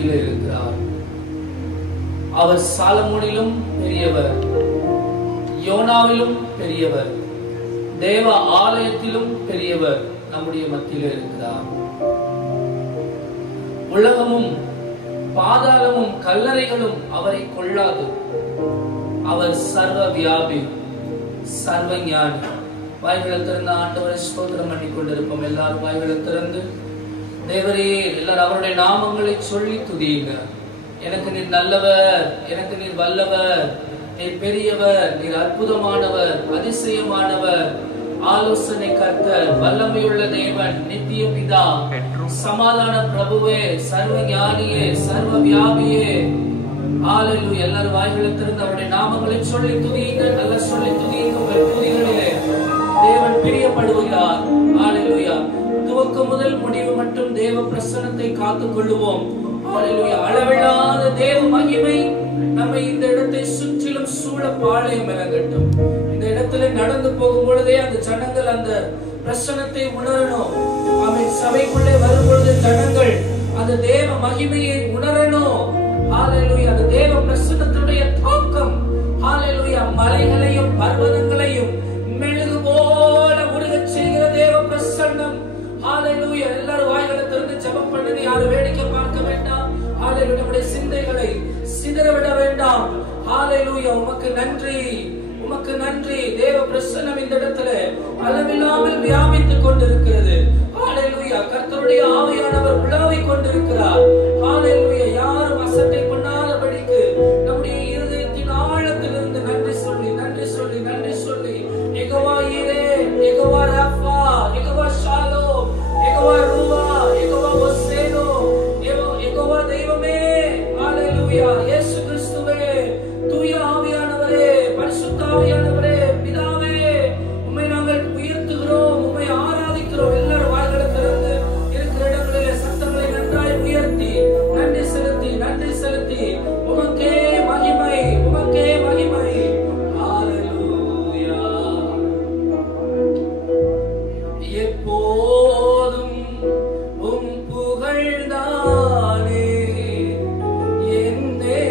மத்தியிலே இருக்கிறார். அவர் சாலமோனிலும் பெரியவர், யோனாவிலும் பெரியவர், தேவ ஆலயத்திலும் பெரியவர் நம்முடைய மத்தியிலே இருக்கிறார். உலகமும் பாதாளமும் கல்லறைகளும் அவரை கொள்ளாது. அவர் சர்வ வியாபி, சர்வ ஞானி. வாய்களை திறந்து ஆண்டவரை ஸ்தோத்திரம் பண்ணி கொண்டிருப்போம். எல்லாரும் வாய்களை திறந்து தேவரே எல்லாரும் அவருடைய நாமங்களை சொல்லி துதியுங்க. எனக்கு நீர் நல்லவர், எனக்கு நீர் வல்லவர், நீர் பெரியவர், நீர் அற்புதமானவர், அதிசயமானவர், ஆலோசனை கர்த்தர், வல்லமையுள்ள தேவன், நித்திய பிதா, சமாதான பிரபுவே, சர்வ ஞானியே, சர்வ வியாபியே. ஹalleluya. எல்லாரும் வாய்களை திறந்து அவருடைய நாமங்களை சொல்லி துதியுங்க. நல்லா சொல்லி துதியுங்க. உங்கள் துதிகளிலே தேவன் பிரியப்படுகிறார். ஹalleluya. துவக்கம் முதல் முடிவு மட்டும் தேவ பிரசன்னத்தை காத்துக் கொள்ளுவோம். ஹalleluya. அளவில்லாத தேவ மகிமை நம்மை இந்த இடத்தை சுற்றிலும் சூழ பாளையம் இறங்கட்டும். இந்த இடத்துல நடந்து போகும் பொழுதே அந்த ஜனங்கள் அந்த பிரசன்னத்தை உணரணும். ஆமென். சபைக்குள்ளே வரும் பொழுது ஜனங்கள் அந்த தேவ மகிமையை உணரணும். ஹalleluya. அந்த தேவ பிரசன்னத்துடைய தாக்கம் ஹalleluya மலைகளையும் பர்வதங்களையும் மெழுகு போல உருகச் செய்கிற தேவ பிரசன்னம். ஹalleluya. எல்லாரும் வாய்களை திறந்து ஜெபம் பண்ணுங்க. யாரும் வேடிக்கை பார்க்க வேண்டாம். ஹalleluya. நம்முடைய சிந்தைகளை சிதற விட வேண்டாம். ஹalleluya. உமக்கு நன்றி, உமக்கு நன்றி. தேவ பிரசன்னம் இந்த இடத்துல அளவில்லாமல் வியாபித்துக் கொண்டிருக்கிறது. ஹalleluya. கர்த்தருடைய ஆவியானவர் உலாவிக் கொண்டிருக்கிறார். ஹalleluya. யாரும் அசட்டை பண்ணாதபடிக்கு நம்முடைய இருதயத்தின் ஆழத்திலிருந்து நன்றி சொல்லி நன்றி சொல்லி நன்றி சொல்லி யெகோவா ஈரே, யெகோவா ராஃபா, யெகோவா ஷாலோம், யெகோவா ரூவா, யெகோவா ஒசேனோ, யெகோவா தெய்வமே. ஹalleluya. இயேசு கிறிஸ்துவே, தூய ஆவியானவரே, பரிசுத்த ஆவியானவரே, பிதாவே, உம்மை நாங்கள் உயர்த்துகிறோம், உம்மை ஆராதிக்கிறோம். எல்லாரும் வாய்களை திறந்து இருக்கிற இடங்களிலே சத்தங்களை நன்றாய் உயர்த்தி நன்றி செலுத்தி நன்றி செலுத்தி உமக்கே மகிமை, உமக்கே மகிமை. ஹalleluya. எப்போதும் உம் புகழ்தானே என்னே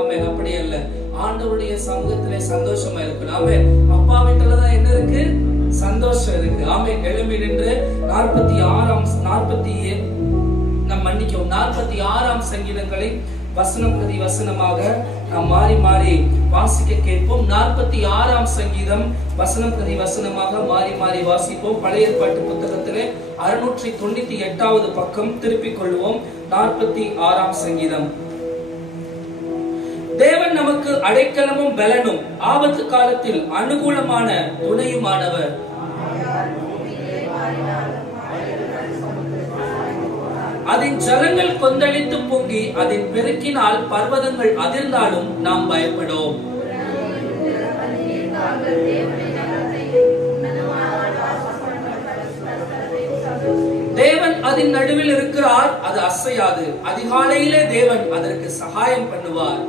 ஆமென். அப்படி அல்ல, ஆண்டவருடைய சமூகத்திலே சந்தோஷமா இருக்கணும். ஆமென். அப்பா வீட்டுல தான் என்ன இருக்கு? சந்தோஷம் இருக்கு. ஆமென். எழும்பி நின்று 46ஆம் சங்கீதங்களை வசனம் பிரதி வசனமாக நாம் மாறி மாறி வாசிக்க கேட்போம். 46ஆம் சங்கீதம் வசனம் பிரதி வசனமாக மாறி மாறி வாசிப்போம். பழைய ஏற்பாட்டு புத்தகத்திலே 698வது பக்கம் திருப்பிக் கொள்வோம். 46ஆம் சங்கீதம். தேவன் நமக்கு அடைக்கலமும் பலனும் ஆபத்து காலத்தில் அனுகூலமான துணையுமானவர். அதன் ஜலங்கள் கொந்தளித்து பொங்கி அதன் பெருக்கினால் பர்வதங்கள் அதிர்ந்தாலும் நாம் பயப்படோம். தேவன் அதன் நடுவில் இருக்கிறார், அது அசையாது. அதிகாலையிலே தேவன் அதற்கு சகாயம் பண்ணுவார்.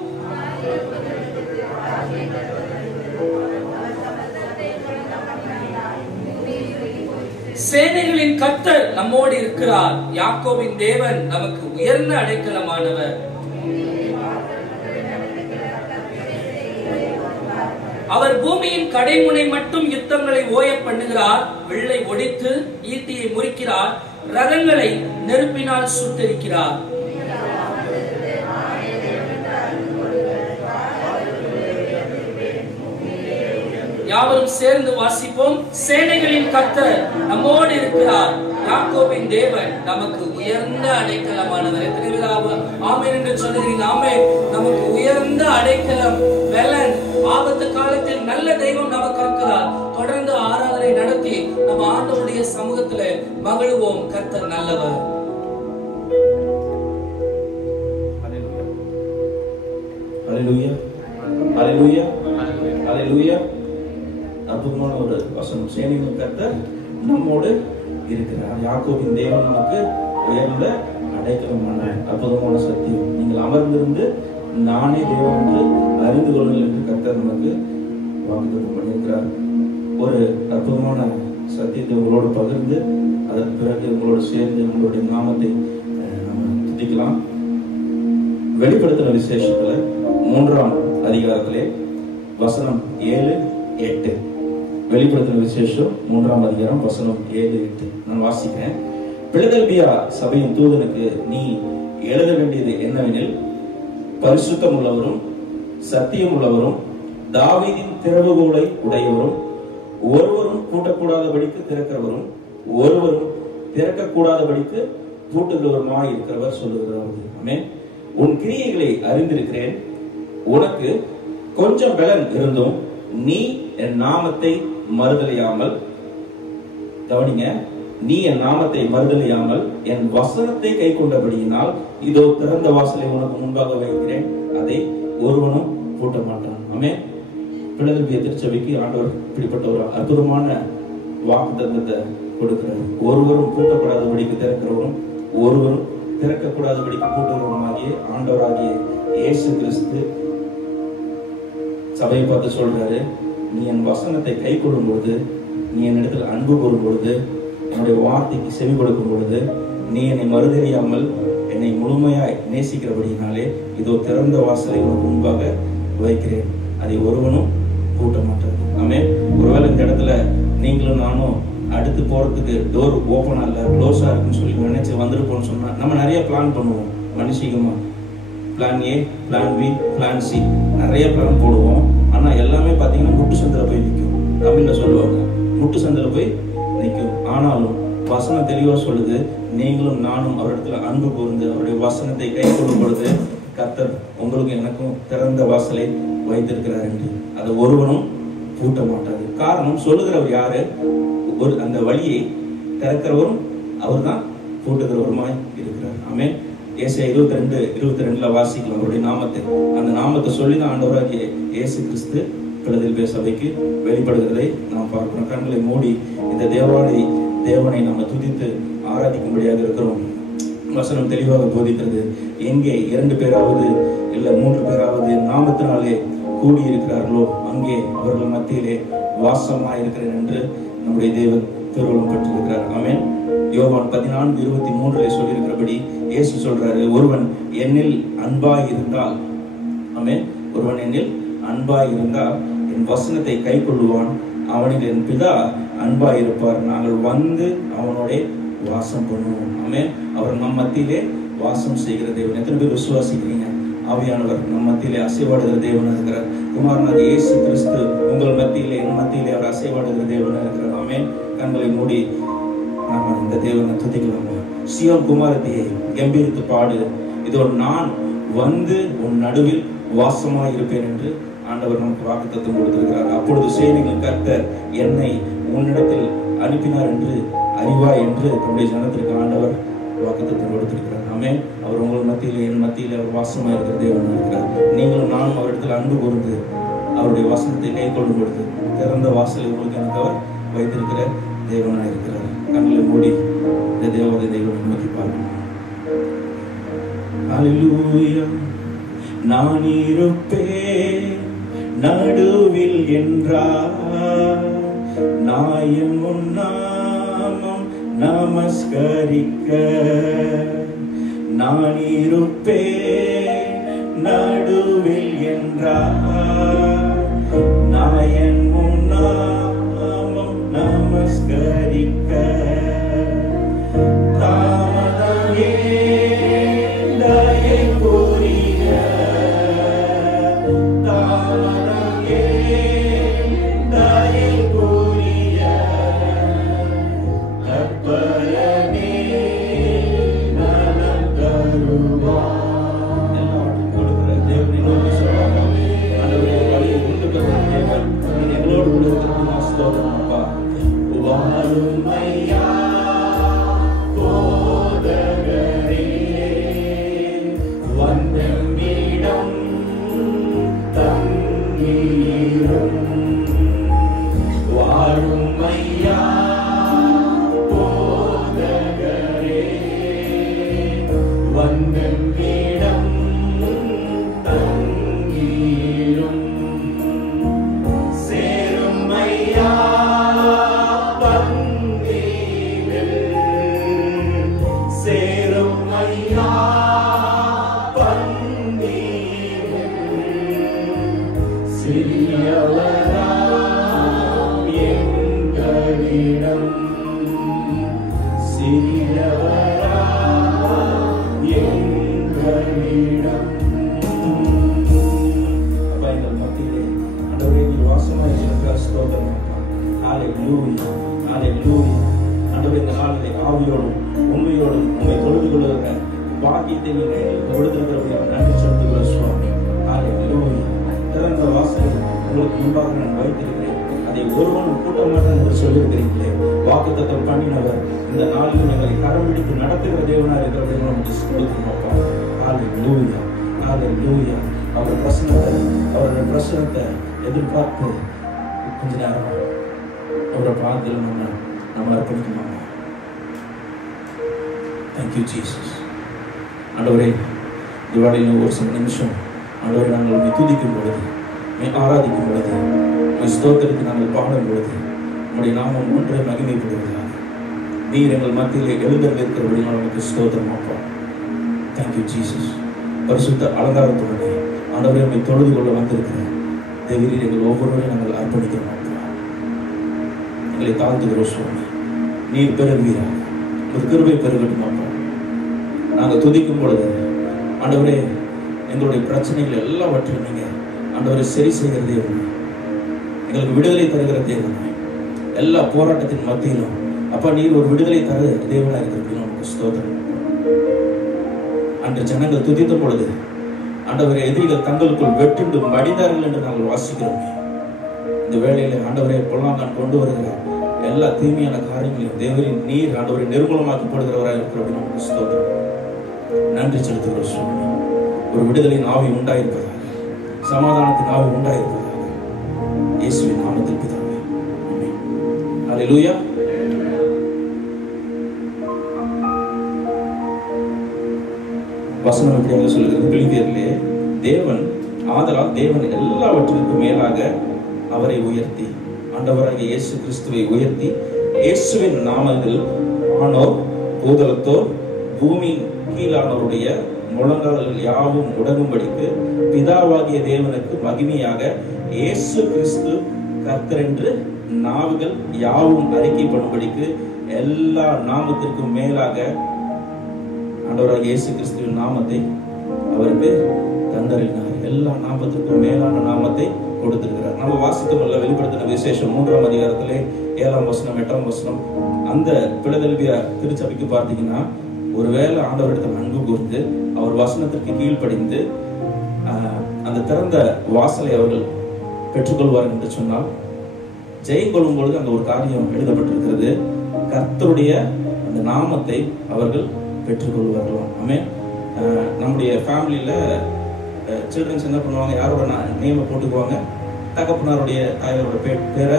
சேனைகளின் கர்த்தர் நம்மோடு இருக்கிறார். யாக்கோபின் தேவன் நமக்கு உயர்ந்த அடைக்கலமானவர். அவர் பூமியின் கடைமுனை மட்டும் யுத்தங்களை ஓய பண்ணுகிறார். வில்லை ஒடித்து ஈட்டியை முறிக்கிறார். ரதங்களை நெருப்பினால் சுட்டரிக்கிறார். யாவரும் சேர்ந்து வாசிப்போம். சேனைகளின் கர்த்தர் நம்மோடு இருக்கிறார். யாக்கோபின் தேவன் நமக்கு உயர்ந்த அடைக்கலமானவர். எத்தனை பேர் ஆமென் என்று சொல்லுகிறீங்க? ஆமென். நமக்கு உயர்ந்த அடைக்கலம், பலன், ஆபத்து காலத்தில் நல்ல தெய்வம் நமக்கு இருக்கிறார். தொடர்ந்து ஆராதனை நடத்தி நம்ம ஆண்டவருடைய சமூகத்திலே மகிழ்வோம். கர்த்தர் நல்லவர். ஹல்லேலூயா, ஹல்லேலூயா, ஹல்லேலூயா. அற்புதமான ஒரு வசனம். சேனைகளின் கர்த்தர் நம்மோடு இருக்கிறார். யாக்கோபின் தேவன் நமக்கு உயர்ந்த அடைக்கலமான அற்புதமான சத்தியம். நீங்கள் அமர்ந்திருந்து நானே தேவன் என்று அறிந்து கொள்ளுங்கள் என்று கர்த்தர் நமக்கு வாக்குத்தத்தம் பண்ணியிருக்கிறார். ஒரு அற்புதமான சத்தியத்தை உங்களோடு பகிர்ந்து அதற்கு பிறகு உங்களோடு சேர்ந்து உங்களுடைய நாமத்தை நம்ம துதிக்கலாம். வெளிப்படுத்தின விசேஷத்துல 3ஆம் அதிகாரத்திலே வசனம் 7, 8. வெளிப்படுத்தின விசேஷம் 3ஆம் அதிகாரம் வசனம் 7, 8 நான் வாசிக்கிறேன். பிலதெல்பியா சபையின் தூதனுக்கு நீ எழுத வேண்டியது என்னவெனில், பரிசுத்தம் உள்ளவரும் சத்தியம் உள்ளவரும் தாவீதின் திறவுகோலை உடையவரும் ஒருவரும் பூட்டக்கூடாதபடிக்கு திறக்கிறவரும் ஒருவரும் திறக்கக்கூடாதபடிக்கு பூட்டுகிறவருமாய் இருக்கிறவர் சொல்லுகிறார். ஆமென். உன் கிரியைகளை அறிந்திருக்கிறேன். உனக்கு கொஞ்சம் பலன் இருந்தும் நீ என் நாமத்தை மறுதலியாமல், கவனிங்க, நீ என் நாமத்தை மறுதலியாமல் என் வசனத்தை கை கொண்டபடியினால் இதோ திறந்த வாசலை உனக்கு முன்பாக வைக்கிறேன், அதை ஒருவனும் பூட்ட மாட்டான். ஆமென். பிலதெல்பியா திருச்சபைக்கு ஆண்டவர் இப்படிப்பட்ட ஒரு அற்புதமான வாக்குத்தத்தத்தை கொடுக்கிறார். ஒருவரும் பூட்டப்படாதபடிக்கு திறக்கிறவரும் ஒருவரும் திறக்கக்கூடாதபடிக்கு பூட்டுகிறவருமாகிய ஆண்டவராகிய இயேசு கிறிஸ்து சபையை பார்த்து சொல்றாரு, நீ என் வசனத்தை கை கொள்ளும் பொழுது, நீ என்னிடத்தில் அன்பு கூறும் பொழுது, என்னுடைய வார்த்தைக்கு செவி கொடுக்கும் பொழுது, நீ என்னை மறுதறியாமல் என்னை முழுமையாய் நேசிக்கிறபடினாலே இதோ திறந்த வாசலை உனக்கு முன்பாக வைக்கிறேன், அதை ஒருவனும் பூட்ட மாட்டார். ஆமென். ஒருவேளை இந்த இடத்துல நீங்களும் நானும் அடுத்து போறதுக்கு டோர் ஓப்பனா இல்ல, க்ளோஸா இருக்குன்னு சொல்லி நினைச்சு வந்துருப்போம்னு சொன்னா நம்ம நிறைய பிளான் பண்ணுவோம். மனுஷிகமா plan A, plan B, plan C, நிறைய பிளான் போடுவோம். ஆனா எல்லாமே பாத்தீங்கன்னா முட்டு சந்தில போய் நிற்கும். தமிழ்ல சொல்லுவாங்க, முட்டு சந்தில போய் நிற்கும். ஆனாலும் வசனம் தெளிவா சொல்லுது, நீங்களும் நானும் அவரிடத்துல அன்பு கூர்ந்து அவருடைய வசனத்தை கை கொள்ளும் பொழுது கர்த்தர் உங்களுக்கு எனக்கும் திறந்த வாசலை வைத்திருக்கிறார் என்று அதை ஒருவனும் பூட்ட மாட்டாது. காரணம், சொல்லுகிறவர் யாரு? ஒரு அந்த வழியை திறக்கிறவரும் அவர் தான், பூட்டுகிறவருமாய் இருக்கிறார். ஆமென். ஏசாயா 22:22 வாசிக்கலாம் அவருடைய நாமத்தை. அந்த நாமத்தை சொல்லிதான் ஆண்டவராகிய இயேசு கிறிஸ்து பிலதெல்பியா சபைக்கு வெளிப்படுகிறதை நாம் பார்க்கிறோம். கண்களை மூடி இந்த தேவனை நம்ம துதித்து ஆராதிக்கும்படியாக இருக்கிறோம். வசனம் தெளிவாக போதிக்கிறது, எங்கே 2 பேராவது இல்ல 3 பேராவது நாமத்தினாலே கூடி இருக்கிறார்களோ அங்கே அவர்கள் மத்தியிலே வாசமா இருக்கிறேன் என்று நம்முடைய தேவன் திருவுளம் பெற்றிருக்கிறார். ஆமென். யோவான் 14:23 சொல்லியிருக்கிறபடி இயேசு சொல்றாரு, ஒருவன் என்னில் அன்பாய் இருந்தால் ஆமென். ஒருவன் என்னில் அன்பாய் இருந்தால் என் வசனத்தை கை கொள்ளுவான், அவனில் என் பிதா அன்பாய் இருப்பார், நாங்கள் வந்து அவனோட வாசம் பண்ணுவோம். ஆமென். அவர் நம் மத்தியிலே வாசம் செய்கிற தேவன். எத்தனை பேர் விசுவாசிக்கிறீங்க? ஆவியானவர் நம் மத்தியிலே அசைவாடுகிற தேவன் இருக்கிறார். குமாரனாகிய இயேசு கிறிஸ்து உங்கள் மத்தியிலே என் மத்தியிலே அவர் அசைவாடுகிற தேவன் இருக்கிறார். ஆமென். கண்களை மூடி நாம இந்த தேவனை துதிக்கலாமா? சியோன் குமாரத்தியை கம்பீரித்து பாடு, இதோ நான் வந்து உன் நடுவில் வாசமாய் இருப்பேன் என்று ஆண்டவர் நமக்கு வாக்குத்தத்தம் கொடுத்திருக்கிறார். அப்பொழுது சேனைகளின் கர்த்தர் என்னை உன்னிடத்தில் அனுப்பினார் என்று அறிவாய் என்று தம்முடைய ஜனத்திற்கு ஆண்டவர் வாக்குத்தத்தம் கொடுத்திருக்கிறார். ஆமென். அவர் உங்கள் மத்தியிலே என் மத்தியிலே அவர் வாசமாய் இருக்கிற தேவன் இருக்கிறார். நீங்களும் நானும் அவரிடத்தில் அன்பு கூர்ந்து அவருடைய வசனத்தை கை கொள்ளும் பொழுது திறந்த வாசலை உங்களுக்கு எனக்கு அவர் வைத்திருக்கிற தேவனாய் இருக்கிறார். கண்களை மூடி இந்த தேவதை தெய்வனை நோக்கி பார்க்கணும். அல்லேலூயா. நான் இருப்பேன் நடுவில் என்றார், நாயன் முன்னாமம் நமஸ்கரிக்க. நான் இருப்பேன் நடுவில் என்றார், நாயன் முன்னாமம் நமஸ்கரிக்க. தாமதம் ஏன் தயை புரிய, தாமதம் ஏன் தயை புரிய, கற்பரனே நலம் தருவார். எல்லாவற்றையும் கொடுக்கிற தேவனை நோக்கி சொல்லுவாங்க. ஆண்டவரே, வழியை உண்டு பெறுகிற தேவன், நீர் எங்களோடு கூட இருக்கிறது ஸ்தோத்திரம் அப்பா. வாரும் ஐயா போதகரே, வந்தமிடம் தங்கீரும். வாரும் ஐயா போதகரே, வந்தமிடம் தங்கீரும். சேரும் ஐயா பந்தியில், சேரும் ஐயா பந்தியில். சிறியவராம் எங்களிடம், சிறியவராம் எங்களிடம். அப்பா, எங்கள் மத்தியிலே ஆண்டவரே நீர் வாசமாய் இருக்கிற ஸ்தோத்திரம் அப்பா. ஹல்லேலூயா, ஹல்லேலூயா. ஆண்டவரே, இந்த நாளிலே ஆவியோடும் உண்மையோடும் உண்மை தொழுது கொள்ளுகிற பாக்கியத்தை நீங்கள் கொடுத்திருக்கிறவர்கள் நன்றி செலுத்துகிற சுவாமி. ஹல்லேலூயா. திறந்த வாசல் உங்களுக்கு முன்பாக நான் வைத்திருக்கிறேன், அதை ஒருவனும் கூட்ட மாட்டான் என்று சொல்லியிருக்கிறீங்களே. வாக்குத்தத்தம் பண்ணினவர் இந்த நாளிலும் எங்களை கரம் பிடித்து நடத்துகிற தேவனாக இருக்கிறதை நமக்கு கொடுக்கணும் அப்பா. ஹல்லேலூயா, ஹல்லேலூயா. அவர் பிரசனத்தை, அவருடைய பிரசனத்தை எதிர்பார்த்து கொஞ்ச நேரம் அவரை பார்த்து நம்ம அர்ப்பணிக்கணும். Thank you Jesus. ஆண்டவரே, திவாலியில் ஒரு சில நிமிஷம் ஆண்டவரை நாங்கள் உண்மை துதிக்கும் பொழுது, ஆராதிக்கும் பொழுது, ஸ்தோத்திரத்தை நாங்கள் பாடும் பொழுது நம்முடைய நாமம் ஒன்றை மகிமைப்படுவதாக நீர் எங்கள் மத்தியிலே எழுதல் இருக்கிறபடி நமக்கு ஸ்தோத்திரம் அப்பா. Thank you Jesus. பரிசுத்த அலங்காரத்துடனே ஆண்டவரை நம்மை தொழுது கொள்ள வந்திருக்கிறேன் தேவரீர், எங்கள் ஒவ்வொருவரையும் நாங்கள் அர்ப்பணிக்கிறோம் அப்பா. எங்களை தாழ்த்துகிறோம் சுவாமி. நீர் பெறுவீராக, ஒரு கிருபை பெருகட்டும் அப்பா. நாங்கள் துதிக்கும் பொழுது ஆண்டவரே, எங்களுடைய பிரச்சனைகள் எல்லாவற்றையும் நீங்க ஆண்டவரை சரி செய்கிற தேவன், எங்களுக்கு விடுதலை தருகிற தேவன், எல்லா போராட்டத்தின் மத்தியிலும் அப்பா நீர் ஒரு விடுதலை தர தேவனாக இருக்கிறது நமக்கு ஸ்தோத்திரம். அன்று ஜனங்கள் துதித்த பொழுது ஆண்டவரே, எதிரிகள் தங்களுக்குள் வெட்டுண்டு மடிந்தார்கள் என்று நாங்கள் வாசிக்கிறோம். இந்த வேளையில ஆண்டவரே, பொல்லாங்கான் கொண்டு வருகிற எல்லா தீமையான காரியங்களையும் தேவரின் நீர் ஆண்டவரை நிர்மூலமாக்கப்படுகிறவராக இருக்கிறது நமக்கு ஸ்தோத்திரம். நன்றி செலுத்துகிறோம் சுவாமி. ஒரு விடுதலின் ஆவி உண்டாயிருப்பதாக, சமாதானத்தின் ஆவி உண்டாயிருப்பதாக, இயேசுவின் நாமத்தில் பிதாவே, ஆமென். ஹல்லேலூயா. வசனம் எப்படியாக சொல்கிறது? பிலிப்பியரிலே, தேவன் ஆதலால் தேவன் எல்லாவற்றிற்கும் மேலாக அவரை உயர்த்தி, ஆண்டவராகிய இயேசு கிறிஸ்துவை உயர்த்தி, இயேசுவின் நாமத்தில் ஆனோர் பூதலத்தோர் பூமி கீழானோருடைய முழங்கால்கள் யாவும் உடங்கும்படிக்கு பிதாவாகிய தேவனுக்கு மகிமையாக இயேசு கிறிஸ்து கர்த்தர் என்று நாவுகள் யாவும் அறிக்கைப்படும்படிக்கு எல்லா நாமத்திற்கும் மேலாக ஆண்டவராகிய இயேசு கிறிஸ்துவின் நாமத்தை அவருக்கு தந்தரினார். எல்லா நாமத்திற்கும் மேலான நாமத்தை கொடுத்திருக்கிறார். நம்ம வாசித்தமல்ல வெளிப்படுத்தின விசேஷம் 3ஆம் அதிகாரத்திலே 7ஆம் வசனம் 8ஆம் வசனம். அந்த பிலதெல்பியா திருச்சபைக்கு பார்த்தீங்கன்னா, ஒருவேளை ஆண்டவரிடத்தில் அன்பு கூர்ந்து அவர் வசனத்திற்கு கீழ்ப்படிந்து அந்த திறந்த வாசலை அவர்கள் பெற்றுக்கொள்வார்கள் என்று சொன்னால், ஜெயம் கொள்ளும் பொழுது அங்க ஒரு காரியம் எழுதப்பட்டிருக்கிறது, கர்த்தருடைய அந்த நாமத்தை அவர்கள் பெற்றுக்கொள்வார்களாம். ஆமென். நம்முடைய ஃபேமிலியில சில்ட்ரன்ஸ் என்ன பண்ணுவாங்க, யாரோட நேமை போட்டுக்குவாங்க, தகப்பனாருடைய தாயாரோட பேரை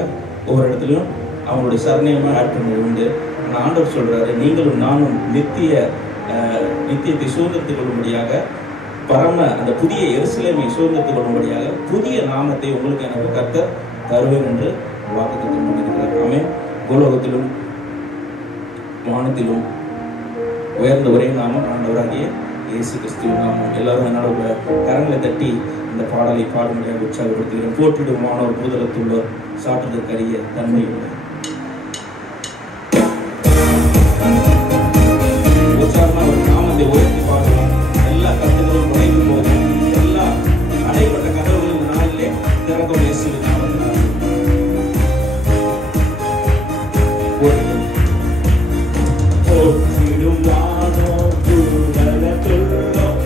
ஒவ்வொரு இடத்துலையும் அவங்களுடைய சர்நேமா ஆட் பண்ணது உண்டு. ஆனால் ஆண்டவர் சொல்றாரு, நீங்களும் நானும் நித்தியத்தை சுதந்திரத்துக் கொள்ளும்படியாக அந்த புதிய எருசலேமை சுதந்திரத்துக் கொள்ளும்படியாக புதிய நாமத்தை உங்களுக்கு எனக்கு கர்த்தர் தருவேன் என்று வாக்குத்தத்தம் பண்ணியிருக்கிறார். ஆமென். பூலோகத்திலும் வானத்திலும் உயர்ந்த ஒரே நாமம் ஆண்டவராகிய இயேசு கிறிஸ்துவின் நாமம். எல்லாரும் என்னோட கரங்களை தட்டி இந்த பாடலை பாடும்படியாக உற்சாகப்படுத்துகிறோம். போற்றிடும் மாணவர் பூதலத்துள்ளோர் சாற்றுதற்கரிய தன்மை உள்ள உற்சாகமாக ஒரு நாமத்தை உயர்த்தி பாடலாம். எல்லா கருத்துக்களும் உடையும் போது எல்லா அடைப்பட்ட கதவுகளின் நாளிலே திறக்கும் இயேசுவின் நாமத்தினால் போற்றிடும் மாணவர் பூதலத்துள்ளோர்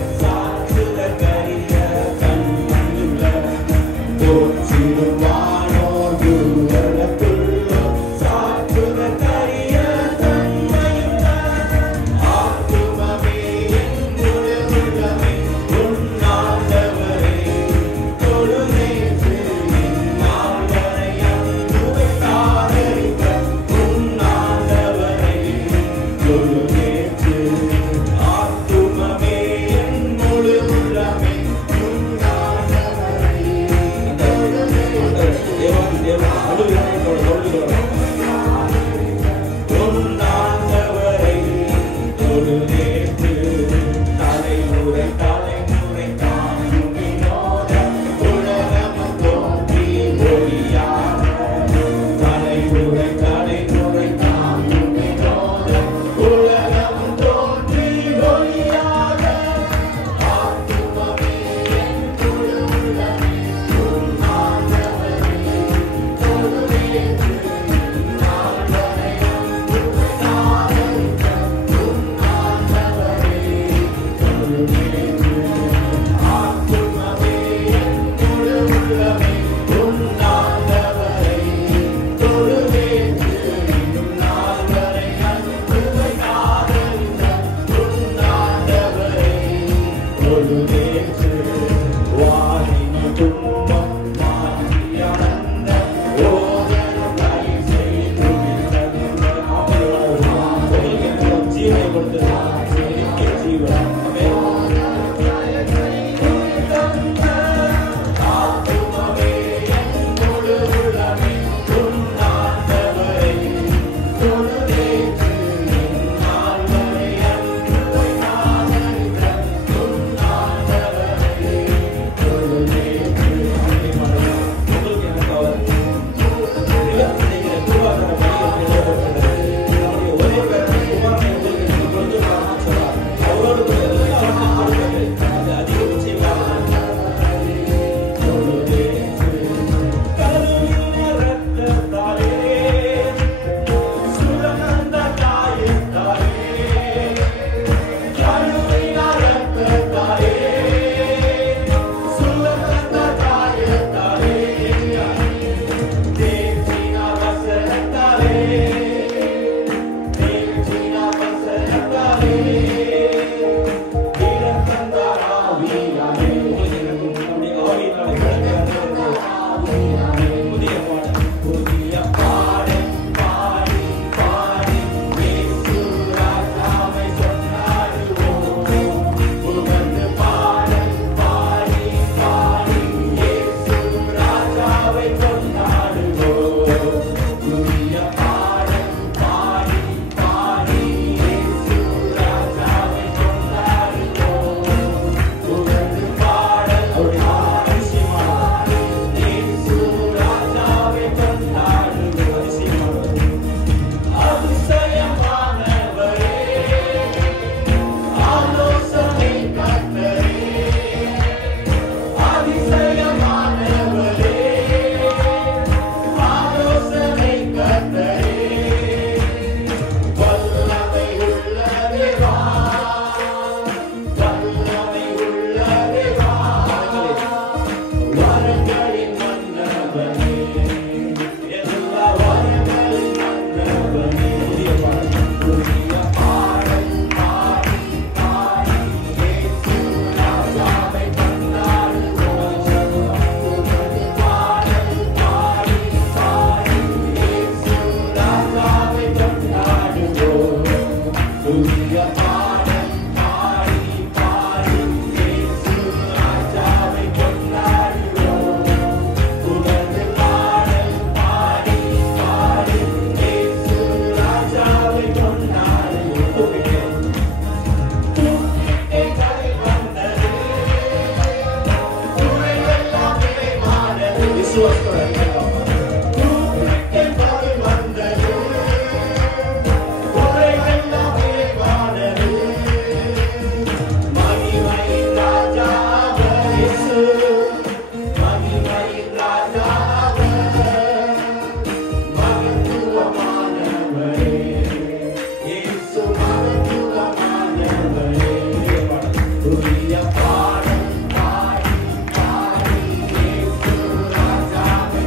Tulia padan, padan, padan, Yesus Raja.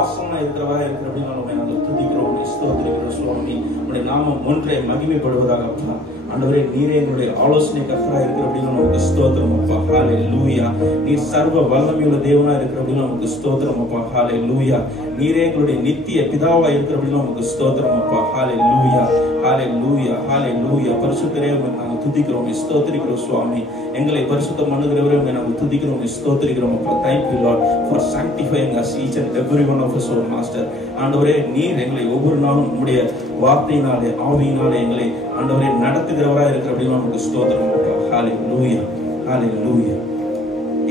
வாசமா இருக்கிறவரா இருக்கிற அப்படின்னு நாங்கள் துதிக்கிறோம், ஸ்தோத்திரிக்கிறோம் சுவாமி. உங்களுடைய நாமம் ஒன்றே மகிமைப்படுவதாக அப்பா. ஆண்டவரே, நீரே எங்களுடைய ஆலோசனை கர்த்தரா இருக்கிற அப்படின்னு நமக்கு ஸ்தோத்திரம் அப்பா. ஹல்லேலூயா. நீர் சர்வ வல்லமையுள்ள தேவனா இருக்கிற அப்படின்னு நமக்கு ஸ்தோத்திரம் அப்பா. ஹல்லேலூயா. நீரே எங்களுடைய நித்திய பிதாவா இருக்கிற அப்படின்னு நமக்கு ஸ்தோத்திரம் அப்பா. ஹல்லேலூயா, ஹல்லேலூயா, ஹல்லேலூயா. பரிசுத்தரே நாங்கள் துதிக்கிறோம், ஸ்தோத்திரிக்கிறோம் சுவாமி. எங்களை பரிசுத்தம் பண்ணுகிறவரே நாங்கள் துதிக்கிறோம், ஸ்தோத்திரிக்கிறோம் அப்பா. Thank you Lord for sanctifying us, each and every one of us, oh Master. ஆண்டவரே, நீர் எங்களை ஒவ்வொரு நாளும் உம்முடைய வார்த்தையினாலே ஆவியினாலே எங்களை ஆண்டவரே நடத்துகிறவரா இருக்கிற அப்படின்னு நமக்கு ஸ்தோத்திரம் அப்பா. ஹல்லேலூயா, ஹல்லேலூயா.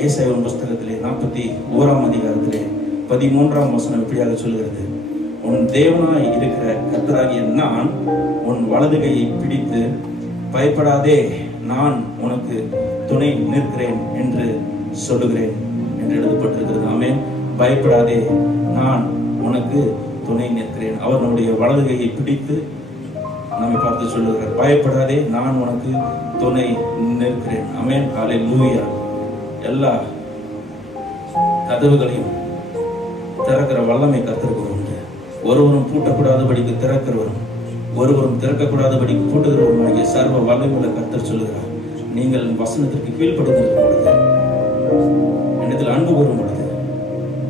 ஏசாயா புஸ்தகத்திலே 41ஆம் அதிகாரத்திலே 13ஆம் வசனம் இப்படியாக சொல்கிறது, உன் தேவனாய் இருக்கிற கர்த்தராகிய நான் உன் வலது கையை பிடித்து பயப்படாதே, நான் உனக்கு துணை நிற்கிறேன் என்று சொல்லுகிறேன் என்று எழுதப்பட்டிருக்கிறது. ஆமென். பயப்படாதே, நான் உனக்கு துணை நிற்கிறேன். அவர் நம்முடைய வலது கையை பிடித்து நம்மை பார்த்து சொல்லுகிறார், பயப்படாதே, நான் உனக்கு துணை நிற்கிறேன். ஆமென். ஹல்லேலூயா. எல்லா கதவுகளையும் திறக்கிற வல்லமை கர்த்தருக்கு உண்டு. ஒருவரும் பூட்டக்கூடாதபடிக்கு திறக்கிறவரும் ஒருவரும் திறக்கக்கூடாதபடிக்கு பூட்டுகிறவருமாகிய சர்வ வல்லமையுள்ள கர்த்தர் சொல்லுகிறார், நீங்கள் வசனத்திற்கு கீழ்ப்படுத்திருக்கும் பொழுது, என்னிடத்தில் அன்பு கூறும் பொழுது,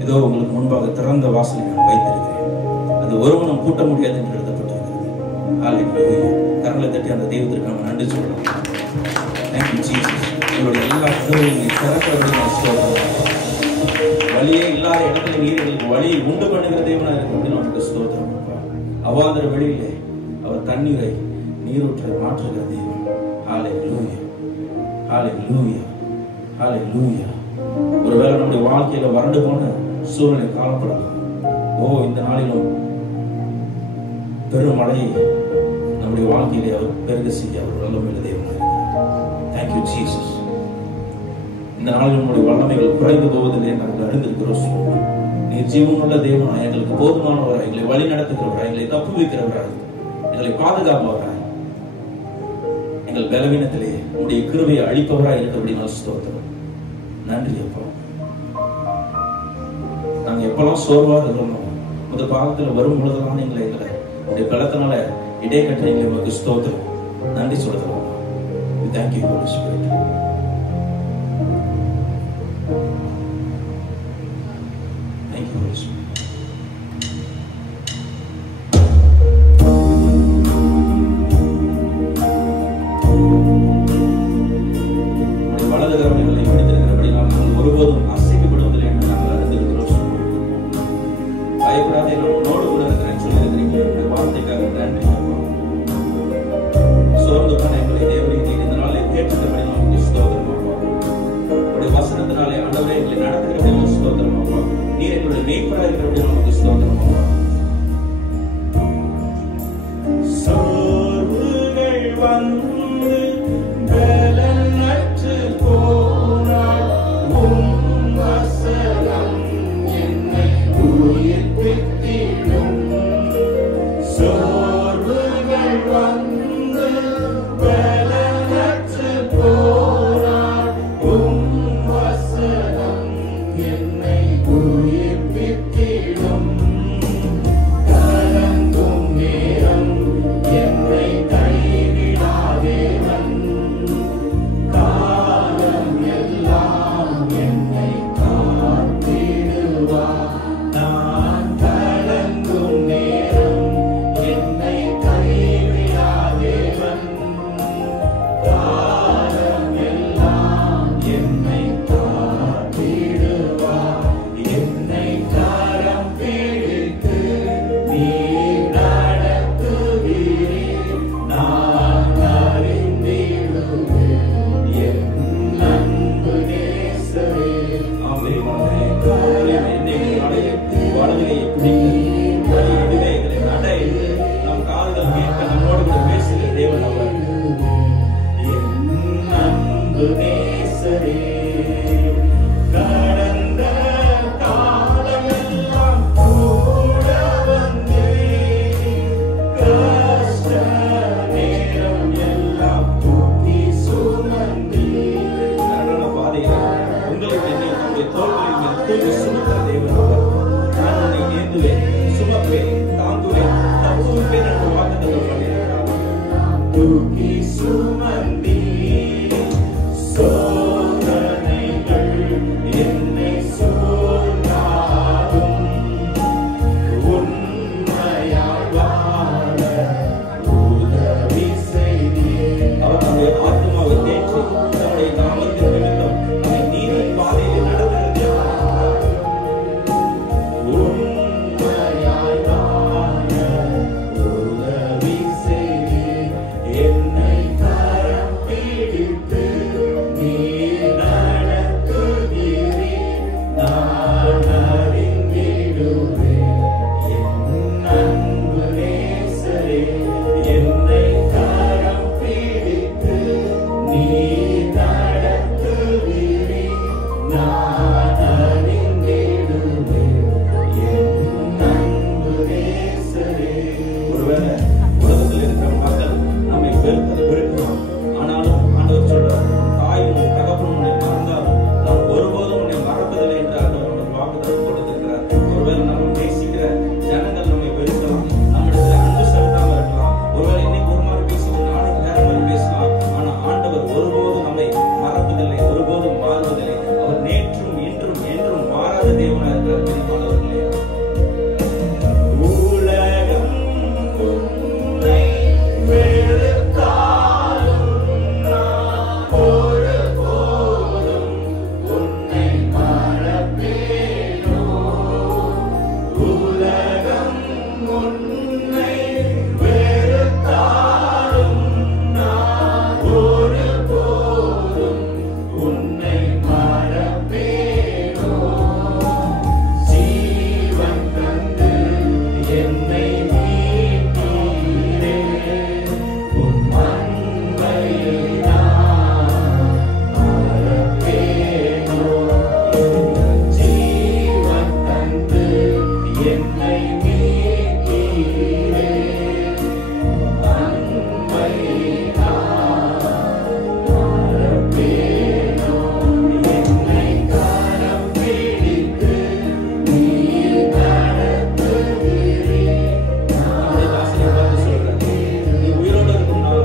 இதோ உங்களுக்கு முன்பாக திறந்த வாசலை நான் வைத்திருக்கிறேன், அது ஒருவனும் பூட்ட முடியாது என்று எழுதப்பட்டிருக்கிறது. ஹல்லேலூயா. கரங்களை தட்டி அந்த தெய்வத்திற்கு நம்ம நன்றி சொல்லலாம். Thank you Jesus. உங்களுடைய எல்லா கதவுகளையும் திறக்கிறவர்கள் வழியே இல்லாத இடத்துல நீர்களுக்கு வழியை உண்டு பண்ணுகிற தேவனா இருக்கு அப்படின்னு நமக்கு ஸ்தோத்திரம். அவாந்தர வெளியிலே அவர் தண்ணீரை நீரூற்றை மாற்றுகிற தேவன். ஹல்லேலூயா, ஹல்லேலூயா, ஹல்லேலூயா. ஒருவேளை நம்முடைய வாழ்க்கையில வறண்டு போன சூழ்நிலை காணப்படலாம். இந்த நாளிலும் பெரும் மழையை நம்முடைய வாழ்க்கையிலே அவர் பெருக செய்ய அவர் வல்லமையுள்ள தேவன். Thank you Jesus. இந்த நாளில் நம்முடைய வல்லமைகள் குறைந்து போவதில்லை நாங்கள் அறிந்திருக்கிறோம். நீர் ஜீவனுள்ள தேவனாய், எங்களுக்கு போதுமானவராய், எங்களை வழி நடத்துகிறவராய், எங்களை தப்பு வைக்கிறவராய், எங்களை பாதுகாப்பவராய், எங்கள் பலவீனத்திலே உங்களுடைய கிருபையை அழிப்பவராய் இருக்கிறபடி நான் ஸ்தோத்திரம். நன்றி அப்பா. நாங்க எப்பெல்லாம் சோர்வா இருக்கிறோம், முத பாகத்துல வரும் பொழுதெல்லாம் எங்களை உங்களுடைய பலத்தினால இடைக்கட்டை எங்களுக்கு ஸ்தோத்திரம். நன்றி சொல்றோம். Thank you Holy Spirit. Thank you Holy Spirit. வலது கரங்களை பிடித்திருக்கிறபடி நாங்கள் ஒருபோதும் அசைக்கப்படுவதில்லை என்று நாங்கள் அறிந்திருக்கிறோம். பயப்படாதே, நான் உன்னோடு கூட இருக்கிறேன் சொல்லியிருக்கிறீங்க. வார்த்தைக்காக நன்றி. சோர்ந்து போன எங்களை தேவனை இந்த நாளில் கேட்டபடி நமக்கு ஸ்தோத்திரம். உங்களுடைய வசனத்தினாலே ஆண்டவரே எங்களை நடத்துகிறபடி ஸ்தோத்திரம். நீர் எங்களுடைய மேய்ப்பராக இருக்கிறபடி நமக்கு ஸ்தோத்திரம். சோர்வுகள் வந்து பலனற்று போனால் உம் வசனம் என்னை உயிர்ப்பித்திடும். சோர்வுகள் வந்து பலனற்று போனால் உம் வசனம் நடத்துவேன், சுமப்பேன், தாங்குவேன், தப்புவிப்பேன் என்ற வாக்குத்தத்தம் பண்ணியிருக்கிறார். தூக்கி சுமந்தி சோதனைகள் என்னை சூழ்ந்தாலும் உண்மையாய் வாழ உதவி செய்தீர். அவர் நம்முடைய ஆத்மாவை தேற்றி நம்முடைய நாமத்தின் நிமித்தம் நம்மை நீதியின் பாதையில் நடத்துகிறார். உண்மையாய் வாழ உதவி செய்தீர். என்னை கரம் பிடித்து நீர் நடத்துகிறீர். நான் அறிந்திடுவேன் என் அன்பு நேசரே. என்னை கரம் பிடித்து நீர் நடத்துகிறீர். நான் அறிந்திடுவேன் என் அன்பு நேசரே. ஒருவேளை உலகத்தில் இருக்கிற மக்கள் நம்மை வெறுக்கலாம். ஆனாலும் ஆண்டவர் சொல்றார், தாயும் தகப்பனும் உன்னை மறந்தாலும் நான் ஒருபோதும் உன்னை மறப்பதில்லை என்று ஆண்டவர் நமக்கு வாக்குத்தத்தம் கொடுத்திருக்கிறார். ஒருவேளை நம்ம நேசிக்கிற ஜனங்கள் நம்மை வெறுக்கலாம், நம்மிடத்துல அன்பு செலுத்தாம இருக்கலாம். ஒருவேளை இன்னைக்கு ஒரு மாதிரி பேசிட்டு நாளைக்கு வேற மாதிரி பேசலாம். ஆனா ஆண்டவர் ஒருபோதும் நம்மை மறப்பதில்லை, ஒருபோதும் மாறுவதில்லை. அவர் நேற்றும் இன்றும் என்றும் மாறாத தேவனாக இருக்கிறார். பிரியமானவர்களே, உலகம் உன்னை வெறுத்தாலும் நான் ஒருபோதும் உன்னை மறப்பேனோ. உலகம் உன்னை வெறுத்தாலும் நான் ஒருபோதும் உன்னை மறப்பேனோ. ஜீவன் தந்து என்னை மீட்டீரே. உம் அன்பை நான் மறப்பேனோ. ஜீவன் தந்து என்னை மீட்டீரே. உம் அன்பை நான் மறப்பேனோ. என்னை கரம் பிடித்து நீர் நடத்துகிறீர். நான் ஆசீர்வாதம் சொல்றேன். நீ உயிரோடு இருக்கும் நாள்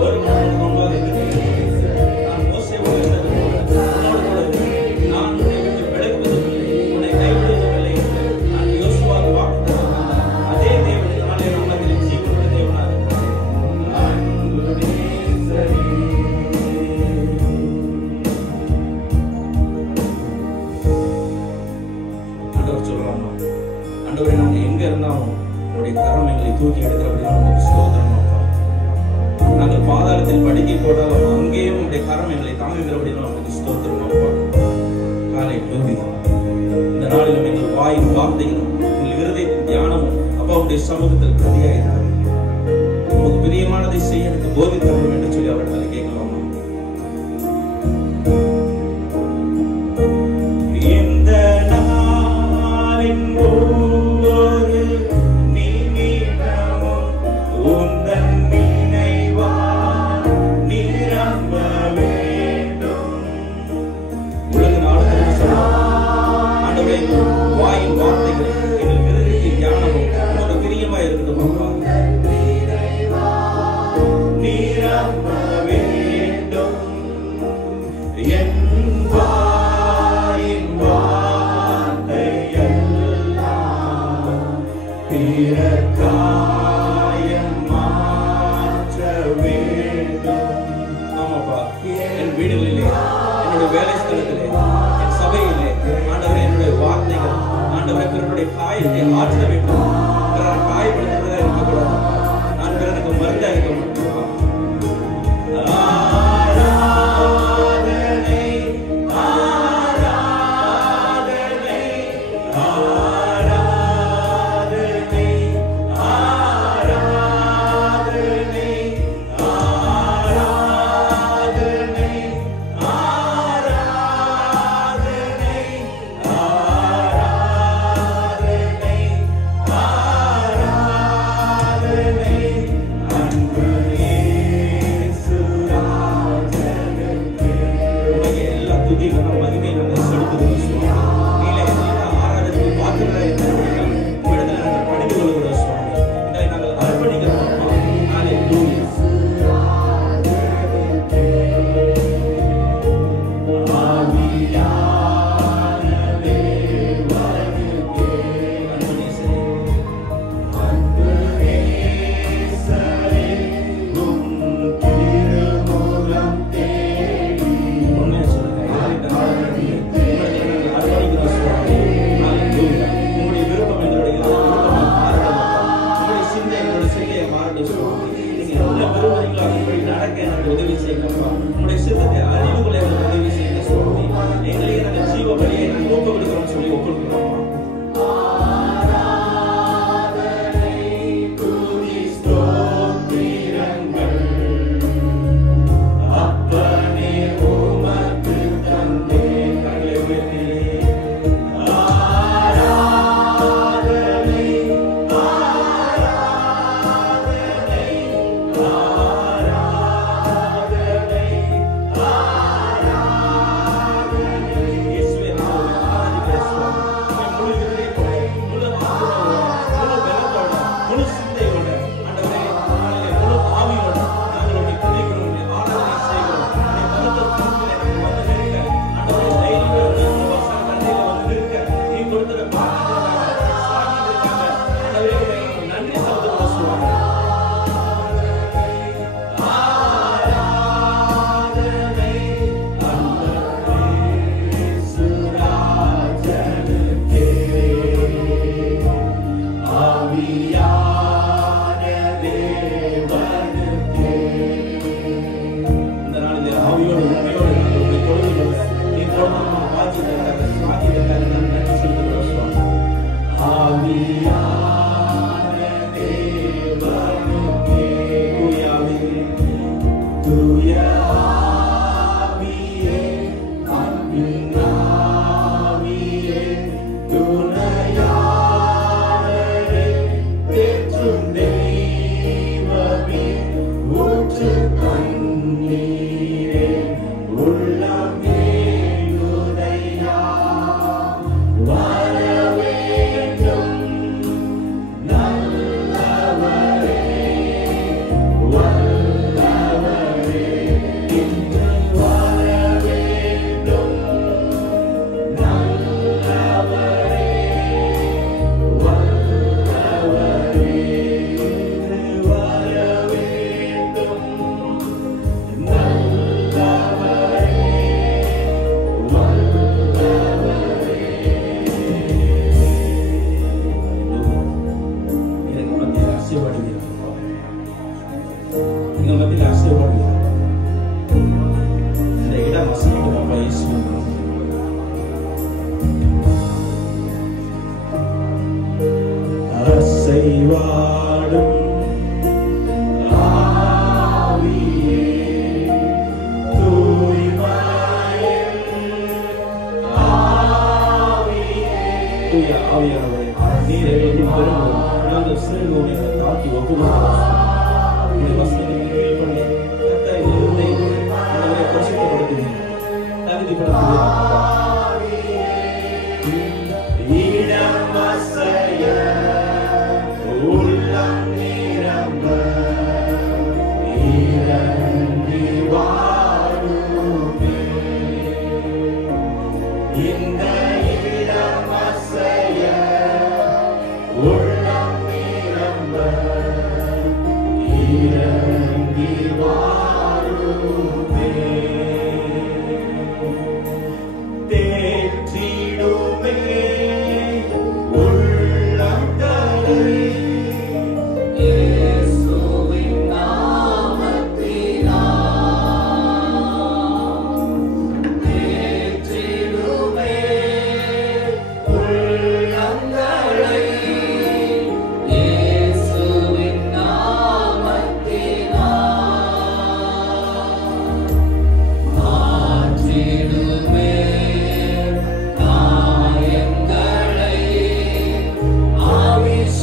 ஒரு நாள் உனக்காக இருக்கிறேன். நான் மோசேயோடு இருந்தது போல உன்னோடு கூட இருக்கிறேன். நான் உன்னை விட்டு விலகுவதில்லை, உன்னை கைவிடுவதில்லை என்று நான் யோசுவாவுக்கு வாக்குத்தத்தம் தந்தேன். அதே தேவன் இந்த நாளில் நம் மத்தியில் ஜீவனுள்ள தேவனாக இருக்கிறார். அன்பு நேசரே. ஆண்டவர் சொல்றாங்க, ஆண்டவரே நாங்க எங்க இருந்தாலும் உங்களுடைய கரம் எங்களை தூக்கி எடுக்கிறபடியா உங்களுக்கு ஸ்தோத்திரம் அப்பா. நாங்கள் பாதாளத்தில் படுக்கை போட்டாலும் அங்கேயும் உங்களுடைய கரம் எங்களை தாங்குகிறபடியா உங்களுக்கு ஸ்தோத்திரம் அப்பா. ஹல்லேலூயா. இந்த நாளிலும் எங்கள் வாயின் வார்த்தைகளும் எங்கள் இருதயத்தின் தியானமும் அப்பா உங்களுடைய சமூகத்தில் பிரதியாயிருக்கிறது. உங்களுக்கு பிரியமானதை செய்ய எனக்கு போதித்தரணும் என்று சொல்லி அவர்களை கேட்கலாமா? இந்த நாளின் ஒவ்வொரு நிமிடமும் உந்தன் நினைவால் நிரம்ப வேண்டும். உலக நாடுகளுக்கு சொல்றார், ஆண்டவரே வாயின் வார்த்தைகள் எங்கள் இருதயத்தின் தியானமும் உமக்கு பிரியமாய் இருக்கட்டும் அப்பா. நிரம்ப வேண்டும் என் வாயின் வார்த்தையெல்லாம் பிறகாயம் மாற்ற வேண்டும். ஆமாப்பா, என் வீடுகளிலே, என்னுடைய வேலை ஸ்தலத்திலே, என் சபையிலே ஆண்டவரே என்னுடைய வார்த்தைகள் ஆண்டவரே பிறருடைய காயத்தை ஆற்ற வேண்டும். பிறரை காயப்படுத்துவதாக இருக்கக்கூடாது. நான் பிறருக்கு மருந்தா இருக்க முடியும். ஆராதனை ஆராதனை ஆராதனை ஆராதனை ஆராதனை ஆராதனை ஆராதனை ஆராதனை அன்பு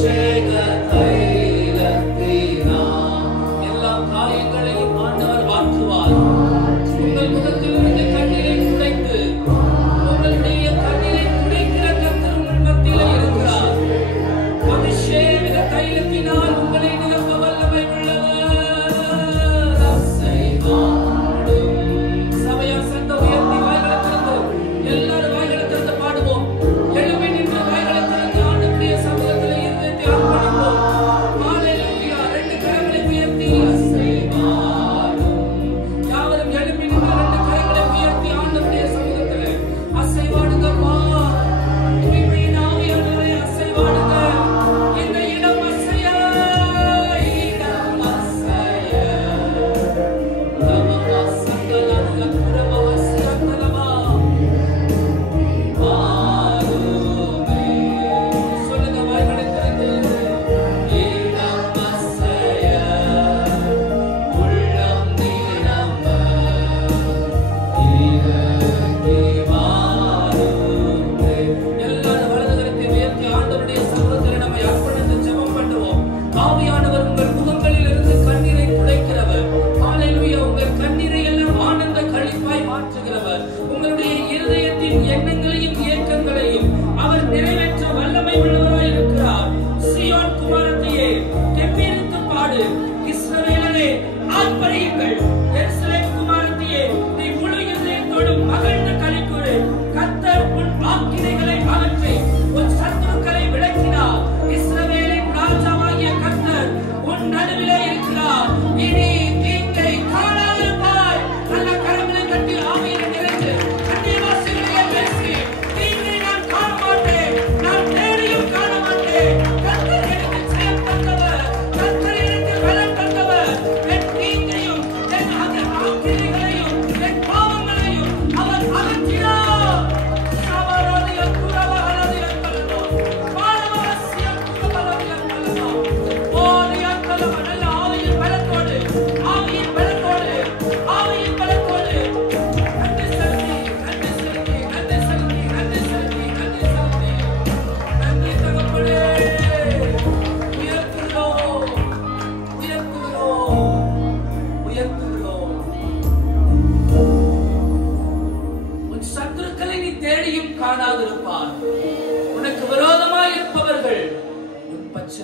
say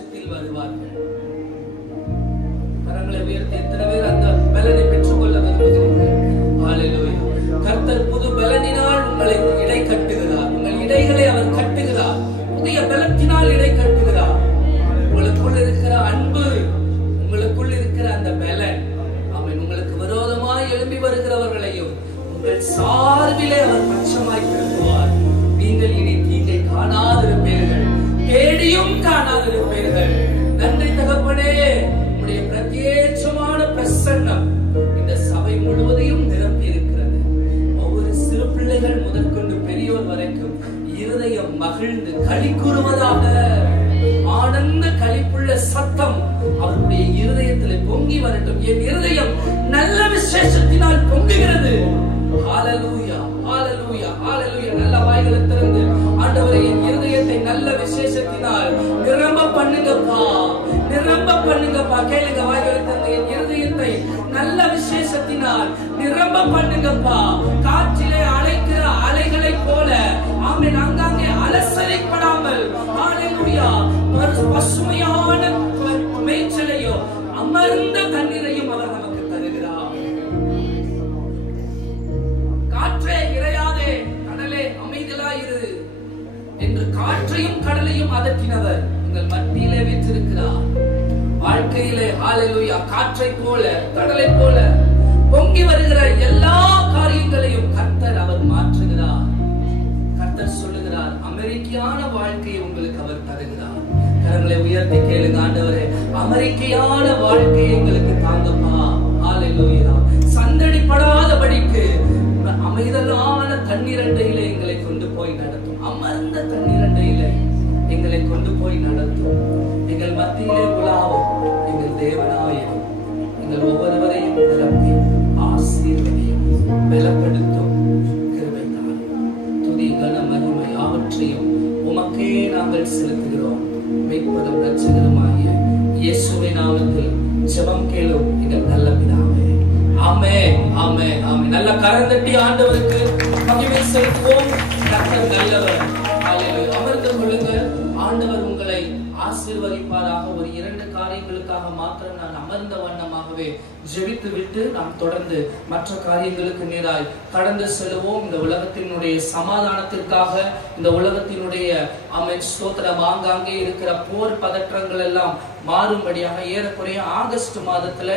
வெளிச்சத்தில் வருவார்கள். கரங்களை உயர்த்தி எத்தனை பேர் அந்த பலனை பெற்றுக்கொள்ள விரும்புகிறீர்கள்? ஹல்லேலூயா. கர்த்தர் புது பலனினால் உங்களை இடை கட்டுகிறார். உங்கள் இடைகளை அவர் கட்டுகிறார். புதிய பலத்தினால் இடை கட்டுகிறார். உங்களுக்குள் இருக்கிற அன்பு, உங்களுக்குள் இருக்கிற அந்த பலன், அவன் உங்களுக்கு விரோதமாய் எழும்பி வருகிறவர்களையும் உங்கள் சார்பிலே அவர் பட்சமாய் திரும்புவார். நீங்கள் இனி தீங்கை காணாதிருப்பீர்கள், தேடியும் காணாதிருப்பீர்கள். நன்றி தகப்பனே, உடைய பிரத்யேகமான பிரசன்னம் இந்த சபை முழுவதையும் நிரப்பி இருக்கிறது. ஒவ்வொரு சிறு பிள்ளைகள் முதற்கொண்டு பெரியோர் வரைக்கும் இருதயம் மகிழ்ந்து களி கூறுவதாக. ஆனந்த களிப்புள்ள சத்தம் அவருடைய இருதயத்தில் பொங்கி வரட்டும். என் இருதயம் நல்ல விசேஷத்தினால் பொங்குகிறது. ஹல்லேலூயா, ஹல்லேலூயா, ஹல்லேலூயா. நல்ல வாய்களை திறந்து ஆண்டவரே, என் இருதயத்தை நல்ல விசேஷத்தினால் நிரம்ப பண்ணுங்கப்பா, நிரம்ப பண்ணுங்கப்பா. கேளுங்க, வாய்களை திறந்து என் இருதயத்தை நல்ல விசேஷத்தினால் நிரம்ப பண்ணுங்கப்பா. காற்றிலே அலைக்கிற அலைகளை போல ஆமென் அங்கங்கே அலசலைப்படாமல் ஹல்லேலூயா பசுமையான மேய்ச்சலையோ அமர்ந்த தண்ணீரையும் அவர் நமக்கு தருகிறார். காற்றே இறையாதே, கடலே அமைதலாயிரு என்று காற்றையும் கடலையும் அதட்டினவர் உங்கள் மத்தியிலே வீற்றிருக்கிறார். வாழ்க்கையிலே ஹல்லேலூயா காற்றை போல கடலை போல பொங்கி வருகிற எல்லா காரியங்களையும் கர்த்தர் அவர் மாற்றுகிறார். கர்த்தர் சொல்லுகிறார், அமெரிக்கையான வாழ்க்கையை உங்களுக்கு அவர் தருகிறார். கரங்களை உயர்த்தி கேளுங்க, ஆண்டவரே அமெரிக்கையான வாழ்க்கையை எங்களுக்கு தாங்கப்பா. ஹல்லேலூயா. சந்தடிப்படாதபடிக்கு அமைதலான தண்ணீரண்டையிலே எங்களை கொண்டு போய் நடத்தும். அமர்ந்த தண்ணீரண்டையிலே எங்களை கொண்டு போய் நடத்தும். எங்கள் மத்தியிலே உலாவும் எங்கள் தேவனாயும் எங்கள் ஒவ்வொருவரையும் நிரப்பி ஆசீர்வதியும் பலப்படுத்தும். கிருபை தாரும். துதி கன மகிமை யாவற்றையும் உமக்கே நாங்கள் செலுத்துகிறோம். மீட்பதும் ரட்சகருமாகிய இயேசுவின் நாமத்தில் ஜெபம் கேளும் எங்கள் நல்ல பிதாவே. ஆமென், ஆமென், ஆமென். நல்ல கரந்தட்டி ஆண்டவருக்கு மகிமை செலுத்துவோம். கர்த்தர் நல்லவர். ஹல்லேலூயா. அமர்ந்து கொள்ளுங்க. ஆண்டவர் உங்களை ஆசீர்வதிப்பாராக. ஒரு 2 காரியங்களுக்காக மாத்திரம் நான் அமர்ந்த வண்ணமாகவே ஜெபித்து விட்டு நாம் தொடர்ந்து மற்ற காரியங்களுக்கு நேராய் கடந்து செல்வோம். இந்த உலகத்தினுடைய சமாதானத்திற்காக, இந்த உலகத்தினுடைய ஆமென் ஸ்தோத்திரம் ஆங்காங்கே இருக்கிற போர் பதற்றங்கள் எல்லாம் மாறும்படியாக ஏறக்குறைய ஆகஸ்ட் மாதத்துல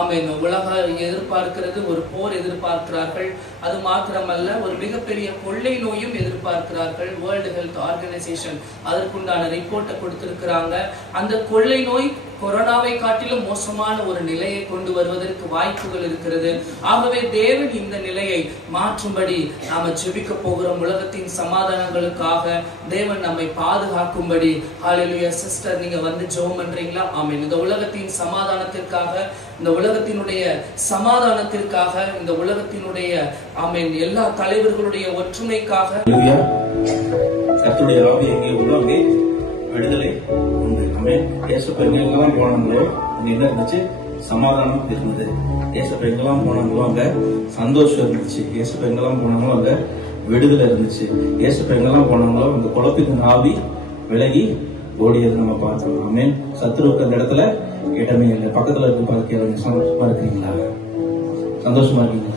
ஆமென் உலக எதிர்பார்க்கிறது, ஒரு போர் எதிர்பார்க்கிறார்கள். அது மாத்திரமல்ல, ஒரு மிகப்பெரிய கொள்ளை நோயும் எதிர்பார்க்கிறார்கள். வேர்ல்டு ஹெல்த் ஆர்கனைசேஷன் அதற்குண்டான ரிப்போர்ட்டை கொடுத்திருக்கிறாங்க. அந்த கொள்ளை நோய் கொரோனாவை காட்டிலும் மோசமான ஒரு நிலையை கொண்டு வருவதற்கு வாய்ப்புகள் இருக்கிறது. ஆகவே தேவன் இந்த நிலையை மாற்றும்படி நாம ஜெபிக்க போகிறோம். உலகத்தின் சமாதானங்களுக்காக தேவன் நம்மை பாதுகாக்கும்படி. ஹல்லேலூயா. சிஸ்டர், நீங்க வந்து ஜெபம் பண்றீங்களா? ஆமென். இந்த உலகத்தின் சமாதானத்திற்காக, இந்த உலகத்தினுடைய சமாதானத்திற்காக, இந்த உலகத்தினுடைய ஆமென் எல்லா தலைவர்களுடைய ஒற்றுமைக்காக கர்த்தருடைய ஆவி எங்கே உள்ளவங்க விடுதலை உண்டு. ஆமென். ஏசப்பா எங்கெல்லாம் போனாங்களோ அங்க என்ன இருந்துச்சு? சமாதானம் இருந்தது. ஏசப்பா எங்கெல்லாம் போனாங்களோ அங்க சந்தோஷம் இருந்துச்சு. ஏசப்பா எங்கெல்லாம் போனாங்களோ அங்க விடுதலை இருந்துச்சு. ஏசப்பா எங்கெல்லாம் போனாங்களோ அங்க குழப்பத்தின் ஆவி விலகி ஓடியது நம்ம பார்த்தோம். ஆமென். சத்துருவுக்கு அந்த இடத்துல இடமே இல்லை. பக்கத்துல இருக்கு பார்க்க சந்தோஷமா இருக்கீங்களா? சந்தோஷமா இருக்கீங்களா?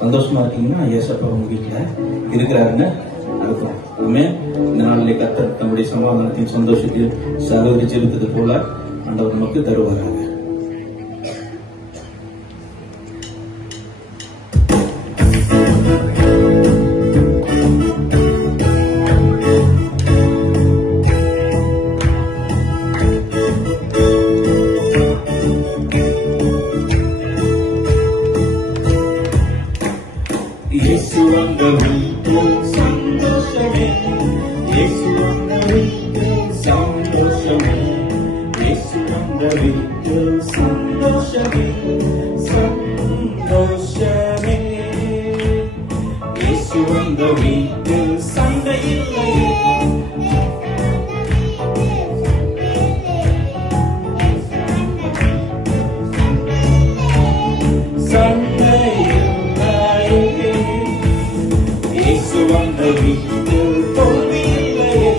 சந்தோஷமா இருக்கீங்கன்னா ஏசப்பா உங்க வீட்டுல இருக்கிறாருன்னு அர்த்தம். ஆமென். இந்த நாளிலே கர்த்தர் தம்முடைய சமாதானத்தையும் சந்தோஷத்தையும் சகோதரி ஜெபித்தது போல ஆண்டவர் நமக்கு தருவாராக. இயேசு வந்த வீட்டில் சந்தோஷமே, இயேசு வந்த வீட்டில் சந்தோஷமே, இயேசு வந்த வீட்டில் சந்தோஷமே, சந்தோஷமே. இயேசு வந்த வீட்டில் சண்டை இல்லையே, சண்டை இல்லையே. இயேசு வந்த வீட்டில் தோல்வி இல்லையே,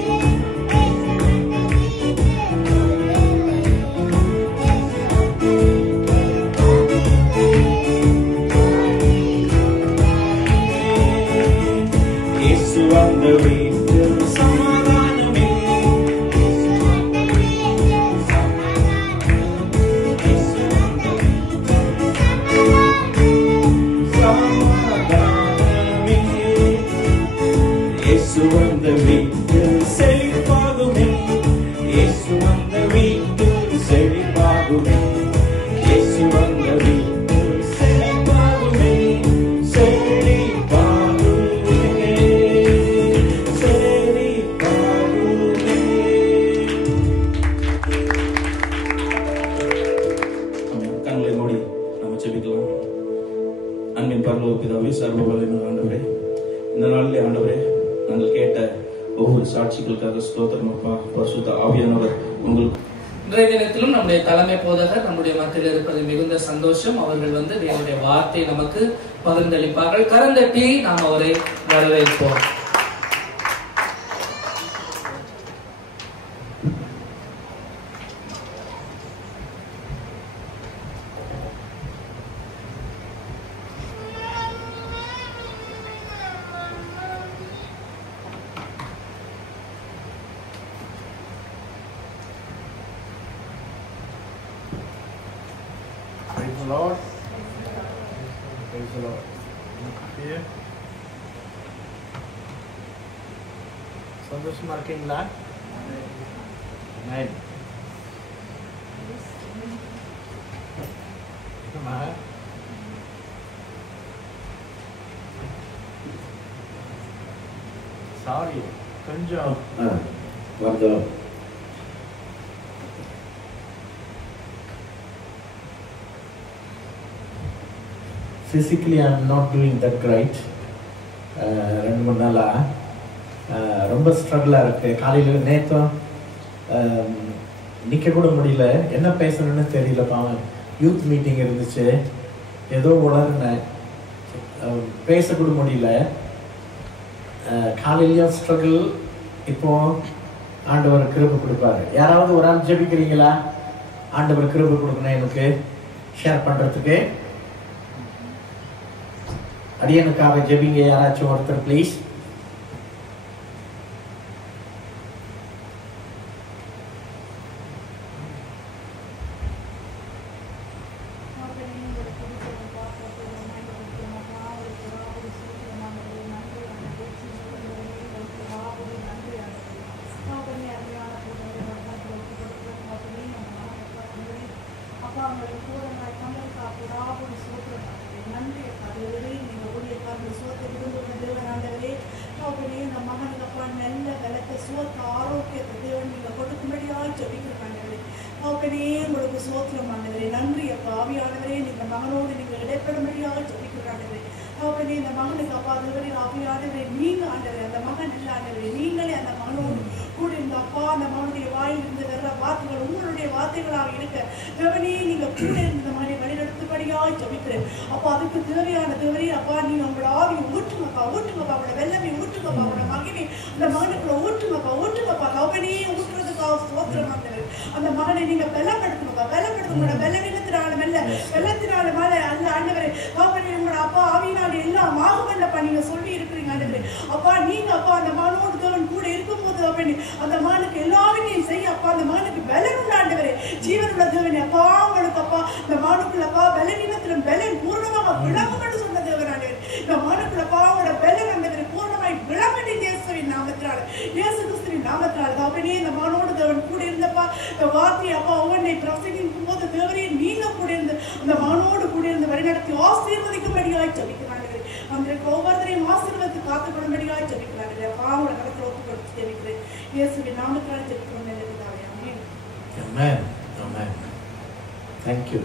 செழிப்பாகுமே. இயேசு வந்த வீட்டில் செழிப்பாகுமே, செழிப்பாகுமே, செழிப்பாகுமே. கண்களை மூடி நம்ம ஜெபிக்கலாம். அன்பின் பரலோக பிதாவே, சர்வ வல்லமையுள்ள ஆண்டவரே, இந்த நாளிலே ஆண்டவரே நாங்கள் கேட்ட ஒவ்வொரு சாட்சிகளுக்காக ஸ்தோத்திரம் அப்பா. பரிசுத்த ஆவியானவர் உங்களுக்கு இன்றைய தினத்திலும் நம்முடைய தலைமை போதகர் நம்முடைய மத்தியில் இருப்பது மிகுந்த சந்தோஷம். அவர்கள் தேவனுடைய வார்த்தை நமக்கு பகிர்ந்தளிப்பார்கள். கரந்தட்டி நாம் அவரை வரவேற்போம். Praise the Lord. Praise the Lord. Here. சந்தோஷமா இருக்கீங்களா? Amen. என்னம்மா? Sorry, கொஞ்சம் வந்தோம். physically I'm not doing that great. ரெண்டு மூணு நாளாக ரொம்ப ஸ்ட்ரகிளாக இருக்குது. காலையில் நேற்றும் நிற்க கூட முடியல, என்ன பேசணும்னு தெரியல. பாவம் யூத் மீட்டிங் இருந்துச்சு, ஏதோ உளர்னேன், பேசக்கூட முடியல. காலையிலையும் ஸ்ட்ரகிள். இப்போ ஆண்டவர் கிருபை கொடுப்பாரு. யாராவது ஒரு ஆள் ஜெபிக்கிறீங்களா? ஆண்டவர் கிருபை கொடுக்கணும் எனக்கு ஷேர் பண்ணுறதுக்கு. அடியனுக்காக ஜெபிங்க யாராச்சும் ஒருத்தர் please.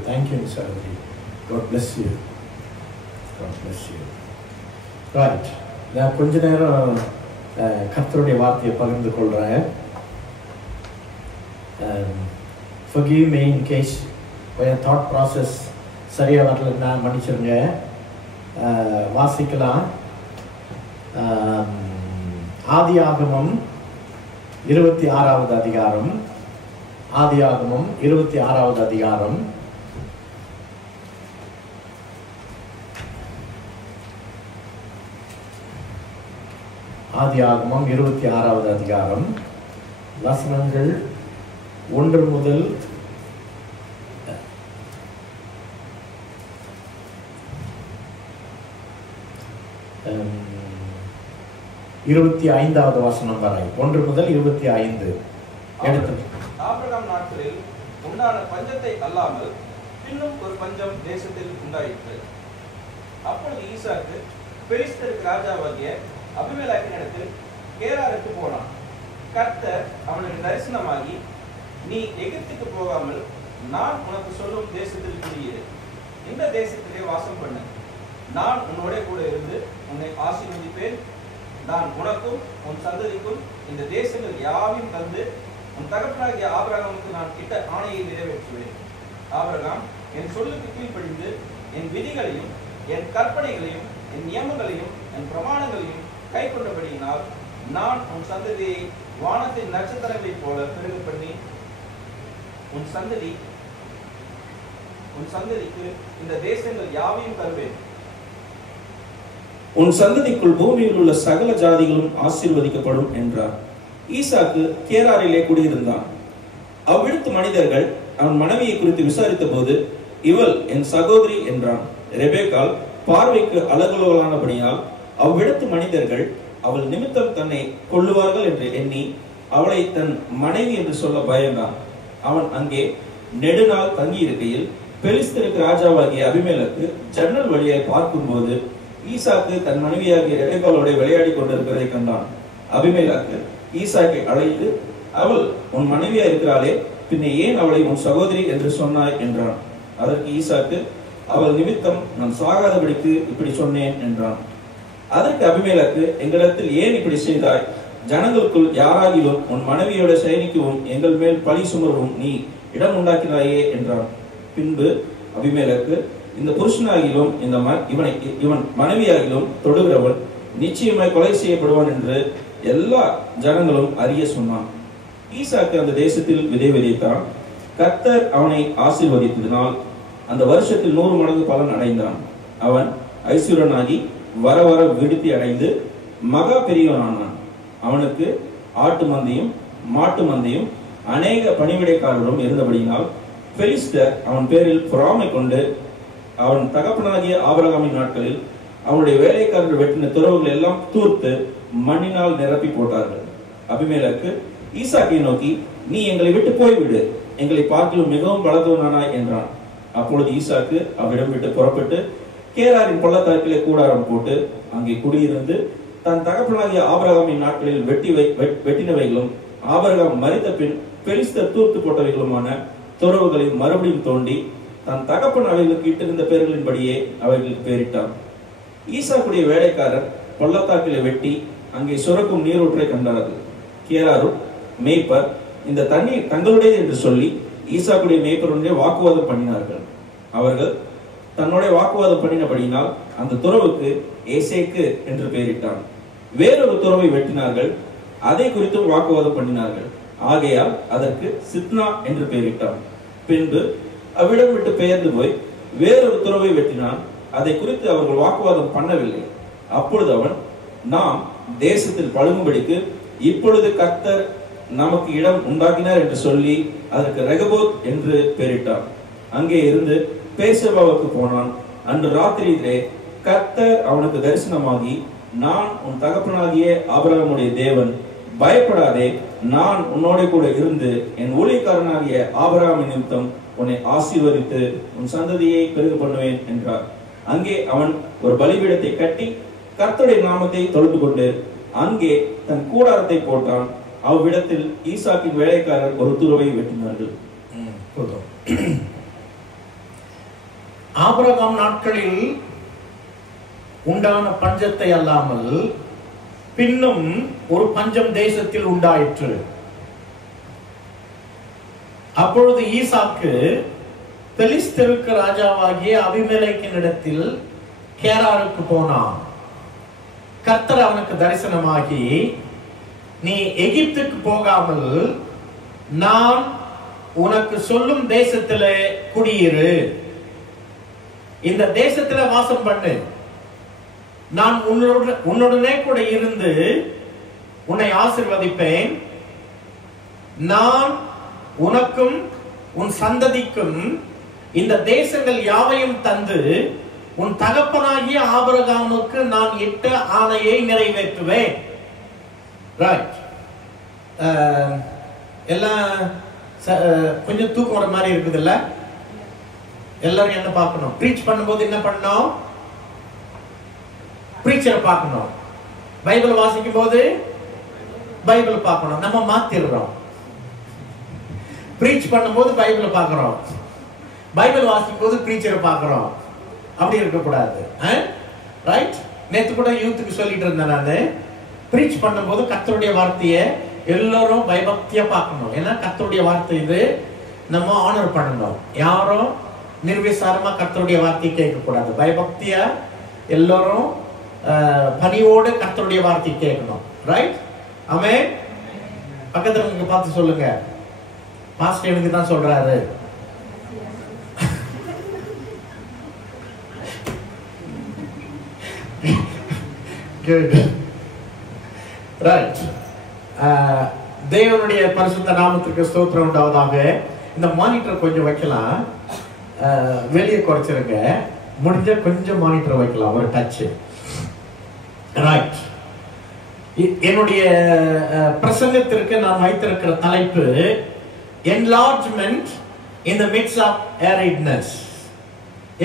Thank you, Mr. Adri. God bless you. God bless you. Right. நான் கொஞ்ச நேரம் கர்த்தருடைய வார்த்தையை பகிர்ந்து கொள்கிறேன். Forgive me in case my thought process சரியாக வரலன்னா மன்னிச்சிருங்க. வாசிக்கலாம். ஆதியாகமம் 26வது அதிகாரம். ஆதியாகமம் 26வது அதிகாரம். ஆதியாகமம் 26வது அதிகாரம். வசனங்கள் 1 முதல் 25வது வசனம் வரை. 1 முதல் 25 எடுத்து. ஆபிரகாம் நாட்களில் உண்டான பஞ்சத்தை அல்லாமல் பின்னும் ஒரு பஞ்சம் தேசத்தில் உண்டாயிற்று. அப்பொழுது ஈசாக்கு பெலிஸ்தருக்கு ராஜாவாகிய அபிமெலேக்கினிடத்தில் கேராருக்கு போனான். கர்த்தர் அவனுக்கு தரிசனமாகி, நீ எகிப்துக்கு போகாமல் நான் உனக்கு சொல்லும் தேசத்தில் குடியிரு, இந்த தேசத்திலே வாசம் பண்ணு. நான் உன்னோட கூட இருந்து உன்னை ஆசீர்வதிப்பேன். நான் உனக்கும் உன் சந்ததிக்கும் இந்த தேசங்கள் யாவையும் தந்து உன் தகப்பனாகிய ஆபிரகாமுக்கு நான் இட்ட ஆணையை நிறைவேற்றுவேன். ஆபிரகாம் என் சொல்லுக்கு கீழ்ப்படிந்து என் விதிகளையும் என் கற்பனைகளையும் என் நியமங்களையும் என் பிரமாணங்களையும் கை கொண்டபடியினால் நான் உன் சந்ததியை வானத்தின் நட்சத்திரங்களைப் போல பெருக பண்ணி உன் சந்ததிக்கு இந்த தேசங்கள் யாவையும் தருவேன். உன் சந்ததிக்குள் பூமியில் உள்ள சகல ஜாதிகளும் ஆசீர்வதிக்கப்படும் என்றார். ஈசாக்கு கேராரிலே குடியிருந்தான். அவ்விடத்து மனிதர்கள் அவன் மனைவியை குறித்து விசாரித்த போது, இவள் என் சகோதரி என்றான். ரெபேக்காள் பார்வைக்கு அழகுள்ளவளானபடியால் அவ்விடத்து மனிதர்கள் அவள் நிமித்தம் தன்னை கொள்ளுவார்கள் என்று எண்ணி அவளை தன் மனைவி என்று சொல்ல பயந்தான். அவன் அங்கே நெடுநாள் தங்கி இருக்கையில் பெலிஸ்தருக்கு ராஜாவாகிய அபிமெலேக்கு ஜன்னல் வழியாய் பார்க்கும்போது ஈசாக்கு தன் மனைவியாகிய ரெபெக்காளோட விளையாடி கொண்டிருக்கிறதை கண்டான். அபிமெலேக்கு ஈசாக்கை அழைத்து, அவள் உன் மனைவியா இருக்கிறாளே, பின்ன ஏன் அவளை உன் சகோதரி என்று சொன்னாய் என்றான். அதற்கு ஈசாக்கு, அவள் நிமித்தம் நான் சாகாதபடிக்கு இப்படி சொன்னேன் என்றான். அதற்கு அபிமெலேக்கு, எங்களிடத்தில் ஏன் இப்படி செய்தாய்? ஜனங்களுக்குள் யாராகிலும் உன் மனைவியோட சயனிக்கவும் எங்கள் மேல் பழி சுமரவும் நீ இடம் உண்டாக்கினாயே என்றான். பின்பு அபிமெலேக்கு, இந்த புருஷனாகிலும் இவன் மனைவியாகிலும் தொடுகிறவன் நிச்சயமாய் கொலை செய்யப்படுவான் என்று எல்லா ஜனங்களும் அறிய சொன்னான். ஈசாக்கு அந்த தேசத்தில் விதை விதைத்தான். கர்த்தர் அவனை ஆசீர்வதித்ததினால் அந்த வருஷத்தில் 100 மடங்கு பலன் அடைந்தான். அவன் ஐஸ்வரனாகி வர வர விருத்தி அடைந்து மகா பெரியவனானான். அவனுக்கு ஆட்டு மந்தையும் மாட்டு மந்தையும் அநேக பணிவிடைக்காரரும் இருந்தபடியினால் பெலிஸ்தர் அவன் பேரில் பொறாமை கொண்டு அவன் தகப்பனாகிய ஆபிரகாமின் நாட்களில் அவனுடைய வேலைக்காரர்கள் வெட்டின துறவுகள் எல்லாம் தூர்த்து மண்ணினால் நிரப்பி போட்டார்கள். அபிமெலேக்கு ஈசாக்கை நோக்கி, நீ எங்களை விட்டு போய்விடு, எங்களை பார்க்கலும் மிகவும் பலத்தவனானாய் என்றான். அப்பொழுது ஈசாக்கு அவ்விடம் விட்டு புறப்பட்டு கேராரின் பள்ளத்தாக்கிலே கூடாரம் போட்டு அங்கே குடியிருந்து தன் தகப்பனாகிய ஆபிரகாமின் நாட்களில் வெட்டினவைகளும் ஆபிரகாம் மரித்த பின் பெலிஸ்தர் தூர்த்து போட்டவைகளுமான துறவுகளை மறுபடியும் தோண்டி தன் தகப்பன் அவைகளுக்கு இட்டிருந்த பெயர்களின்படியே அவைகளுக்கு பெயரிட்டான். ஈசாக்குடைய வேலைக்காரர் பள்ளத்தாக்கிலே வெட்டி அங்கே சுரக்கும் நீரூற்றை கண்டார்கள். கேராரும் மேய்ப்பர் இந்த தண்ணீர் தங்களுடையது என்று சொல்லி ஈசாக்குடைய மேய்ப்பருடைய வாக்குவாதம் பண்ணினார்கள். அவர்கள் தன்னுடைய வாக்குவாதம் பண்ணினபடியினால் அந்த துறவுக்கு ஏசேக்கு என்று பெயரிட்டான். வேறொரு துறவை வெட்டினார்கள், அதை குறித்தும் வாக்குவாதம் பண்ணினார்கள். ஆகையால் அதற்கு சித்னா என்று பெயரிட்டான். பின்பு அவ்விடம் விட்டு பெயர்ந்து போய் வேறொரு துறவை வெட்டினான். அதை குறித்து அவர்கள் வாக்குவாதம் பண்ணவில்லை. அப்பொழுது அவன், நாம் தேசத்தில் பழுகும்படிக்கு இப்பொழுது கர்த்தர் நமக்கு இடம் உண்டாக்கினார் என்று சொல்லி அதற்கு ரெகபோத் என்று பெயரிட்டான். அங்கே இருந்து பேர்சேபாவுக்கு போனான். அன்று ராத்திரியிலே கர்த்தர் அவனுக்கு தரிசனமாகி, நான் உன் தகப்பனாகிய ஆபிரகாமுடைய தேவன், பயப்படாதே, நான் உன்னோட கூட இருந்து என் ஊழியக்காரனாகிய ஆபிரகாமின் நிமித்தம் உன்னை ஆசீர்வதித்து உன் சந்ததியை பெருக பண்ணுவேன் என்றார். அங்கே அவன் ஒரு பலிபீடத்தை கட்டி கர்த்தருடைய நாமத்தை தொழுது கொண்டு அங்கே தன் கூடாரத்தை போட்டான். அவ்விடத்தில் ஈசாக்கின் வேலைக்காரர் ஒரு துறவை வெட்டினார்கள். ஆபிரகாம் நாட்களில் உண்டான பஞ்சத்தை அல்லாமல் பின்னும் ஒரு பஞ்சம் தேசத்தில் உண்டாயிற்று. அப்பொழுது ஈசாக்கு பெலிஸ்தருக்கு ராஜாவாகிய அபிமெலேக்கினிடத்தில் கேராருக்கு போனான். கர்த்தர் அவனுக்கு தரிசனமாகி, நீ எகிப்துக்கு போகாமல் நான் உனக்கு சொல்லும் தேசத்திலே குடியிரு, இந்த தேசத்துல வாசம் பண்ணு, நான் உன்னுடனே கூட இருந்து உன்னை ஆசீர்வதிப்பேன், நான் உனக்கும் உன் சந்ததிக்கும் இந்த தேசங்கள் யாவையும் தந்து உன் தகப்பனாகிய ஆபிரகாமுக்கு நான் இட்ட ஆணையை நிறைவேற்றுவேன். ரைட், எல்லாம் கொஞ்சம் தூக்கம் வர மாதிரி இருக்குது இல்ல? எல்லாரும் என்ன பார்க்கணும்? ப்ரீச் பண்ணும்போது என்ன பண்ணணும்? பிரீச்சரை பார்க்கணும். பைபிள் வாசிக்கும் போது பைபிள் பார்க்கணும். நம்ம மாத்திடுறோம். பிரீச் பண்ணும்போது பைபிளை பார்க்கிறோம், பைபிள் வாசிக்கும் போது பிரீச்சரை பார்க்கிறோம். அப்படி இருக்கக்கூடாது. ரைட்? நேற்று கூட யூத்துக்கு சொல்லிட்டு இருந்தேன் நான், பிரீச் பண்ணும்போது கர்த்தருடைய வார்த்தையை எல்லாரும் பயபக்தியா பார்க்கணும். ஏன்னா கர்த்தருடைய வார்த்தை இது, நம்ம ஆனர் பண்ணணும். யாரும் நிர்விசாரமா கர்த்தருடைய வார்த்தையை கேட்கக்கூடாது. பயபக்தியா எல்லாரும் பணியோடு கர்த்தருடைய வார்த்தை கேட்கணும். ரைட்? ஆமென். பக்கத்துல நீங்க பார்த்து சொல்லுங்க, பாஸ்டர் எனக்கு தான் சொல்றாரு. ரைட். தேவனுடைய பரிசுத்த நாமத்திற்கு ஸ்தோத்திரம் உண்டாவதாக. இந்த மானிட்டர் கொஞ்சம் வைக்கலாம், வெளியே குறைச்சிருங்க. முடிஞ்ச கொஞ்சம் மானிட்டர் வைக்கலாம், ஒரு டச். ரைட். என்னுடைய பிரசங்கத்திற்கு நான் வைத்திருக்கிற தலைப்பு enlargement in the midst of aridness.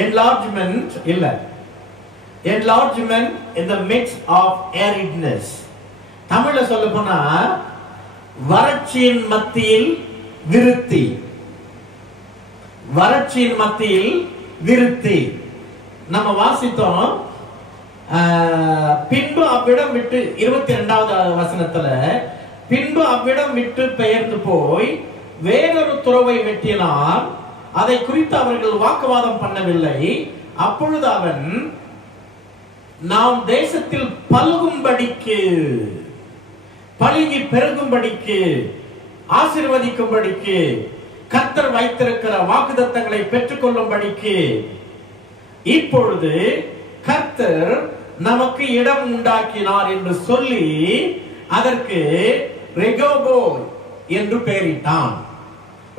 Enlargement இல்ல, enlargement in the midst of aridness. தமிழ்ல சொல்ல போனா வறட்சியின் மத்தியில் விருத்தி. வறட்சியின் மத்தியில் விருத்தி. நம்ம வாசித்தோம். பின்பு அவ்விடம் விட்டு 22வது வசனத்துல, பின்பு அவ்விடம் விட்டு பெயர்ந்து போய் வேறொரு துறவை வெட்டினார். அதை குறித்து அவர்கள் வாக்குவாதம் பண்ணவில்லை. அப்பொழுது அவன், நாம் தேசத்தில் பல்கும்படிக்கு, பழுகி பெருகும்படிக்கு, ஆசீர்வதிக்கும்படிக்கு, கர்த்தர் வைத்திருக்கிற வாக்குத்தத்தங்களை பெற்றுக் கொள்ளும்படிக்கு இப்பொழுது கர்த்தர் நமக்கு இடம் உண்டாக்கினார் என்று சொல்லி அதற்கு ரெகோபோ என்று பெயரிட்டான்.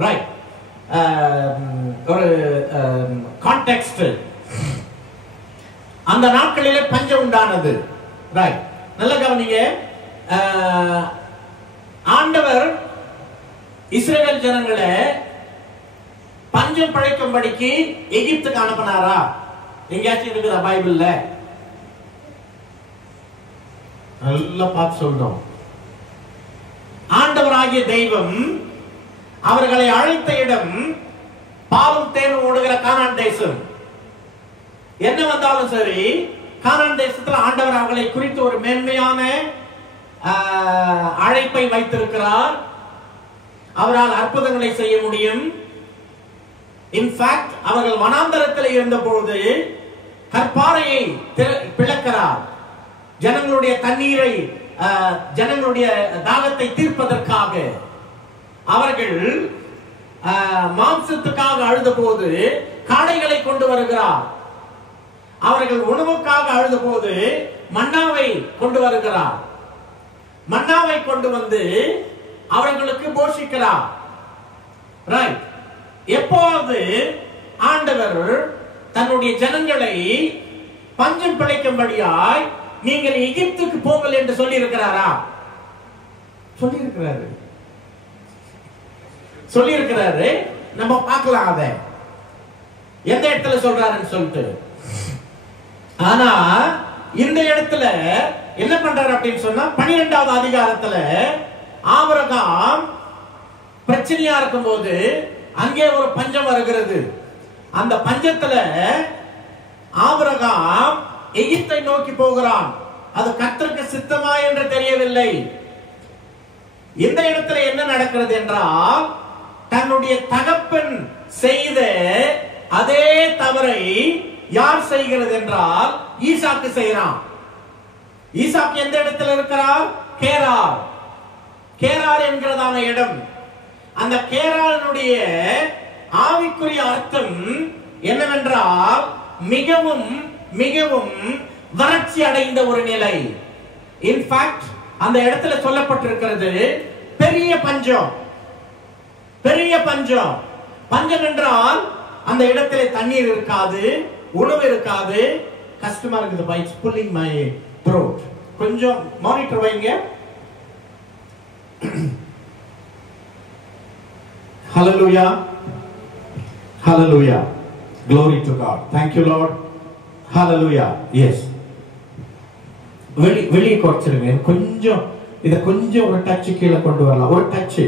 ரைட். ஒரு கான்டெக்ஸ்ட். அந்த நாட்களிலே பஞ்சம் உண்டானது. ரைட். நல்ல கவனிங்க. ஆண்டவர் இஸ்ரவேல் ஜனங்களை பஞ்சம் பழைக்கும்படிக்கு எகிப்துக்கு அனுப்பினாரா? எங்கேயாச்சும் இருக்குதா பைபிள்ல? நல்லா பார்த்து சொல்லணும். ஆண்டவராகிய தெய்வம் அவர்களை அழைத்த இடம் பாலும் தேனும் ஓடுகிற கானான் தேசம். என்ன வந்தாலும் சரி, கானான் தேசத்தில் ஆண்டவர் அவர்களை குறித்து ஒரு மேன்மையான அழைப்பை வைத்திருக்கிறார். அவரால் அற்புதங்களை செய்ய முடியும். இன்ஃபேக்ட் அவர்கள் வனாந்தரத்தில் இருந்தபோது கற்பாறையை பிளக்கிறார். ஜனங்களுடைய தண்ணீரை, ஜனங்களுடைய தாகத்தை தீர்ப்பதற்காக. அவர்கள் மாம்சத்துக்காக அழுத போது காடைகளை கொண்டு வருகிறார். அவர்கள் உணவுக்காக அழுத போது மன்னாவை கொண்டு வருகிறார். மன்னாவை கொண்டு வந்து அவர்களுக்கு போஷிக்கிறார். ரைட். எப்போது ஆண்டவர் தன்னுடைய ஜனங்களை பஞ்சம் பிழைக்கும்படியாய் நீங்கள் எகிப்துக்கு போங்கள் என்று சொல்லி இருக்கிறாரா? சொல்லி இருக்கிறாரு. சொல்லி இருக்கிறாரு. நம்ம பார்க்கலாம் அதை எந்த இடத்துல சொல்றாருன்னு சொல்லிட்டு. ஆனா இந்த இடத்துல என்ன பண்றாரு அப்படின்னு சொன்னா, 12வது அதிகாரத்துல ஆபிரகாம் பிரச்சனையா இருக்கும்போது அங்கே ஒரு பஞ்சம் வருகிறது. அந்த பஞ்சத்துல ஆபிரகாம் எகிப்தை நோக்கி போகிறான். அது கர்த்தருக்கு சித்தமா என்று தெரியவில்லை. இந்த இடத்துல என்ன நடக்கிறது என்றால், தன்னுடைய தகப்பன் செய்த அதே தவறை யார் செய்கிறது என்றால் ஈசாக்கு செய்கிறான். ஈசாக்கு எந்த இடத்துல இருக்கிறார்? கேரார். கேரார் என்கிறதான இடம். அந்த கேரானுடைய ஆவிக்குரிய அர்த்தம் என்னவென்றால் மிகவும் மிகவும் வறட்சி அடைந்த ஒரு நிலை. இன்ஃபேக்ட் அந்த இடத்துல சொல்லப்பட்டிருக்கிறது பெரிய பஞ்சம். பெரிய பஞ்சம். பஞ்சம் என்றால் அந்த இடத்துல தண்ணீர் இருக்காது, உணவு இருக்காது. கஷ்டமா இருக்குது. By pulling my throat. கொஞ்சம் மானிட்டர் வைங்க. Hallelujah. Hallelujah. Glory to God. Thank you, Lord. Hallelujah. Yes. வெளியே குறைச்சிருங்க. கொஞ்சம் இத கொஞ்சம் ஒரு டச் கீழே கொண்டு வரலாம். ஒரு டச்.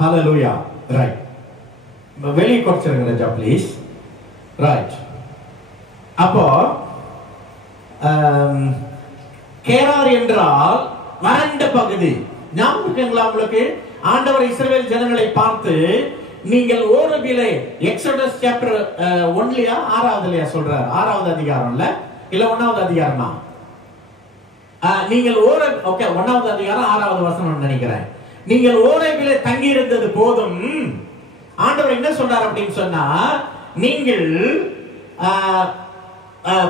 Hallelujah. Right. வெளியே குறைச்சிருங்க ராஜா ப்ளீஸ். ரைட். அப்போ கேரார் என்றால் வறண்ட பகுதி. ஞாபகம் இருக்குங்களா உங்களுக்கு? ஆண்டவர் இஸ்ரவேல் ஜனங்களை பார்த்து நீங்கள் ஓரபிலே எக்ஸோடஸ் சாப்டர் 1லயா 6வதுலயா சொல்றார். 6வது அதிகாரம்ல இல்ல 1வது அதிகாரமா? நீங்கள் ஓகே 1வது அதிகாரம் 6வது வசனம் நினைக்கிறேன். நீங்கள் ஓரபிலே தங்கி இருந்தது போதும். ஆண்டவர் என்ன சொல்றார் அப்படின்னு சொன்னா, நீங்கள்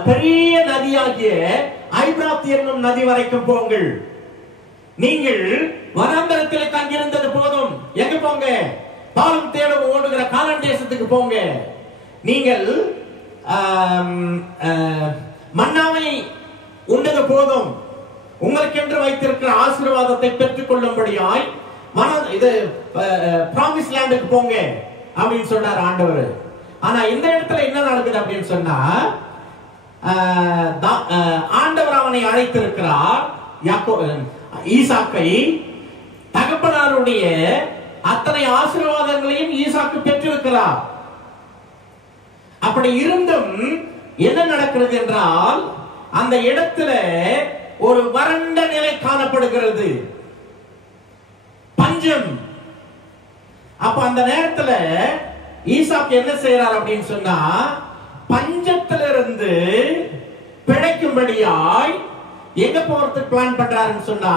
பெரிய நதியாகிய ஐபிராத் என்னும் நதி வரைக்கும் போங்கள். நீங்கள் வனாந்தரத்தில் தங்கியிருந்தது போதும். எங்க போங்க? பாலும் தேடும் ஓடுகிற கானான் தேசத்துக்கு போங்க. நீங்கள் மன்னாவை உண்டது போதும். உங்களுக்கு என்று வைத்திருக்கிற ஆசீர்வாதத்தை பெற்றுக் கொள்ளும்படியாய் இது பிராமிஸ் லேண்டுக்கு போங்க அப்படின்னு சொன்னார் ஆண்டவர். ஆனா இந்த இடத்துல என்ன நடக்குது அப்படின்னு சொன்னா, ஆண்டவர் அவனை அழைத்திருக்கிறார். ஈசாக்கை தகப்பனாருடைய அத்தனை ஆசீர்வாதங்களையும் ஈசாக்கு பெற்றிருக்கிறார். அப்படி இருந்தும் என்ன நடக்கிறது என்றால், அந்த இடத்துல ஒரு வறண்ட நிலை காணப்படுகிறது, பஞ்சம். அப்ப அந்த நேரத்துல ஈசாக்கு என்ன செய்யறார் அப்படின்னு சொன்னா, பஞ்சத்திலிருந்து பிழைக்கும்படியாய் எங்க போறதுக்கு பிளான் பண்றாருன்னு சொன்னா,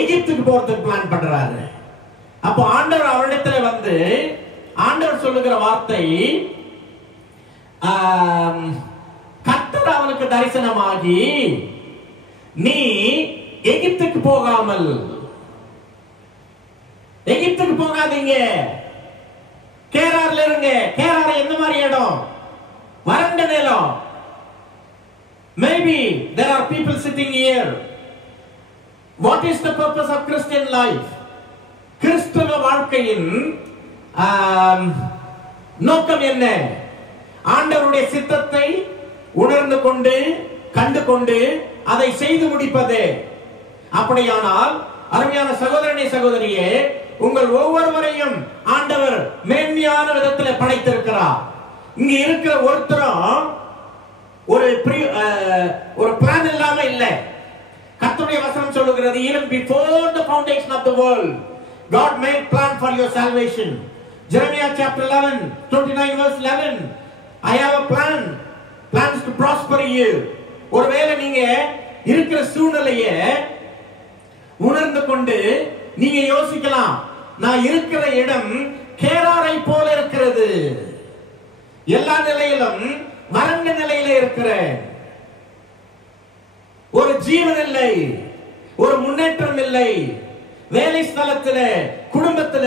எகிப்துக்கு போறதுக்கு பிளான் பண்றாரு. அப்போ ஆண்டவர் அவரிடத்துல வந்து ஆண்டவர் சொல்லுகிற வார்த்தை, கர்த்தர் அவனுக்கு தரிசனமாகி, நீ எகிப்துக்கு போகாமல், எகிப்துக்கு போகாதீங்க, கேரார்ல இருங்க. கேரார் எந்த மாதிரி இடம்? வறண்ட நிலம். Maybe there are people sitting here. What is the purpose of Christian life? கிறிஸ்தவ வாழ்க்கையின் நோக்கம் என்ன? ஆண்டவருடைய சித்தத்தை உணர்ந்து கொண்டு கண்டு கொண்டு அதை செய்து முடிப்பதே. அப்படியானால் அருமையான சகோதரனே சகோதரியே, உங்கள் ஒவ்வொருவரையும் ஆண்டவர் மேன்மையான விதத்தில் படைத்திருக்கிறார். இங்க இருக்கிற ஒருத்தரும் ஒரு பிளான் இல்லாம இல்ல. கர்த்தருடைய வசனம் சொல்லுகிறது, even before the foundation of the world God made plan for your salvation. Jeremiah chapter 11 29 verse 11, I have a plan, plans to prosper you. ஒருவேளை நீங்க இருக்கிற சூழ்நிலையை உணர்ந்து கொண்டு நீங்க யோசிக்கலாம், நான் இருக்கிற இடம் கேராரை போல இருக்கிறது, எல்லா நிலையிலும் வறண்ட நிலையில இருக்கிறேன், ஒரு ஜீவன் இல்லை, ஒரு முன்னேற்றம் இல்லை, வேலை ஸ்தலத்துல, குடும்பத்துல,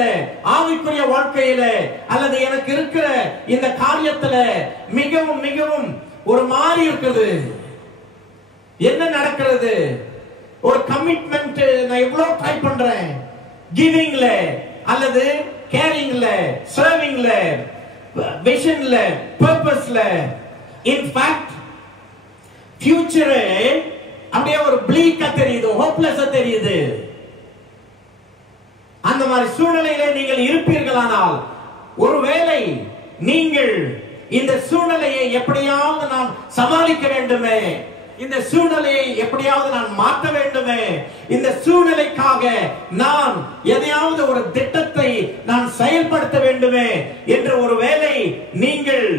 ஆவிக்குரிய வாழ்க்கையில, அல்லது எனக்கு இருக்கிற இந்த காரியத்துல மிகவும் மிகவும் ஒரு மாறி இருக்குது. என்ன நடக்கிறது? ஒரு கமிட்மெண்ட் நான் எவ்வளவு ட்ரை பண்றேன், கிவிங்ல அல்லது கேரிங்ல, சர்விங்ல, விஷன்ல, பர்பஸ்ல. இன்ஃபேக்ட் ஃபியூச்சர் அப்படியே ஒரு ப்ளீக்கா தெரியுது, ஹோப்லெஸ்ஸா தெரியுது. அந்த மாதிரி சூழ்நிலையில நீங்கள் இருப்பீர்களானால், ஒருவேளை நீங்கள் இந்த சூழ்நிலையை எப்படியாவது நான் சமாளிக்க வேண்டுமே, இந்த சூழ்நிலையை எப்படியாவது நான் மாற்ற வேண்டுமே, இந்த சூழ்நிலைக்காக நான் எதையாவது ஒரு திட்டத்தை நான் செயல்படுத்த வேண்டுமே என்று ஒருவேளை நீங்கள்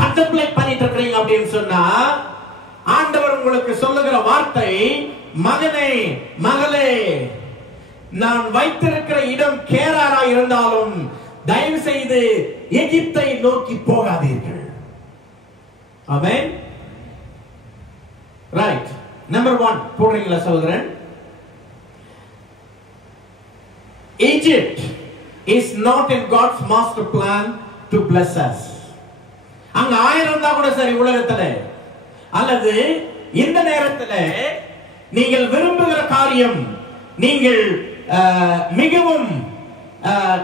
கண்டெம்ப்ளேட் பண்ணிட்டு இருக்கீங்க அப்படின்னு சொன்னா, ஆண்டவர் உங்களுக்கு சொல்லுகிற வார்த்தை, மகனே மகளே, நான் வைத்திருக்கிற இடம் கேராரா இருந்தாலும் தயவு செய்து எகிப்தை நோக்கி போகாதீர்கள். ஆமென். ரைட். நம்பர் 1 போடுறீங்களா சகோதரன்? Egypt is not in God's master plan to bless us. அங்க 1000 தான் கூட சரி உலகத்துல, அல்லது இந்த நேரத்துல நீங்கள் விரும்புகிற காரியம், நீங்கள் மிகவும்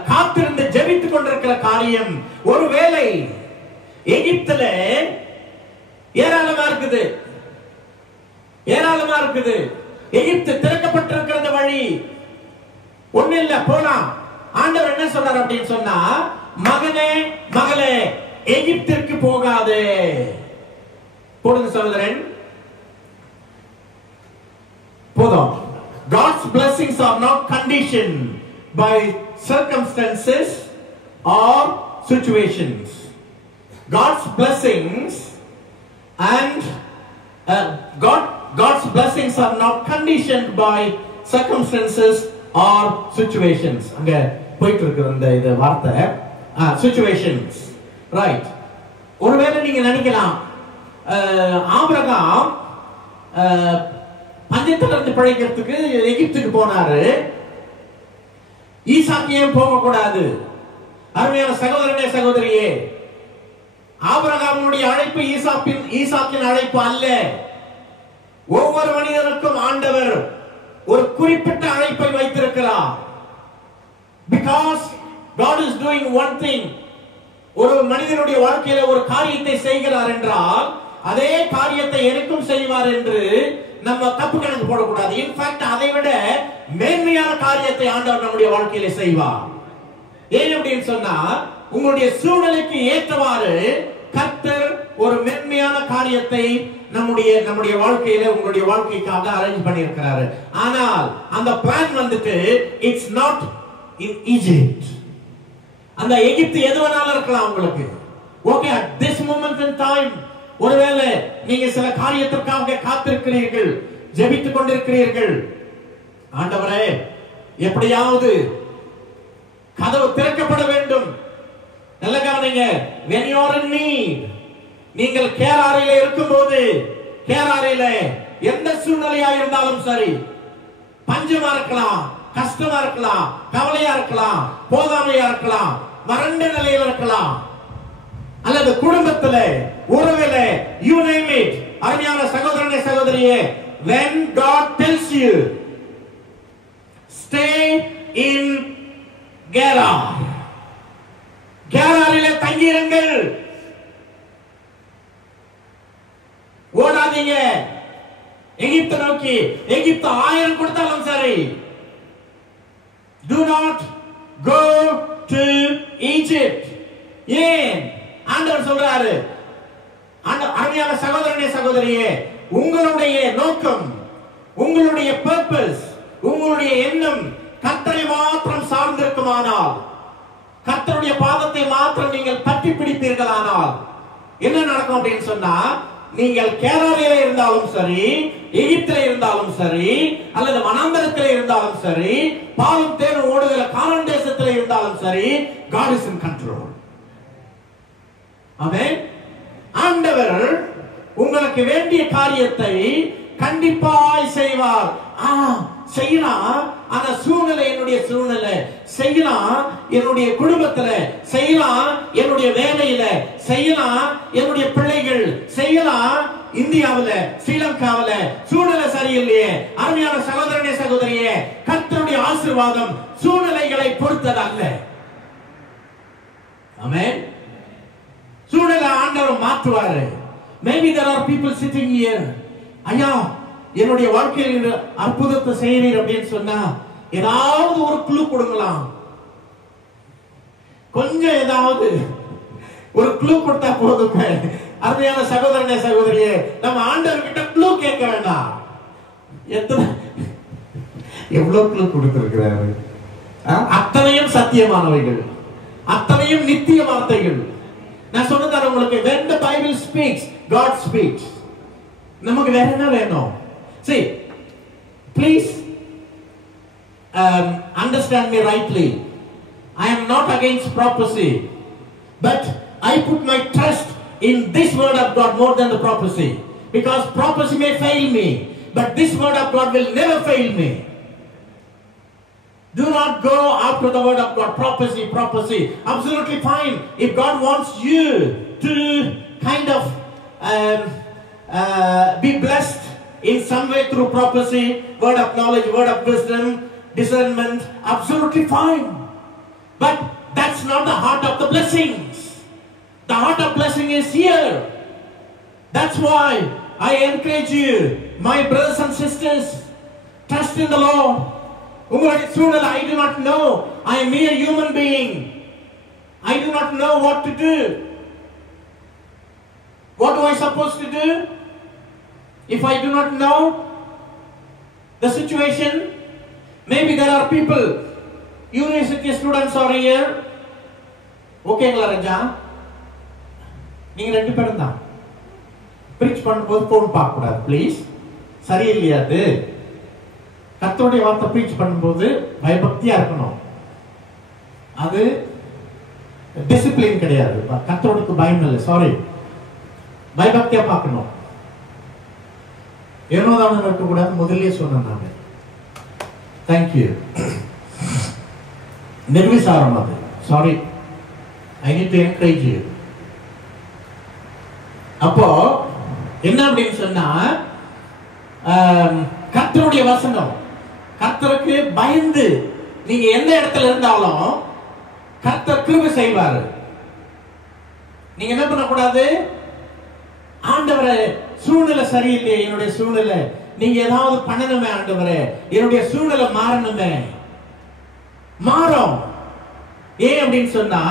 காத்திருந்து ஜெபித்துக் கொண்டிருக்கிற காரியம். ஒருவேளை எகிப்துல ஏராளமா இருக்குது, ஏராளமா இருக்குது. எகிப்து திறக்கப்பட்டிருக்கிறது வழி, ஒண்ணு இல்ல போலாம். ஆண்டவர் என்ன சொல்றார் அப்படின்னு சொன்னா, மகனே மகளே எகிப்திற்கு போகாதே. போடுங்க சகோதரன், போதும். God's blessings are not conditioned by circumstances or situations. God's blessings and God's blessings are not conditioned by circumstances or situations. அங்க போயிட்டு இருக்கு அந்த இந்த வார்த்தை situations, right? ஒருவேளை நீங்க நினைக்கலாம், ஆபிரகாம் பஞ்சத்திலிருந்து பிழைக்கிறதுக்கு எகிப்துக்கு போனாரு, ஈசாக்கையும் போக கூடாது. அருமையான சகோதரனே சகோதரியே, ஆபிரகாமுடைய அழைப்பு ஈசாக்கின் அழைப்பு அல்ல. ஒவ்வொரு மனிதனுக்கும் ஆண்டவர் ஒரு குறிப்பிட்ட அழைப்பை வைத்திருக்கிறார். Because God is doing one thing, ஒரு மனிதனுடைய வாழ்க்கையில ஒரு காரியத்தை செய்கிறார் என்றால் அதே காரியத்தை எனக்கும் செய்வார் என்று நம்ம தப்பு கணக்கு போடக்கூடாது. இன்ஃபேக்ட் அதை விட மேன்மையான காரியத்தை ஆண்டவர் நம்முடைய வாழ்க்கையில செய்வார். ஏன் அப்படின்னு சொன்னா, உங்களுடைய சூழ்நிலைக்கு ஏற்றவாறு கர்த்தர் ஒரு மென்மையான காரியத்தை நம்முடைய வாழ்க்கையில உங்களுடைய வாழ்க்கைக்காக அரேஞ்ச் பண்ணியிருக்கிறாரு. ஆனால் அந்த பிளான் வந்துட்டு இட்ஸ் நாட் இன் ஈஜிப்ட். அந்த எகிப்து எது வேணாலும் இருக்கலாம் உங்களுக்கு. Okay, at this moment in time ஒருவேளை நீங்க சில காரியத்திற்காக காத்திருக்கிறீர்கள், ஜெபித்துக் கொண்டிருக்கிறீர்கள். ஆண்டவரே எப்படியாவது கதவு திறக்கப்பட வேண்டும். நல்ல கவனிங்க, when you are in need, நீங்கள் கேராரில இருக்கும்போது, கேராரில எந்த சூழ்நிலையா இருந்தாலும் சரி, பஞ்சமா இருக்கலாம், கஷ்டமா இருக்கலாம், கவலையா இருக்கலாம், போதாமையா இருக்கலாம், வறண்ட நிலையில இருக்கலாம், அல்லது குடும்பத்துல, உறவில, you name it. அருமையான சகோதரனே சகோதரியே, when God tells you stay in Gerar, கேராரிலே தங்கியிருங்கள், ஓடாதீங்க எகிப்து நோக்கி. எகிப்து 1000 கொடுத்தாலும் சரி, do not go to Egypt. ஏன் ஆண்டவர் சொல்றாரு? அருமையான சகோதரனே சகோதரியே, உங்களுடைய நோக்கம், உங்களுடைய பர்பஸ், உங்களுடைய எண்ணம் கர்த்தரை மாத்திரம் சார்ந்திருக்குமானால், கர்த்தருடைய பாதத்தை மாத்திரம் நீங்கள் பற்றி பிடிப்பீர்களானால் என்ன நடக்கும் அப்படின்னு சொன்னா, நீங்கள் கேராரில இருந்தாலும் சரி, எகிப்தில இருந்தாலும் சரி, அல்லது வனாந்தரத்தில் இருந்தாலும் சரி, பாலும் தேனும் ஓடுகிற கானான் தேசத்தில் இருந்தாலும் சரி, God is in control. ஆமென். ஆண்டவர் உங்களுக்கு வேண்டிய காரியத்தை கண்டிப்பாய் செய்வார். செய்யலாம், ஆனா சூழ்நிலை, என்னுடைய சூழ்நிலை செய்யலாம், என்னுடைய குடும்பத்துல செய்யலாம், என்னுடைய வேலையில செய்யலாம், என்னுடைய பிள்ளைகள் செய்யலாம், இந்தியாவுல, ஸ்ரீலங்காவுல சூழ்நிலை சரியில்லையே. அருமையான சகோதரனே சகோதரியே, கர்த்தருடைய ஆசீர்வாதம் சூழ்நிலைகளை பொறுத்தது அல்ல. ஆமென். சூழ்நிலை ஆண்டவர் மாற்றுவாரு. Maybe there are people sitting here, ஐயா என்னுடைய வாழ்க்கையில் அற்புதத்தை செய்யறீர் அப்படின்னு சொன்னா ஏதாவது ஒரு க்ளூ கொடுங்களாம். கொஞ்சம் ஏதாவது ஒரு க்ளூ கொடுத்தா போதும். அருமையான சகோதரனே சகோதரியே, நம்ம ஆண்டவர் கிட்ட க்ளூ கேட்க வேண்டாம். எவ்வளவு க்ளூ கொடுத்திருக்கிறாரு. அத்தனையும் சத்தியமானவைகள், அத்தனையும் நித்திய வார்த்தைகள். நான் சொன்னதான உங்களுக்கு, when the Bible speaks, God speaks. நமக்கு வேற என்ன வேணும்? See, please understand me rightly. I am not against prophecy, but I put my trust in this word of God more than the prophecy, because prophecy may fail me, but this word of God will never fail me. Do not go after the word of God. Prophecy, absolutely fine. If God wants you to kind of be blessed in some way through prophecy, word of knowledge, word of wisdom, discernment, absolutely fine. But that's not the heart of the blessings. The heart of blessing is here. That's why I encourage you, my brothers and sisters, trust in the Lord. I do not know. I am mere human being. I do not know what to do. What am I supposed to do? If I do not know the situation, maybe there are people, university students are here. Okay, Raja. நீங்க ரெண்டு பேரும் தான் preach பண்ணும்போது phone பார்க்க கூடாது please. சரியில்லையா அது? கர்த்தருடைய வார்த்தை preach பண்ணும்போது பயபக்தியா இருக்கணும். அது டிசிப்ளின் கிடையாது. கர்த்தருக்கு பயம் இல்லை. சாரி. பயபக்தியா பார்க்கணும். ஏனோதான் இருக்க கூடாது. முதல்லயே சொன்னேன் நான். Thank you. நிர்விசாரம் அது. Sorry. I need to encourage you. அப்போ என்ன அப்படின்னு சொன்னா கர்த்தருடைய வசனம், கர்த்தருக்கு பயந்து நீங்க எந்த இடத்துல இருந்தாலும் கர்த்தர் கிருபை செய்வாரு. நீங்க என்ன பண்ணக்கூடாது? ஆண்டவரே சூழ்நிலை சரியில்லை, என்னுடைய சூழ்நிலை, நீங்க ஏதாவது பண்ணணுமே ஆண்டவரே, என்னுடைய சூழ்நிலை மாறணுமே. மாறும். ஏன் அப்படின்னு சொன்னா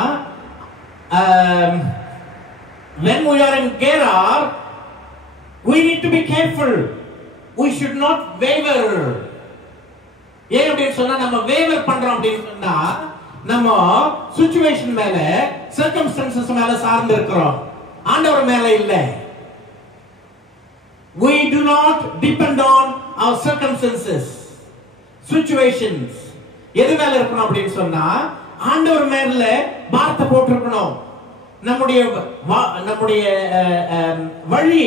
when we are in Gerar, we need to be careful. We should not waver. ஏன் அப்படின்னு சொன்னா நம்ம waver பண்றோம் அப்படின்னு சொன்னா நம்ம situation மேல circumstances மேல சார்ந்து இருக்கிறோம், ஆண்டவர் மேல இல்ல. We do not depend on our circumstances, situations. எது மேல இருக்கணும் அப்படின்னு சொன்னா ஆண்டவர் மேல வார்த்தை போட்டுருக்கணும். நம்முடைய வழி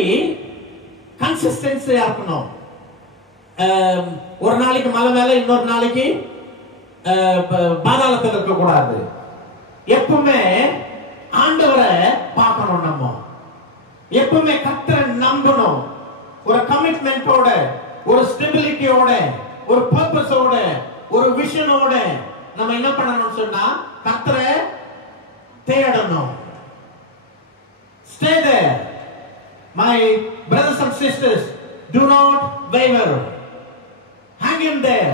கன்சிஸ்டன்சியா இருக்கணும். ஒரு நாளைக்கு மலை மேல, இன்னொரு நாளைக்கு பாதாளத்தில் இருக்க கூடாது. எப்பவுமே ஆண்டவரை பார்க்கணும். நம்ம எப்பவுமே கர்த்தரை நம்பணும். ஒரு கமிட்மெண்டோட, ஒரு ஸ்டெபிலிட்டியோட, ஒரு பர்பஸோட, ஒரு விஷனோட நம்ம என்ன பண்ணணும்னு சொன்னா கர்த்தரை தேடணும். Stay there. My brothers and sisters, do not waver. Hang in there.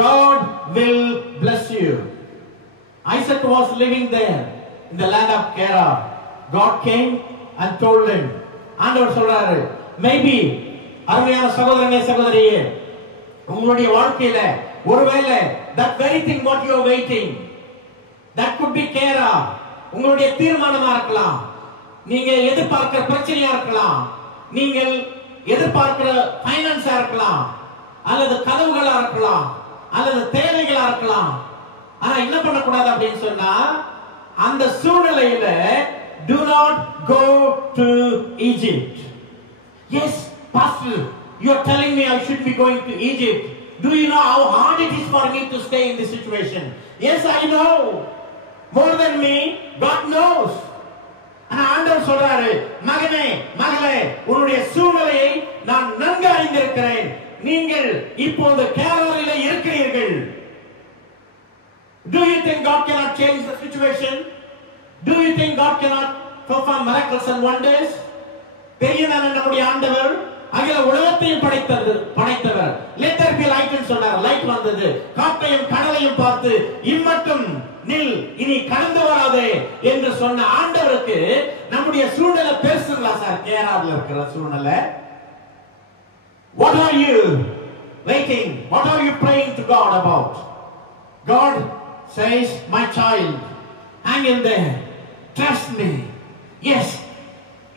God will bless you. Isaac was living there in the land of Gerar. God came and told him. ஆண்டவர் சொல்றாரு, maybe அருமையான சகோதரனே சகோதரியே, உங்களுடைய வாழ்க்கையில ஒருவேளை that very thing what you are waiting, that could be Gerar. உங்களுடைய தீர்மானமா இருக்கலாம், நீங்க எதிர்பார்க்கிற பிரச்சனையா இருக்கலாம், நீங்கள் எதிர்பார்க்கிற ஃபைனான்ஸா இருக்கலாம், அல்லது கதவுகளா இருக்கலாம், அல்லது தேவைகளா இருக்கலாம். ஆனா என்ன பண்ணக்கூடாது அப்படின்னு சொன்னா அந்த சூழ்நிலையில do not go to Egypt. Yes, pastor, you are telling me I should be going to Egypt. Do you know how hard it is for me to stay in this situation? Yes, I know. More than me, God knows. ஆண்டவர் சொல்றாரு, மகனே மகளே, உன்னுடைய சூழ்நிலையை நான் நன்கு அறிந்திருக்கிறேன். நீங்கள் இப்போது கேராரிலே இருக்கிறீர்கள். Do you think God cannot change the situation? Do you think God cannot perform miracles and wonders? பெரியவரான நம்முடைய ஆண்டவர் அகில உலகத்தையும் படைத்தவர். Let there be light ன்னு சொன்னார். லைட் வந்தது. காற்றையும் கடலையும் பார்த்து இம்மட்டும் நில், இனி கடந்து வராதே என்று சொன்ன ஆண்டவருக்கு நம்முடைய சூழ்நிலை பெருசுங்களா சார்? கேரார்ல இருக்கிற சூழ்நிலை. What are you waiting? What are you praying to God about? God says, my child, hang in there, trust me. Yes,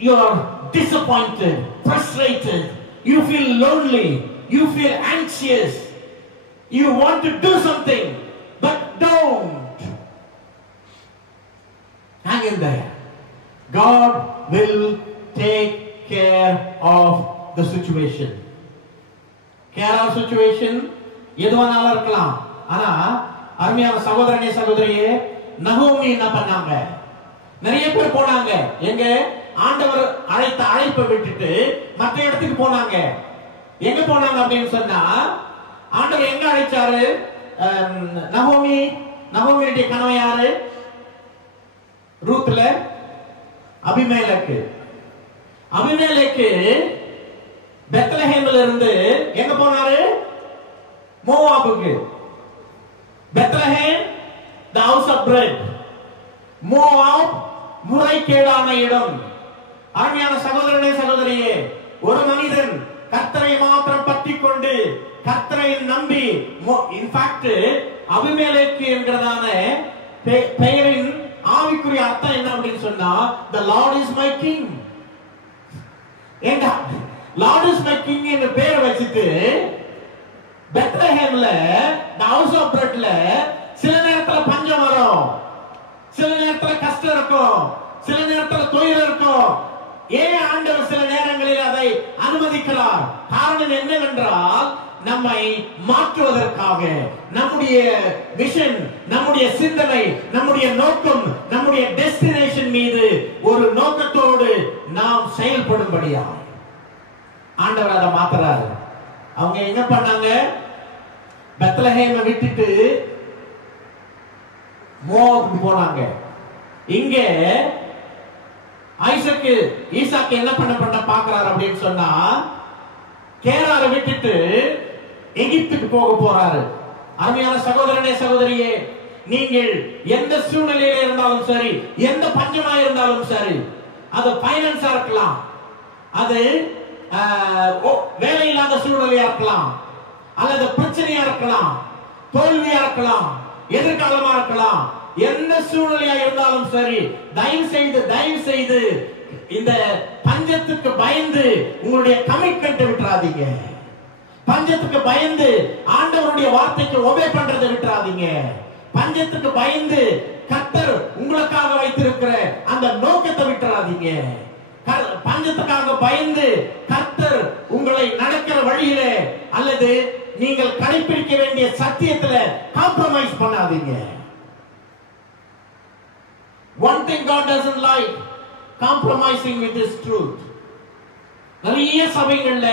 you are disappointed, frustrated, you feel lonely, you feel anxious, you want to do something, but don't. Hang in there. God will take care of the situation. Care of situation எதுவானாலும் இருக்கலாம். ஆனா அருமையான சகோதரனே சகோதரியே, நகோமி என்ன பண்ணாங்க? நிறைய பேர் போனாங்க. எங்க ஆண்டவர் அழைத்த அழைப்பை விட்டுட்டு மற்ற இடத்துக்கு போனாங்க. எங்க போனாங்க அப்படின்னு சொன்னா ஆண்டவர் எங்க அழைச்சாரு? நகோமியுடைய கணவன் யாரு? ரூத்ல அபிமெலேக்கு. அபிமெலேக்கு பெத்லஹேம்ல இருந்து எங்க போனாரு? மோவாபுக்கு. Bethlehem the house of bread, Moab முறைகேடான இடம். அருமையான சகோதரனே சகோதரியே, ஒரு மனிதன் கர்த்தரை மாத்திரம் பற்றிக் கொண்டு கர்த்தரை நம்பி, இன்ஃபேக்ட் அபிமெலேக்கு என்கிறதான பெயரின் ஆவிக்குரிய அர்த்தம் என்ன அப்படின்னு சொன்னா, the Lord is my king. ஏண்டா Lord is my king என்று பேர் வச்சிட்டு பெத்லஹேம்ல the house of breadல சில நேரத்துல பஞ்சம் வரும், சில நேரத்துல கஷ்டம் இருக்கும், சில நேரத்துல தொய்வு இருக்கும். ஏன் ஆண்டவர் சில நேரங்களில் அதை அனுமதிக்கிறார்? காரணம் என்னவென்றால் நம்மை மாற்றுவதற்காக, நம்முடைய விஷன், நம்முடைய சிந்தனை, நம்முடைய நோக்கம், நம்முடைய டெஸ்டினேஷன் மீது ஒரு நோக்கத்தோடு நாம் செயல்படும்படியா ஆண்டவர் அதை மாத்துறாரு. அவங்க என்ன பண்ணாங்க? பெத்லஹேமை விட்டுட்டு மோவாபுக்கு போனாங்க. இங்க ஈசாக்கு என்ன பண்ண பாக்குறாரு அப்படின்னு சொன்னா, கேராரை விட்டுட்டு எகிப்துக்கு போக போறாரு. அருமையான சகோதரனே சகோதரியே, நீங்கள் எந்த சூழ்நிலையில இருந்தாலும் சரி, எந்த பஞ்சமா இருந்தாலும் சரி, அது பைனான்ஸா இருக்கலாம், அது வேலை இல்லாத சூழ்நிலையா இருக்கலாம், அல்லது பிரச்சனையா இருக்கலாம், தோல்வியா இருக்கலாம், எதிர்காலமா இருக்கலாம், எந்த சூழ்நிலையா இருந்தாலும் சரி, தயவு செய்து இந்த பஞ்சத்துக்கு பயந்து உங்களுடைய கமிட்மெண்ட் விட்டுறாதீங்க. பஞ்சத்துக்கு பயந்து ஆண்டவருடைய வார்த்தைக்கு ஒபே பண்றதை விட்டுறாதீங்க. பஞ்சத்துக்கு பயந்து கர்த்தர் உங்களுக்காக வைத்திருக்கிற அந்த நோக்கத்தை விட்டுறாதீங்க. பஞ்சத்துக்காக பயந்து கர்த்தர் உங்களை நடக்கிற வழியிலே அல்லது நீங்கள் கடைபிடிக்க வேண்டிய சத்தியத்துல காம்ப்ரமைஸ் பண்ணாதீங்க. One thing God doesn't like, compromising with His truth. நிறைய சபைகள்ல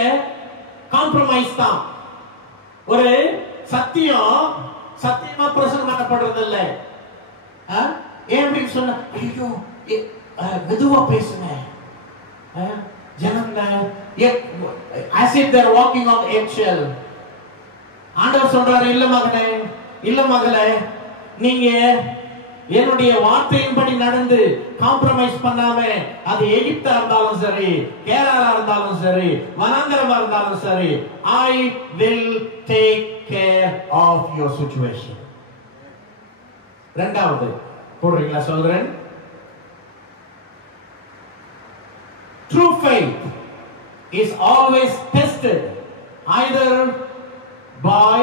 காம்ப்ரமைஸ் தான். ஒரு சத்தியமா பிரசங்கம் பண்ணப்படுறது இல்ல. ஏன் அப்படின்னு சொன்ன, ஐயோ மெதுவா பேசுங்க, ஜனங்க as if they are walking on eggshell. ஆண்டவர் சொல்றாரு, இல்ல மகனே, இல்ல மகளே, நீங்க என்னுடைய வார்த்தையின்படி நடந்து காம்ப்ரமைஸ் பண்ணாம, அது எகிப்தா இருந்தாலும் சரி, கேரளா இருந்தாலும் சரி, வனாந்தரமா இருந்தாலும் சரி, I will take care of your situation. இரண்டாவது போடுறீங்களா சகோதரன்? True faith is always tested either by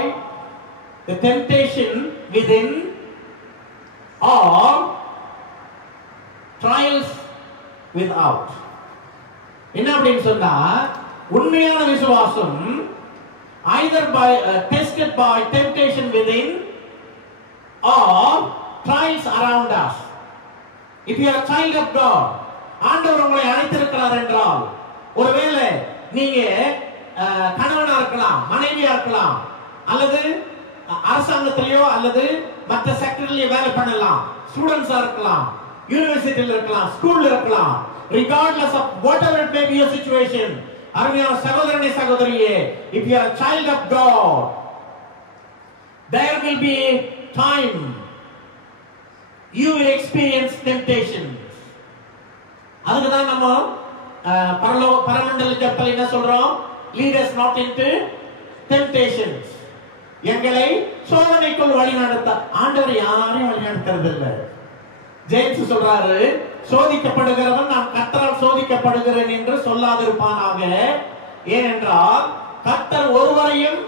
the temptation within or trials without. என்ன அப்படின்னு சொன்னா, உண்மையான விசுவாசம் either by tested by temptation within or trials around us. If you are a child of God, ஆண்டவர் உங்களை அழைத்திருக்கிறார் என்றால், ஒருவேளை நீங்க கணவனா இருக்கலாம், மனைவியா இருக்கலாம், அல்லது அரசாங்கத்திலேயோ அல்லது மற்ற செக்டர்லயே வேலை பண்ணலாம், ஸ்டூடெண்ட்ஸா இருக்கலாம், யூனிவர்சிட்டியில இருக்கலாம், ஸ்கூல்ல இருக்கலாம், regardless of whatever it may be your situation. அருமையான சகோதரனே சகோதரியே, if you are a child of God, there will be time you will experience temptations. அதுதான் நம்ம பரமண்டல ஜெபத்துல என்ன சொல்றோம்? lead us not into temptations. எங்களை சோதனைக்குள் வழி நடத்த. ஆண்டவர் யாரையும் வழி நடத்துறது இல்ல. ஜேம்ஸ் சொல்றாரு, சோதிக்கப்படுகிறவன் நான் கர்த்தரால் சோதிக்கப்படுகிறேன் என்று சொல்லாதிருப்பானாக. ஏனென்றால் கர்த்தர் ஒருவரையும்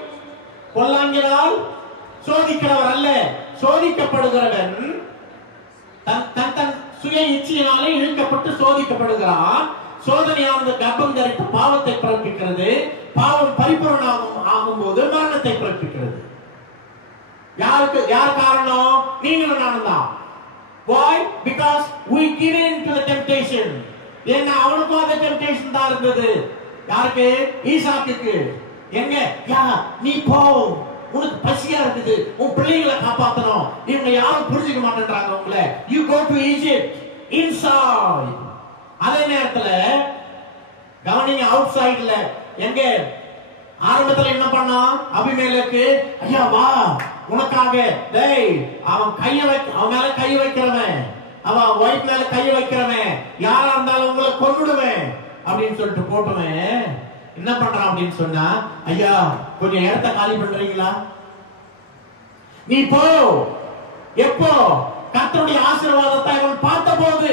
பொல்லாங்கினால் சோதிக்கிறவர் அல்ல. சோதிக்கப்படுகிறவன் தன் சுய இச்சையினாலே இழுக்கப்பட்டு சோதிக்கப்படுகிறான். சோதனையானது கர்ப்பம் தரித்து பாவத்தை பிறப்பிக்கிறது. பாவம் பரிபூரணம் ஆகும்போது மரணத்தை பிறப்பிக்கிறது. யார் காரணம்? நீங்களும் நானும் தான். Why? Because we give in to the temptation. ஏன்னா அவனுக்கும் அந்த டெம்ப்டேஷன் தான் இருந்தது. யாருக்கு? ஈசாக்குக்கு. எங்க? நீ போ, உனக்கு பசியா இருக்குது, உன் பிள்ளைகளை காப்பாத்தணும், இவங்க யாரும் புரிஞ்சுக்க மாட்டேன்றாங்க உங்களை. You go to Egypt inside. அதே நேரத்துல கவனிங்க, அவுட் சைடுல எங்க ஆரம்பத்துல என்ன பண்ணா அபிமெலேக்கு, ஐயா வா உனக்காக, டேய் அவன் மேல கை வைக்கிறவன், அவன் ஒய்ஃப் மேல கை வைக்கிறவன், யாரா இருந்தாலும் உங்களை கொன்னுடுவேன் அப்படின்னு சொல்லிட்டு போட்டவன் என்ன பண்றான் அப்படின்னு சொன்னா, ஐயா கொஞ்சம் இடத்த காலி பண்றீங்களா, நீ போ. எப்போ கர்த்தருடைய ஆசீர்வாதத்தை அவன் பார்த்த போது,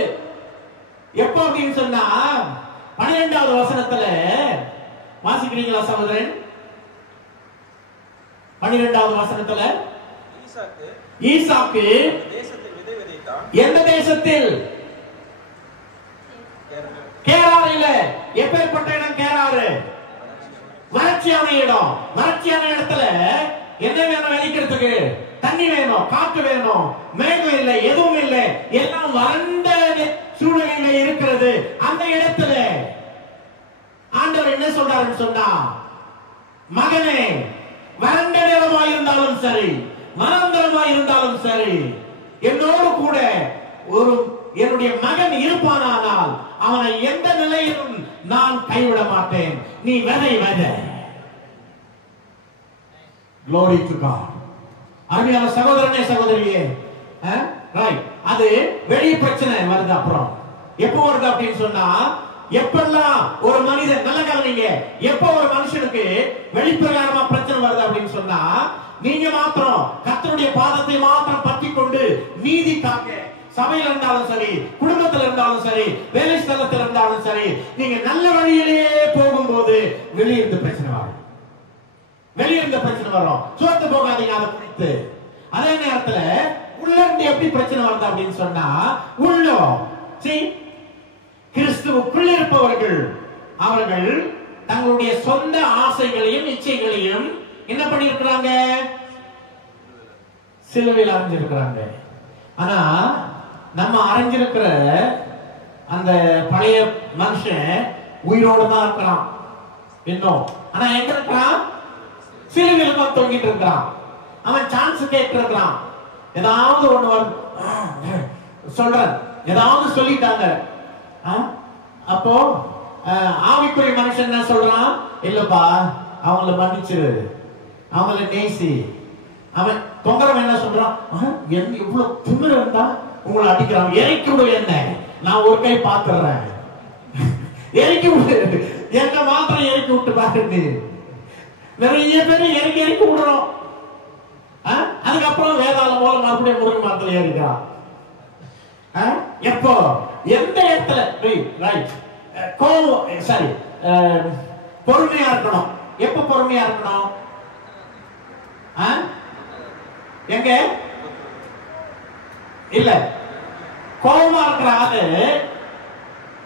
எப்போ அப்படின்னு சொன்னா 12வது வசனத்துல வாசிக்கிறீங்களா சகோதரன்? 12வது வசனத்துல ஈசாக்கு எந்த தேசத்தில்? கேராரில. எப்பேற்பட்ட இடம் கேராரு? வறட்சியான இடம். வறட்சியான இடத்துல என்ன வேணும்? விளைக்கிறதுக்கு தண்ணி வேணும், காற்று வேணும், மேகம் இல்லை, எதுவும் இல்லை, எல்லாம் வறண்ட சூழ்நிலையில இருக்கிறது. அந்த இடத்துல ஆண்டவர் என்ன சொல்றாருன்னு சொன்னா, மகனே வறண்ட நிலமாயிருந்தாலும் சரி, மனந்தரமாயிருந்தாலும் சரி, என்னோடு கூட என்னுடைய மகன் இருப்பானால் அவனை எந்த நிலையிலும் நான் கைவிட மாட்டேன். நீ விதை விதை. Glory to God. அருமையான சகோதரனே சகோதரியே, ரைட். அது வெளி பிரச்சனை வருது. அப்புறம் எப்போ வருது அப்படின்னு சொன்னா, எப்பெல்லாம் ஒரு மனிதன், நல்ல கவனிங்க, எப்ப ஒரு மனுஷனுக்கு வெளிப்பிரகாரமா பிரச்சனை வருது அப்படின்னு சொன்னா, நீங்க மாத்திரம் கர்த்தருடைய பாதத்தை மாத்திரம் பற்றி கொண்டு நீதி காக்க, சபையில இருந்தாலும் சரி, குடும்பத்தில் இருந்தாலும் சரி, வேலை ஸ்தலத்தில் இருந்தாலும் சரி, நீங்க நல்ல வழியிலேயே போகும்போது வெளியிருந்து பிரச்சனை வரும். வெளியிருந்து பிரச்சனை வரும். சோர்ந்து போகாதீங்க அதை குறித்து. அதே நேரத்துல உள்ள இருந்து எப்படி பிரச்சனை வருது அப்படின்னு சொன்னா, கிறிஸ்துவுக்குள் இருப்பவர்கள் அவர்கள் தங்களுடைய சொந்த ஆசைகளையும் இச்சைகளையும் என்ன பண்ணிருக்கிறாங்க? சிலுவையில் அறைஞ்சிருக்கிறாங்க. ஆனா நம்ம அறைஞ்சிருக்கிற அந்த பழைய மனுஷன் உயிரோடு தான் இருக்கிறான் இன்னும். ஆனா எங்க இருக்கிறான்? சிலுவையில் தான் தொங்கிட்டு இருக்கிறான். அவன் சான்ஸ் கேட்டு இருக்கிறான். ஏதாவது ஒண்ணு சொல்றான், ஏதாவது சொல்லிட்டாங்க. அப்போ ஆவிக்குரிய மனுஷன் என்ன சொல்றான்? இல்லப்பா அவங்கள மன்னிச்சிரு, அவங்கள நேசி. அவன் தொங்கரவன் என்ன சொல்றான்? எவ்வளவு திமிரு இருந்தா உங்களை அடிக்கிறான், இறக்கி விடு என்ன, நான் ஒரு கை பாத்துறேன், இறக்கி விடு என்ன, மாத்திரம் இறக்கி விட்டு பாத்து. நிறைய பேர் இறக்கி இறக்கி விடுறோம். அதுக்கப்புறம் வேதாளம் போல மறுபடியும் முருகன் மரத்துல ஏறிக்கிறான். எப்போ எந்த இடத்துல பொறுமையா இருக்கணும்? எப்ப பொறுமையா இருக்கணும்? எங்க இல்ல கோபமா இருக்கிற ஆளு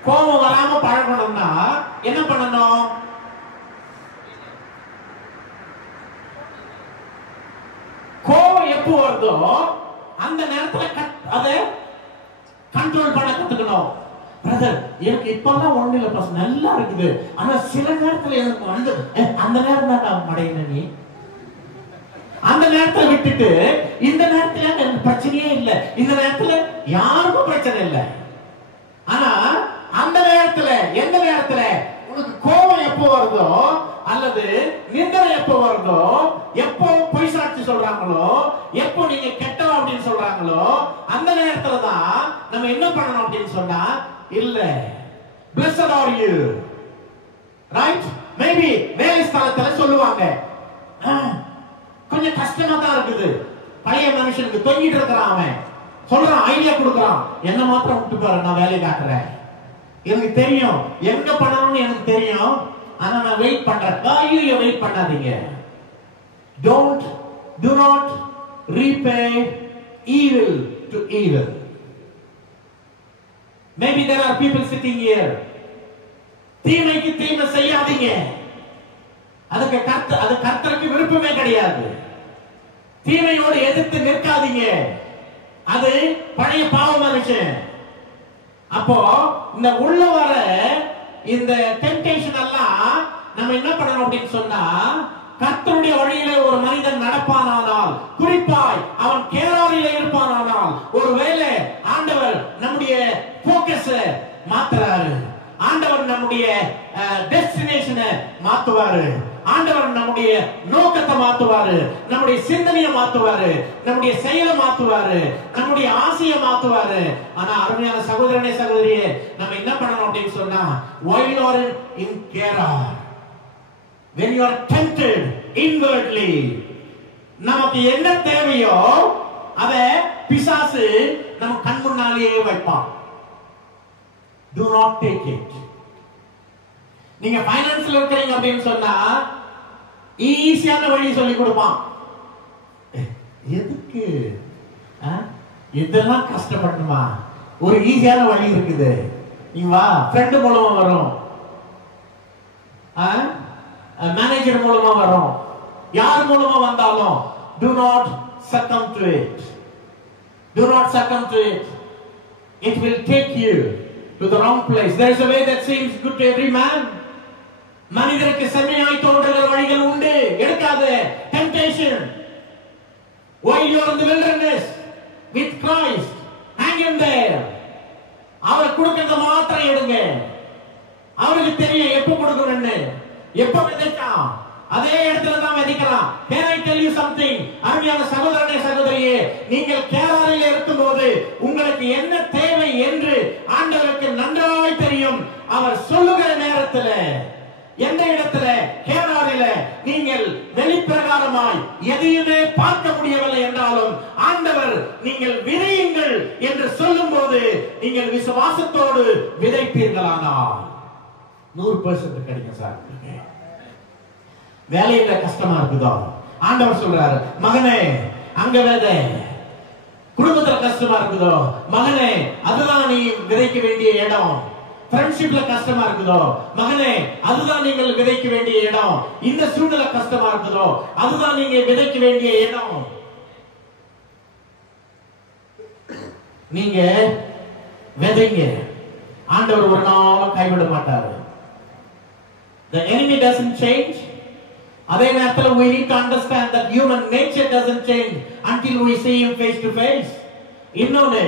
கோபம் வராம பழகணும்னா என்ன பண்ணணும்? கோபம் எப்போ வருதோ அந்த நேரத்துல அதை கண்ட்ரோல் பண்ண கத்துக்கணும். பிரதர் எனக்கு இப்பதான் ஒண்ணு இல்ல, பஸ் நல்லா இருக்குது, ஆனா சில நேரத்துல எனக்கு வந்து அந்த நேரம் தான் மடையின, நீ அந்த நேரத்துல விட்டுட்டு இந்த நேரத்துல எனக்கு பிரச்சனையே இல்லை, இந்த நேரத்துல யாருக்கும் பிரச்சனை இல்லை. ஆனா அந்த நேரத்துல எந்த நேரத்துல உனக்கு கோபம் எப்போ வருதோ அல்லது நிந்தனை எப்போ வருதோ, எப்போ பொய் சாட்சி சொல்றாங்களோ, எப்போ நீங்க கெட்டவா அப்படின்னு சொல்றாங்களோ, அந்த நேரத்துல தான் நம்ம என்ன பண்ணணும் அப்படின்னு சொன்னா, இல்ல blessed are you, right? Maybe வேலை ஸ்தலத்துல சொல்லுவாங்க, கொஞ்சம் கஷ்டமா தான் இருக்குது, பழைய மனுஷனுக்கு தொங்கிட்டு இருக்கிறான், அவன் சொல்றான், ஐடியா கொடுக்கறான், என்ன மாத்திரம் விட்டு பாரு, நான் வேலையை காட்டுறேன், எனக்கு தெரியும் எங்க பண்ணணும்னு எனக்கு தெரியும், ஆனா நான் வெயிட் பண்றேன். ஐயோ வெயிட் பண்ணாதீங்க. do not repay evil to evil. Maybe there are people sitting here, தீமைக்கு தீமை செய்யாதீங்க. அது கர்த்தருக்கு விருப்பமே கிடையாது. தீமையோடு எதிர்த்து நிற்காதீங்க. அது பழைய பாவ மனுஷன். அப்போ இந்த உள்ள வர இந்த டெம்ப்டேஷன் எல்லாம் நம்ம என்ன பண்ணணும் அப்படின்னு சொன்னா, கர்த்தருடைய வழியிலே ஒரு மனிதன் நடப்பானானால், குறிப்பாய் அவன் கேராரிலே இருப்பானானால், ஒருவேளை ஆண்டவர் நம்முடைய போக்கஸை மாத்துறாரு, ஆண்டவர் நம்முடைய டெஸ்டினேஷனை மாத்துவாரு, ஆண்டவர் நம்முடைய நோக்கத்தை மாத்துவாரு, நம்முடைய சிந்தனையை மாத்துவாரு, நம்முடைய செயலை மாத்துவாரு, நம்முடைய ஆசையை மாத்துவாரு. ஆனா அருமையான சகோதரனே சகோதரியே, நம்ம என்ன பண்ணணும் அப்படின்னு சொன்னா, while you are in Gerar, when you are tempted inwardly, நமக்கு என்ன தேவையோ அதை பிசாசு நம்ம கண் முன்னாலேயே வைப்பான். Do not take it. நீங்க ஃபைனான்ஸ்ல இருக்கீங்க அப்படின்னு சொன்னா ஈஸியான வழி சொல்லி கொடுப்பான். எதுக்கு இதெல்லாம் கஷ்டப்படணுமா? ஒரு ஈஸியான வழி இருக்குது, நீ வா. ஃப்ரெண்ட் மூலமா வரும், மேனேஜர் மூலமா வரும், யார் மூலமா வந்தாலும் do not succumb to it. Do not succumb to it. It will take you to the wrong place. There is a way that seems good to every man. மனிதருக்கு செம்மையாய் தோன்றுகிற வழிகள் உண்டு, எடுக்காத. Temptation. While you are in the wilderness with Christ, hang in there. அவர் கொடுக்கிறத மாத்திரம் எடுங்க. அவருக்கு தெரியும் எப்ப கொடுக்கணும்னு, எப்ப விதைக்கலாம், அதே இடத்துல தான் விதைக்கலாம். Can I tell you something? அருமையான சகோதரனே சகோதரியே, நீங்கள் கேராரில் இருக்கும்போது உங்களுக்கு என்ன தேவை என்று ஆண்டவருக்கு நன்றாய் தெரியும். அவர் சொல்லுகிற நேரத்துல, எந்த இடத்துல, கேராரில நீங்கள் வெளிப்பிரகாரமாய் எதையுமே பார்க்க முடியவில்லை என்றாலும் ஆண்டவர் நீங்கள் விதையுங்கள் என்று சொல்லும் போது நீங்கள் விசுவாசத்தோடு விதைப்பீர்களானால் 100% கிடைக்கும் சார். வேலையில கஷ்டமா இருக்குதோ, ஆண்டவர் சொல்றாரு, மகனே அங்க விதை. குடும்பத்துல கஷ்டமா இருக்குதோ, மகனே அதுதான் நீ விதைக்க வேண்டிய இடம். ஃப்ரெண்ட்ஷிப்ல கஷ்டமா இருக்குதோ, மகனே அதுதான் நீங்கள் விதைக்க வேண்டிய இடம். இந்த சூழ்நிலை கஷ்டமா இருக்குதோ, அதுதான் நீங்க விதைக்க வேண்டிய இடம். நீங்க விதைங்க, ஆண்டவர் ஒரு நாளும் கைவிட மாட்டாரு. The enemy doesn't change. அதே நேரத்தில் we need to understand that human nature doesn't change until we see him face to face. இன்னொன்னு,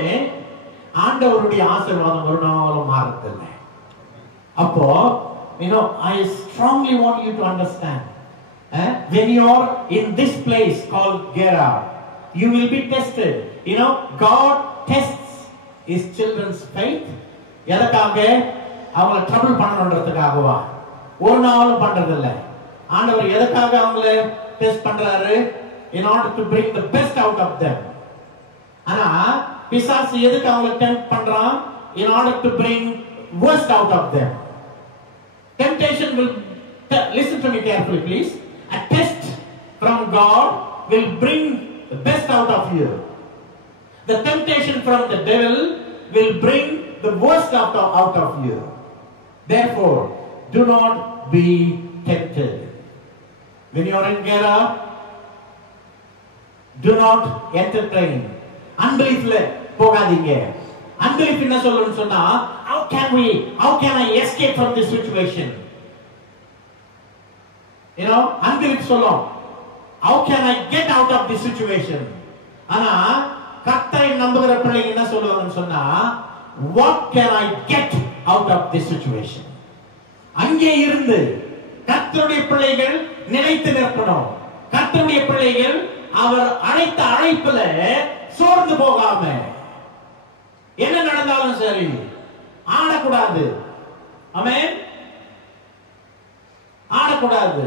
ஆண்டவருடைய ஆசீர்வாதம் ஒரு நாளும் மாறதில்லை. அப்போ I strongly want you to understand, when you are in this place called Gerar, you will be tested. God tests his children's faith. எதற்காக? அவங்களை trouble பண்ணணும்ன்றதுக்காகவா? ஒரு நாளும் பண்றதில்லை. ஆண்டவர் எதற்காக அவங்களை டெஸ்ட் பண்றாரு? in order to bring the best out of them. ஆனா பிசாசு எதுக்கு அவங்களை டெம்ப்ட் பண்றான்? in order to bring worst out of them. Temptation will, listen to me carefully please, a test from God will bring the best out of you. The temptation from the devil will bring the worst out of you. Therefore, do not be tempted. When you are in Gerar, do not entertain. Unbeliefல போகாதீங்க. Unbelief என்ன சொல்லுன்னு சொன்னா, how can I escape from this situation? Unbelief சொல்லும், how can I get out of this situation? ஆனா கர்த்தரை நம்புகிற பிள்ளைங்க என்ன சொல்லுவாங்கன்னு சொன்னா, what can I get out of this situation? அங்கே இருந்து கர்த்தருடைய பிள்ளைகள் நிலைத்து நிற்கணும். கர்த்தருடைய பிள்ளைகள் அவர் அழைத்த அழைப்புல சோர்ந்து போகாம, என்ன நடந்தாலும் சரி ஆடக்கூடாது. ஆமென். ஆடக்கூடாது.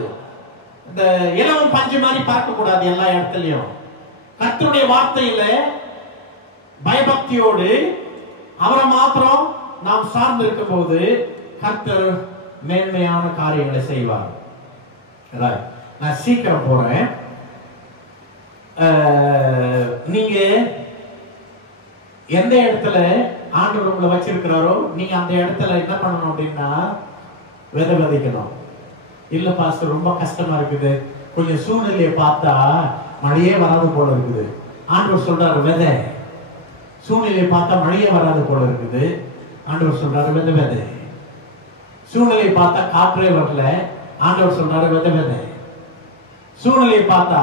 இந்த இலவம் பஞ்சு மாதிரி பார்க்க கூடாது எல்லா இடத்துலயும். கர்த்தருடைய வார்த்தையில பயபக்தியோடு அவரை மாத்திரம் நாம் சார்ந்து இருக்கும் போது கர்த்தர் மேன்மையான காரியங்களை செய்வார். நான் சீக்கிரம் போறேன். நீங்க எந்த இடத்துல ஆண்டவர் உங்களை வச்சிருக்கிறாரோ நீங்க அந்த இடத்துல என்ன பண்ணணும் அப்படின்னா விதை விதைக்கணும். இல்ல பாஸ்டர் ரொம்ப கஷ்டமா இருக்குது, கொஞ்சம் சூழ்நிலையை பார்த்தா மழையே வராது போல இருக்குது. ஆண்டவர் சொல்றாரு விதை. சூழ்நிலையை பார்த்தா மழையே வராது போல இருக்குது. ஆண்டவர் சொல்றாரு விதை விதை. சூழ்நிலையை பார்த்தா காற்றே வரல. ஆண்டவர் சொல்றாரு விதை விதை. சூழ்நிலையை பார்த்தா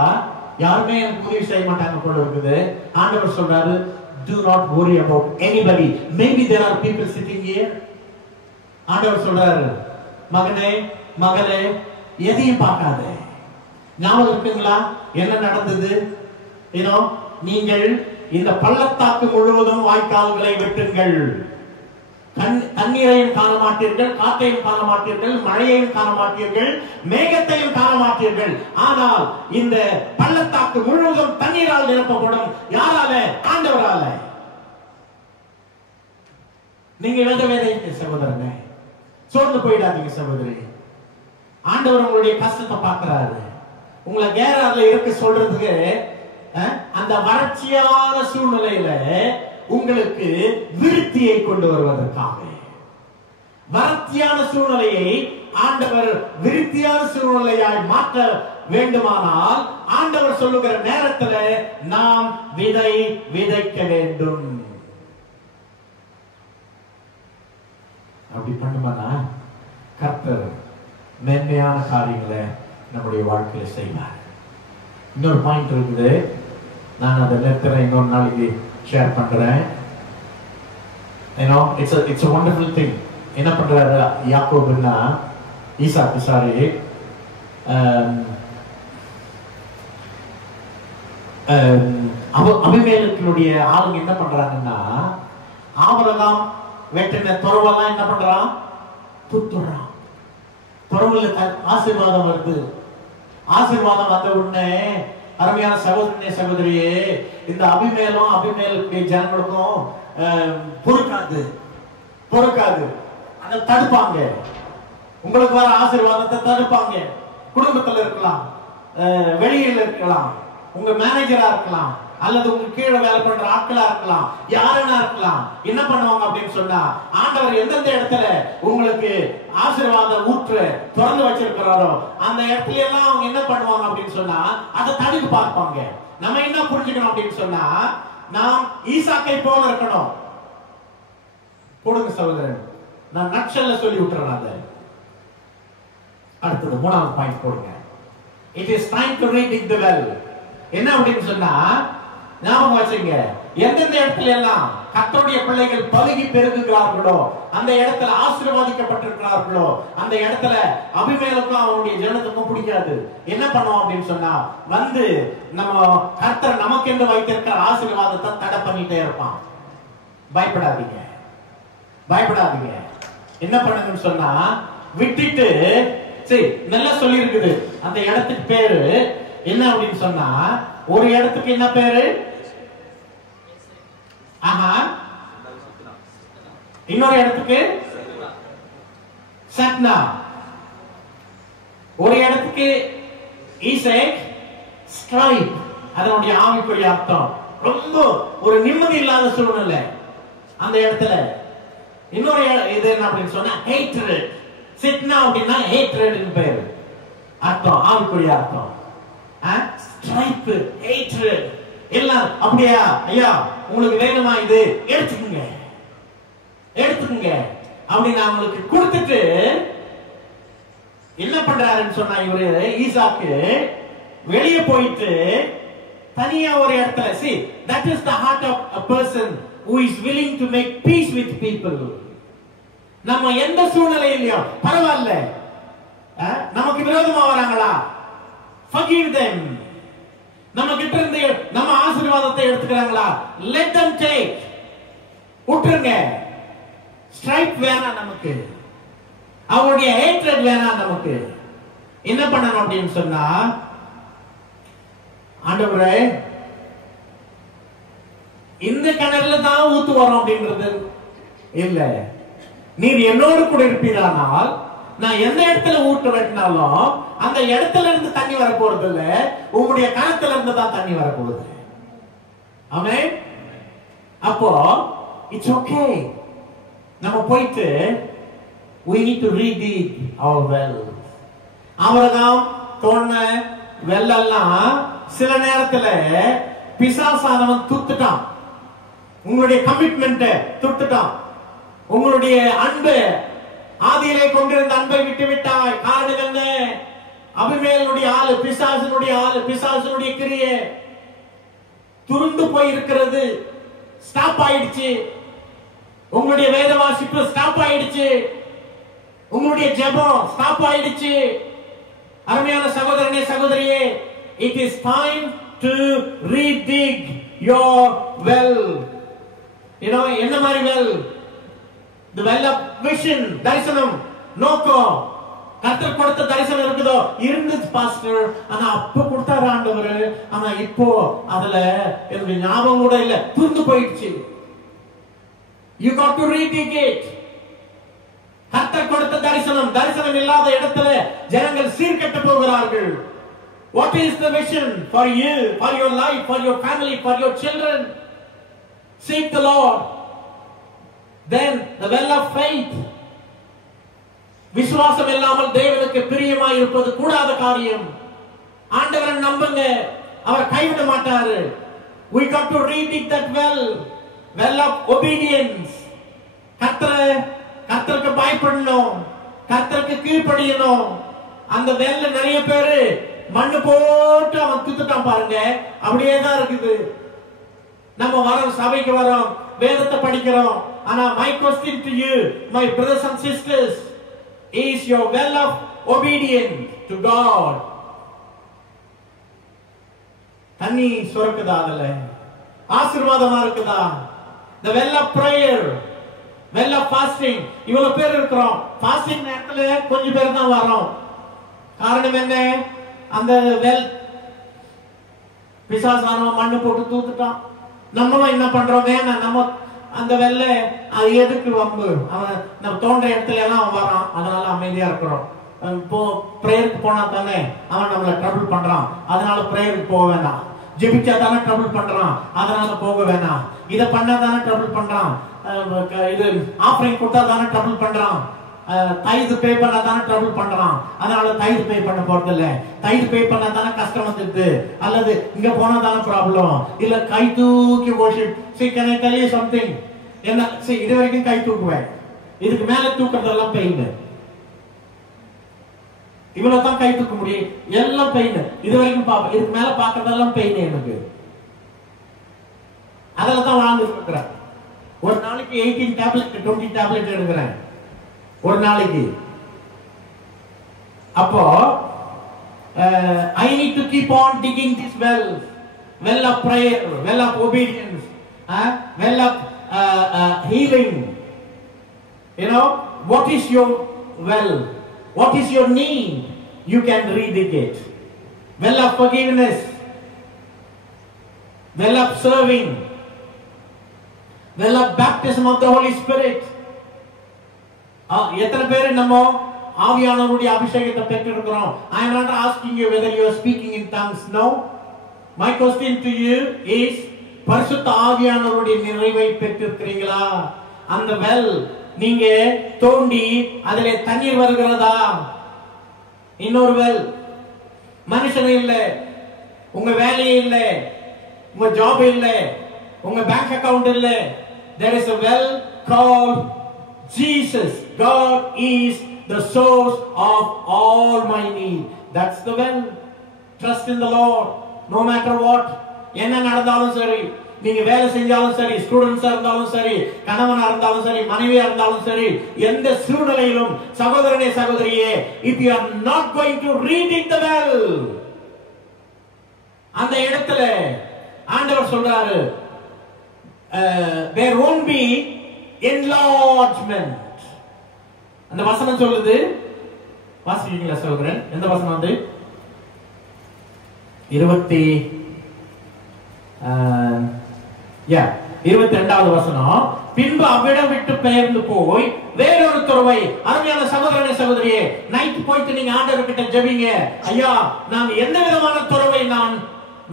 யாருமே எனக்கு உதவி செய்ய மாட்டாங்க போல இருக்குது. ஆண்டவர் சொல்றாரு, do not worry about anybody. Maybe there are people sitting here. ஆண்டவர் சொல்றாரு, மகனே மகளே எதையும் பார்க்காத. ஞாபகம் இருக்குங்களா என்ன நடந்தது? நீங்கள் இந்த பள்ளத்தாக்கு முழுவதும் வாய்க்கால்களை வெட்டுங்கள், தண்ணீரையும் காண மாட்டீர்கள், காற்றையும் காண மாட்டீர்கள், மழையையும் காண மாட்டீர்கள், மேகத்தையும் காண மாட்டீர்கள். ஆனால் இந்த பள்ளத்தாக்கு முழுவதும் தண்ணீரால் நிரப்பப்படும். யாரால? ஆண்டவரால. நீங்க வேத சகோதரங்க, சோர்ந்து போயிடாதீங்க சகோதரி. ஆண்டவர் உங்களுடைய கஷ்டத்தை பார்க்கிறாரு. உங்களை கேரார்ல இருக்க சொல்றதுக்கு அந்த வறட்சியான சூழ்நிலையில உங்களுக்கு விருத்தியை கொண்டு வருவதற்காக, வறட்சியான சூழ்நிலையை ஆண்டவர் விருத்தியான சூழ்நிலையாய் மாற்ற வேண்டுமானால் ஆண்டவர் சொல்லுகிற நேரத்துல நாம் விதை விதைக்க வேண்டும். அப்படி பண்ணுமானா கர்த்தர் மென்மையான காரியங்களை நம்முடைய வாழ்க்கையில செய்வார். இன்னொரு பாயிண்ட் இருக்குது, நான் அதை நேரத்தில் இன்னொரு நாளைக்கு ஷேர் பண்றேன். it's a wonderful thing. என்ன பண்றாரு யாக்கோபுன்னா, ஈசாக்கு சாரி, அபிமெலேக்கினுடைய ஆளுங்க என்ன பண்றாங்கன்னா, ஆபிரகாம் வெட்டின துறவெல்லாம் என்ன பண்றான்? துத்துறான். துறவுல ஆசீர்வாதம் வருது. ஆசீர்வாதம் வந்த உடனே அருமையான சகோதரனே சகோதரியே, இந்த அபிமெலேக்கு ஜனங்களுக்கும் பொறுக்காது. அதை தடுப்பாங்க. உங்களுக்கு வர ஆசீர்வாதத்தை தடுப்பாங்க. குடும்பத்துல இருக்கலாம், வெளியில இருக்கலாம், உங்க மேனேஜரா இருக்கலாம், அல்லது உங்க கீழே வேலை பண்ற ஆட்களா இருக்கலாம், யாருன்னா இருக்கலாம். என்ன பண்ணுவாங்க அப்படின்னு சொன்னா, ஆண்டவர் எந்தெந்த இடத்துல உங்களுக்கு ஆசீர்வாதம் ஊற்று திறந்து வச்சிருக்கிறாரோ அந்த இடத்துல எல்லாம் அவங்க என்ன பண்ணுவாங்க அப்படின்னு சொன்னா அதை தடுத்து பார்ப்பாங்க. நம்ம என்ன புரிஞ்சுக்கணும் அப்படின்னு சொன்னா, நாம் ஈசாக்கை போல இருக்கணும். கொடுங்க சகோதரன், நான் நட்சல்ல சொல்லி விட்டுறேன். அதை அடுத்தது 3வது பாயிண்ட் போடுங்க. It is time to redig the well. என்ன அப்படின்னு சொன்னா, ஞாபகம் வச்சுங்க, எந்தெந்த இடத்துல எல்லாம் கர்த்தருடைய பிள்ளைகள் பலுகி பெருகுகிறார்களோ, அந்த இடத்துல ஆசீர்வதிக்கப்பட்டிருக்கிறார்களோ, அந்த இடத்துல அபிமெலேக்கும் அவனுடைய ஜனத்துக்கும் பிடிக்காது. என்ன பண்ணுவோம் அப்படின்னு சொன்னா, வந்து நம்ம கர்த்தர் நமக்கு என்று வைத்திருக்கிற ஆசீர்வாதத்தை தடை பண்ணிட்டே இருப்பான். பயப்படாதீங்க, பயப்படாதீங்க. என்ன பண்ணுங்கன்னு சொன்னா, விட்டுட்டு, சரி நல்லா சொல்லி இருக்குது. அந்த இடத்துக்கு பேரு என்ன அப்படின்னு சொன்னா, ஒரு இடத்துக்கு என்ன பேரு? இன்னொரு இடத்துக்கு சத்னா, ஒரு இடத்துக்கு ஈசேக், ஸ்ட்ரைப். அதனுடைய ஆவிக்குரிய அர்த்தம் ரொம்ப ஒரு நிம்மதி இல்லாத சூழ்நிலை அந்த இடத்துல. இன்னொரு இது என்ன அப்படின்னு சொன்னா ஹேட்ரட். சிட்னா அப்படின்னா ஹேட்ரட்னு பேரு அர்த்தம், ஆவிக்குரிய அர்த்தம். ஸ்ட்ரைப், ஹேட்ரட் எல்லாம் அப்படியா? ஐயா உங்களுக்கு வேணுமா? இது எடுத்துக்கங்க, எடுத்துக்கங்க அப்படின்னு அவங்களுக்கு கொடுத்துட்டு என்ன பண்றாருன்னு சொன்னா, இவரு ஈசாக்கு வெளியே போயிட்டு தனியா ஒரு இடத்துல, see that is the heart of a person who is willing to make peace with people. நம்ம எந்த சூழ்நிலையிலயோ பரவாயில்ல, நமக்கு விரோதமா வராங்களா, forgive them. நம்ம கிட்ட இருந்து நம்ம ஆசீர்வாதத்தை எடுத்துக்கிறாங்களா, let them take. விட்டுருங்க. ஸ்ட்ரைப் வேணாம் நமக்கு, அவருடைய ஹேட்ரட் வேணாம் நமக்கு. என்ன பண்ணணும் அப்படின்னு சொன்னா, ஆண்டவரே இந்த கிணறுல தான் ஊத்து வரும் அப்படின்றது இல்ல. நீர் என்னோடு கூட இருப்பீரானால் நான் எந்த இடத்துல ஊற்ற வெட்டினாலும் அந்த இடத்துல இருந்து தண்ணி வர போறது இல்ல, உங்களுடைய கணத்துல இருந்து தான் தண்ணி வர போகுது. ஆமென். அப்போ இட்ஸ் ஓகே. நம்ம போயிட்டு we need to redig our well. Abraham தோண்ட வெள்ளெல்லாம் சில நேரத்துல பிசாசானவன் துத்துட்டான். உங்களுடைய கமிட்மெண்ட் துத்துட்டான். உங்களுடைய அன்பு, ஆதியிலே கொண்டிருந்த அன்பை விட்டு விட்டாய். காரணம் என்ன? அபிமேலுடைய ஆளு, பிசாசனுடைய ஆளு, பிசாசனுடைய கிரியை துருண்டு போய் இருக்கிறது, ஸ்டாப் ஆயிடுச்சு. உங்களுடைய வேத வாசிப்பு ஸ்டாப் ஆயிடுச்சு. உங்களுடைய ஜெபம் ஸ்டாப் ஆயிடுச்சு. அருமையான சகோதரனே, சகோதரியே, it is time to redig your well. என்ன மாதிரி well? The well of vision, தரிசனம், நோக்கம். கர்த்தர் கொடுத்த தரிசனம் இருக்குதோ, இருந்துச்சு பாஸ்டர், ஆனா அப்ப கொடுத்தாரு ஆண்டவர், ஆனா இப்போ அதுல எனக்கு ஞாபகம் கூட இல்ல, துருந்து போயிடுச்சு. You got to redig it. கர்த்தர் கொடுத்த தரிசனம், தரிசனம் இல்லாத இடத்துல ஜனங்கள் சீர்கெட்டு போகிறார்கள். What is the vision for you, for your life, for your family, for your children? Seek the Lord. Then the well of faith. விசுவாசம் இல்லாமல் தேவனுக்கு பிரியமாய் இருப்பது கூடாத காரியம். ஆண்டவரை நம்புங்க, அவர் கைவிட மாட்டாரு. We got to redig that well. Well of obedience. கர்த்தருக்கு பயப்படணும், கர்த்தருக்கு கீழ்ப்படியணும். அந்த வெல்ல நிறைய பேரு மண்ணு போட்டு அவன் துத்துட்டான் பாருங்க, அப்படியே தான் இருக்குது. நம்ம வரோம், சபைக்கு வரோம், வேதத்தை படிக்கிறோம், ஆனா my question to you, my brothers and sisters, is your well of obedience to God? தண்ணி சுரக்குதா? அதுல ஆசீர்வாதமா இருக்குதா? the well of prayer, well of fasting. இவ்வளவு பேர் இருக்கிறோம், fasting நேரத்துல கொஞ்சம் பேர் தான் வரோம். காரணம் என்ன? அந்த வெல் பிசாசானவன் மண்ணு போட்டு தூத்துட்டான். நம்மளும் என்ன பண்றோம்? நம்ம அந்த வெல்ல அது எதுக்கு வம்பு? அவன் நம்ம தோன்ற இடத்துல எல்லாம் அவன் வரான், அதனால அமைதியா இருக்கிறோம். இப்போ பிரேயருக்கு போனா தானே அவன் நம்மள ட்ரபிள் பண்றான், அதனால பிரேயருக்கு போக வேண்டாம். ஜெபிச்சா தானே ட்ரபிள் பண்றான், அதனால போக வேண்டாம். இத பண்ணா தானே ட்ரபிள் பண்றான், இது ஆஃபரிங் கொடுத்தா தானே ட்ரபிள் பண்றான், தைது பே பண்ணா தானே ட்ரபிள் பண்றான், அதனால தைது பே பண்ண போறது இல்ல. தைது பே பண்ணா தானே கஷ்டம் வந்துடுது, அல்லது இங்க போனா தானே ப்ராப்ளம், இல்ல கை தூக்கி worship. See, can I tell you something? என்ன இது வரைக்கும் கை தூக்குவேன், இதுக்கு மேல தூக்குறதெல்லாம் பெயின். இவ்வளவு தான் கை தூக்க முடியும், எல்லாம் பெயின். இது வரைக்கும் பாப்பேன், இதுக்கு மேல பாக்குறதெல்லாம் பெயின் எனக்கு. அதுல தான் வாழ்ந்துட்டு இருக்கிறேன். ஒரு நாளைக்கு 18 டேப்லெட் 20 டேப்லெட் எடுக்கிறேன் ஒரு நாளைக்கு. அப்போ I need to keep on digging this well, well of prayer, well of obedience, well of healing. What is your well? What is your need? You can redig it. Well of forgiveness, well of serving, well of baptism of the Holy Spirit. எத்தனை பேர் நம்ம ஆவியானவருடைய அபிஷேகத்தை பெற்றிருக்கிறோம்? I am not asking you whether you are speaking in tongues. No. My question to you is, பரிசுத்த ஆவியானவருடைய நிறைவை பெற்றிருக்கிறீங்களா? அந்த வெல் நீங்க தோண்டி அதிலே தண்ணீர் வருகிறதா? இன்னொரு வெல், மனுஷன் இல்ல, உங்க வேலையே இல்ல, உங்க ஜாப் இல்ல, உங்க பேங்க் அக்கவுண்ட் இல்ல. There is a well called Jesus. God is the source of all my need. That's the well. Trust in the Lord no matter what. என்ன நடந்தாலும் சரி, நீங்க வேலை செஞ்சாலும் சரி, ஸ்டூடெண்ட்ஸா இருந்தாலும் சரி, கணவனா இருந்தாலும் சரி, மனைவியா இருந்தாலும் சரி, எந்த சூழ்நிலையிலும் சகோதரனே, சகோதரியே, if you are not going to redig the well, அந்த இடத்துல ஆண்டவர் சொல்றாரு, there won't be enlargement. அந்த வசனம் சொல்லுது, வாசிக்கிறீங்களா சகோதரன்? எந்த வசனம் அது? 22வது வசனம். பின்பு அவ்விடம் விட்டு பெயர்ந்து போய் வேறொரு துறவை. அருமையான சகோதரனே, சகோதரியே, நைட் போயிட்டு நீங்க ஆண்டவர் கிட்ட ஜெபிங்க, ஐயா நான் எந்த விதமான துறவை நான்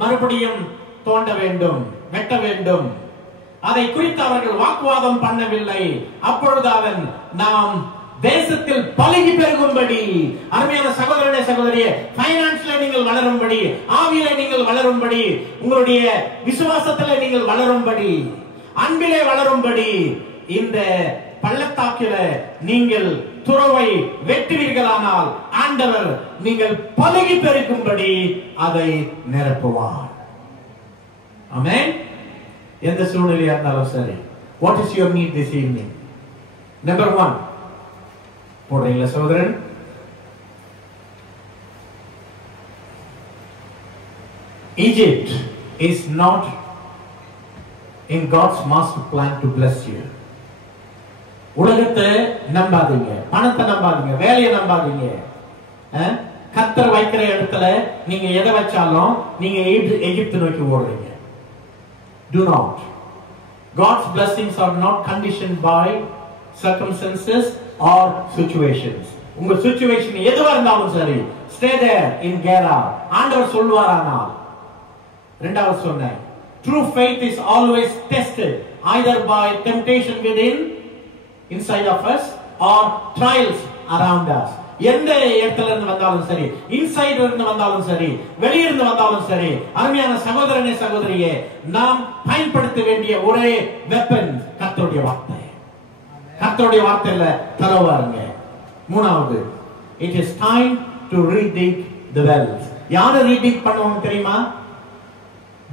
மறுபடியும் தோண்ட வேண்டும், வெட்ட வேண்டும். அதை குறித்து அவர்கள் வாக்குவாதம் பண்ணவில்லை. அப்பொழுது அவன் நாம் தேசத்தில் பலகி பெருகும்படி, அருமையான சகோதரனே, சகோதரியே, பைனான்ஸ்ல நீங்கள் வளரும்படி, ஆவியில நீங்கள் வளரும்படி, உங்களுடைய விசுவாசத்துல நீங்கள் வளரும்படி, அன்பிலே வளரும்படி, இந்த பள்ளத்தாக்கில நீங்கள் துறவை வெட்டுவீர்களானால் ஆண்டவர் நீங்கள் பலுகி பெருக்கும்படி அதை நிரப்புவார். ஆமென். எந்த சூழ்நிலையா இருந்தாலும் சரி. What is your need this evening? Number 1 போடுறீங்களா சகோதரன்? Egypt is not in God's master plan to bless you. உலகத்தை நம்பாதீங்க, பணத்தை நம்பாதீங்க, வேலையை நம்பாதீங்க. கர்த்தர் வைக்கிற இடத்துல நீங்க எதை வச்சாலும் நீங்க எகிப்து நோக்கி ஓடுறீங்க. Do not. God's blessings are not conditioned by circumstances or situations. உங்க situation எதுவா இருந்தாலும் சரி, stay there in Gerar. ஆண்டவர் சொல்வாரானா? இரண்டாவது சொன்னேன், true faith is always tested either by temptation within, inside of us, or trials around us. எந்த இடத்துல இருந்து வந்தாலும் சரி, இன்சைட் இருந்து வந்தாலும் சரி, வெளியிருந்து வந்தாலும் சரி, அருமையான சகோதரனே சகோதரியே, நாம் பயன்படுத்த வேண்டிய ஒரே வெப்பன் கர்த்தருடைய வார்த்தை. கர்த்தருடைய வார்த்தையில தரவாருங்க. மூணாவது, it is time to redig the wells. யாரை redig பண்ணுவாங்க தெரியுமா?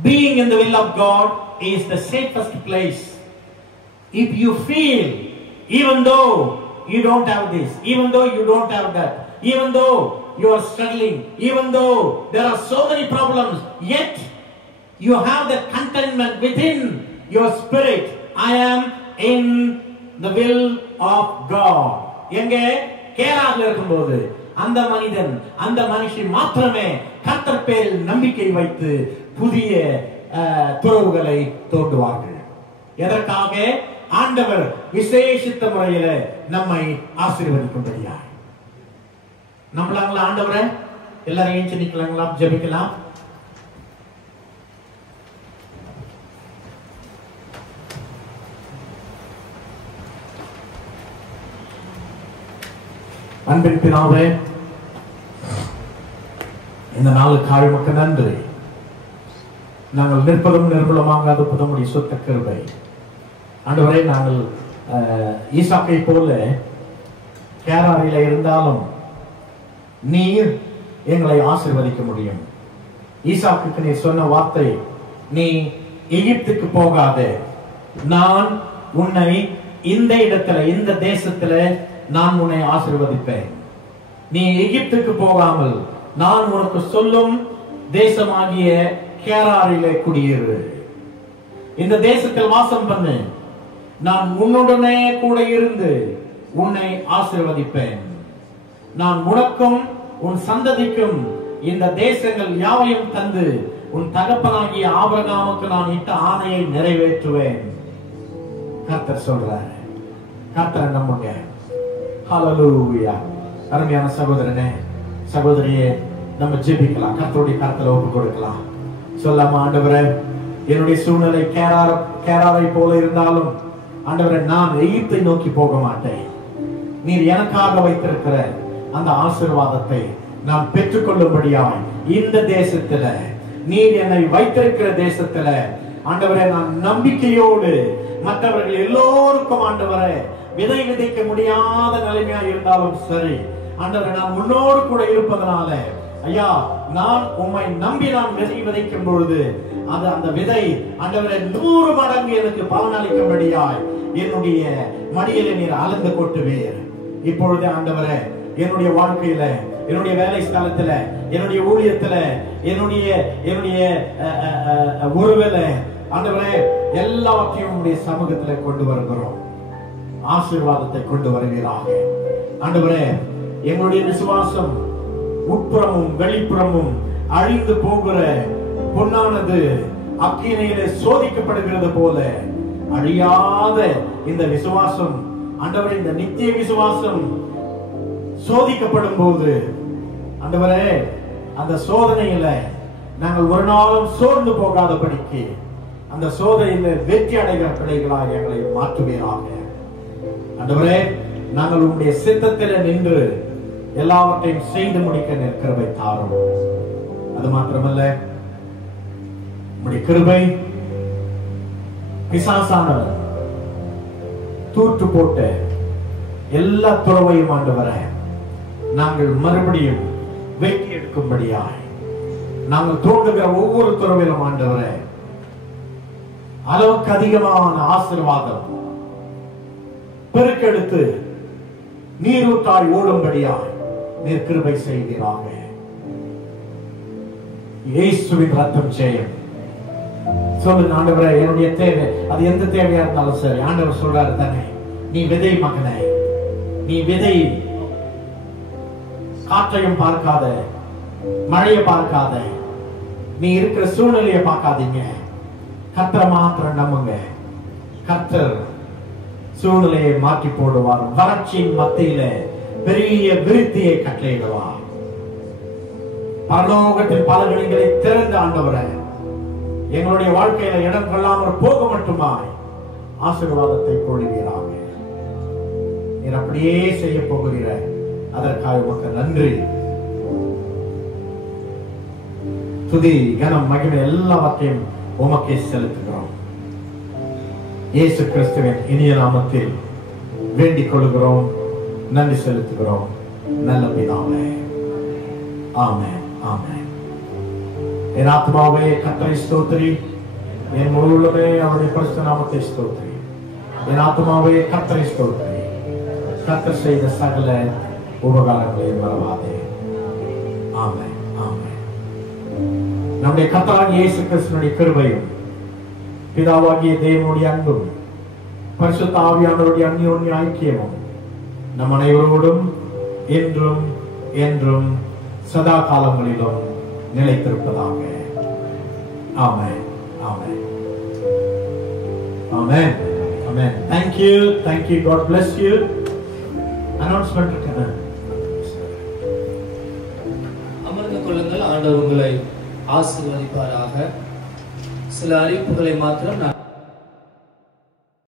Being in the will of God is the safest place. If you feel, even though you don't have this, even though you don't have that, even though you are struggling, even though there are so many problems, yet you have that contentment within your spirit. I am in the will of God. எங்க கேரால இருக்கும்போது அந்த மனிதன் அந்த மனுஷி மாத்திரமே கர்த்தர் பேரில் நம்பிக்கை வைத்து புதிய துறவுகளை தோண்டுவார்கள். எதற்காக? ஆண்டவர் விசேஷித்த முறையில நம்மை ஆசீர்வதிக்கும்படியாய். நம்மளாங்களா ஆண்டவரை? எல்லாரும் ஏஞ்சி நிக்கலாங்களா? ஜெபிக்கலாம். அன்பின் பிதாவே, இந்த நாளுக்காக உமக்கு நன்றி. நாங்கள் நிற்பதும் நிர்மூலமாக அதுபுதமுடைய சொத்த கிருபை. ஆண்டவரே, நாங்கள் ஈசாக்கை போல கேராரில இருந்தாலும் நீர் எங்களை ஆசீர்வதிக்க முடியும். ஈசாக்குக்கு நீ சொன்ன வார்த்தை, நீ எகிப்துக்கு போகாதே, நான் உன்னை இந்த இடத்துல இந்த தேசத்துல நான் உன்னை ஆசீர்வதிப்பேன். நீ எகிப்துக்கு போகாமல் நான் உனக்கு சொல்லும் தேசமாகிய கேராரிலே குடியேறு, இந்த தேசத்தில் வாசம் பண்ணு, நான் உன்னுடனே கூட இருந்து உன்னை ஆசீர்வதிப்பேன். நான் உனக்கும் உன் சந்ததிக்கும் இந்த தேசங்கள் யாவையும் தந்து உன் தகப்பனாகிய ஆபிரகாமுக்கு நான் இட்ட ஆணையை நிறைவேற்றுவேன். கர்த்தர் சொல்றார். கர்த்தரை நம்புங்க. ஹல்லேலூயா. அருமையான சகோதரனே சகோதரியே, நம்ம ஜெபிக்கலாம். கர்த்தருடைய கரத்துல ஒப்பு கொடுக்கலாம். சொல்லாம, ஆண்டவரே, என்னுடைய சூழ்நிலை கேராரை போல இருந்தாலும் ஆண்டவரே, நான் எகிப்தை நோக்கி போக மாட்டேன். நீர் எனக்காக வைத்திருக்கிற அந்த ஆசீர்வாதத்தை நான் பெற்றுக்கொள்ளும்படியாய் இந்த தேசத்துல, நீர் என்னை வைத்திருக்கிற தேசத்துல ஆண்டவரே, நான் நம்பிக்கையோடு மற்றவர்கள் எல்லோருக்கும் ஆண்டவரே விதை விதைக்க முடியாத நிலைமையா இருந்தாலும் சரி, ஆண்டவரே, நான் உன்னோடு கூட இருப்பதனால ஐயா, நான் உம்மை நம்பி நான் விதை விதைக்கும் பொழுது அது அந்த விதை ஆண்டவரே 100 மடங்கு எனக்கு பலனளிக்கும்படியாய் என்னுடைய மடியில நீர் அளந்து கொட்டுவீர். இப்பொழுதே ஆண்டவரே, என்னுடைய வாழ்க்கையில, என்னுடைய வேலை ஸ்தலத்துல, என்னுடைய ஊழியத்துல, என்னுடைய உறவுல ஆண்டவரே எல்லாவற்றையும் உடைய சமூகத்துல கொண்டு வருகிறோம். ஆசீர்வாதத்தை கொண்டு வருவீராக. ஆண்டவரே, எங்களுடைய விசுவாசம் உட்புறமும் வெளிப்புறமும் அழிந்து போகிற பொன்னானது அக்கினியிலே சோதிக்கப்படுகிறது போல அழியாத இந்த விசுவாசம் ஆண்டவரே, இந்த நித்திய விசுவாசம் சோதிக்கப்படும் போது ஆண்டவரே, அந்த சோதனையில நாங்கள் ஒரு நாளும் சோர்ந்து போகாதபடிக்கு அந்த சோதனையில வெற்றி அடைகிற பிள்ளைகளாக எங்களை மாற்றுவீராக. ஆண்டவரே, நாங்கள் உங்களுடைய சித்தத்தில் நின்று எல்லாவற்றையும் செய்து முடிக்க கிருபை தாரும். அது மாத்திரமல்ல, உம்முடைய கிருபை பிசாசானவன் தூற்று போட்ட எல்லா துறவையும் ஆண்டவரே நாங்கள் மறுபடியும் வெட்டி எடுக்கும்படியாய் நாங்கள் தோன்றுகிற ஒவ்வொரு துறவிலும் ஆண்டவரே அளவுக்கு அதிகமான ஆசீர்வாதம் பெருக்கெடுத்து நீரூற்றாய் ஓடும்படியாய் நீர் கிருபை செய்வீராக. இயேசுவின் ரத்தம் ஜெயம். சொல்லுங்க ஆண்டவரே, என்னுடைய தேவை அது எந்த தேவையா இருந்தாலும் சரி. ஆண்டவர் சொல்றாரு தானே, நீ விதை மகனே, நீ விதை. காற்றையும் பார்க்காத, மழையை பார்க்காத, நீ இருக்கிற சூழ்நிலையை பார்க்காதீங்க. கர்த்தரை மாத்திரம் நம்புங்க. கர்த்தர் சூழ்நிலையை மாற்றி போடுவார். வறட்சியின் மத்தியில பெரிய விருத்தியை கட்டளையிடுவார். பரலோகத்தின் பலகணிகளை திறந்த ஆண்டவரே, எங்களுடைய வாழ்க்கையில இடம் கொள்ளாமல் போக மட்டுமாய் ஆசீர்வாதத்தை பொழிவீராக. நீர் அப்படியே செய்ய போகிறீர. அதற்காக உமக்கு நன்றி. துதி கனம் மகிமை எல்லாவற்றையும் உமக்கே செலுத்துகிறோம். இயேசு கிறிஸ்துவின் இனிய நாமத்தில் வேண்டிக் கொள்கிறோம், நன்றி செலுத்துகிறோம் நல்ல பிதாவே. ஆமென், ஆமென். என் ஆத்மாவே கர்த்தரை ஸ்தோத்திரி, என் முழு உள்ளமே அவருடைய பரிசுத்த நாமத்தை ஸ்தோத்திரி. என் ஆத்மாவே கர்த்தரை ஸ்தோத்திரி, கர்த்தர் செய்த சகல உபகாரங்களையும் மறவாதே. ஆமென், ஆமென். நம்முடைய கர்த்தராகிய இயேசு கிறிஸ்துவினுடைய கிருபையும் பிதாவாகிய தேவனுடைய அன்பும் பரிசுத்த ஆவியானவருடைய அந்யோன்ய ஐக்கியமும் நம் அனைவரோடும் என்றும் என்றும் சதா காலங்களிலும் நிலைத்திருப்பதாக. ஆமென், ஆமென், ஆமென், ஆமென். Thank you, thank you. God bless you. Announcement இருக்கு. அமர்ந்து கொள்ளுங்கள். ஆண்டவர் உங்களை ஆசீர்வதிப்பாராக. சில அறிவிப்புகளை மாத்திரம் நான்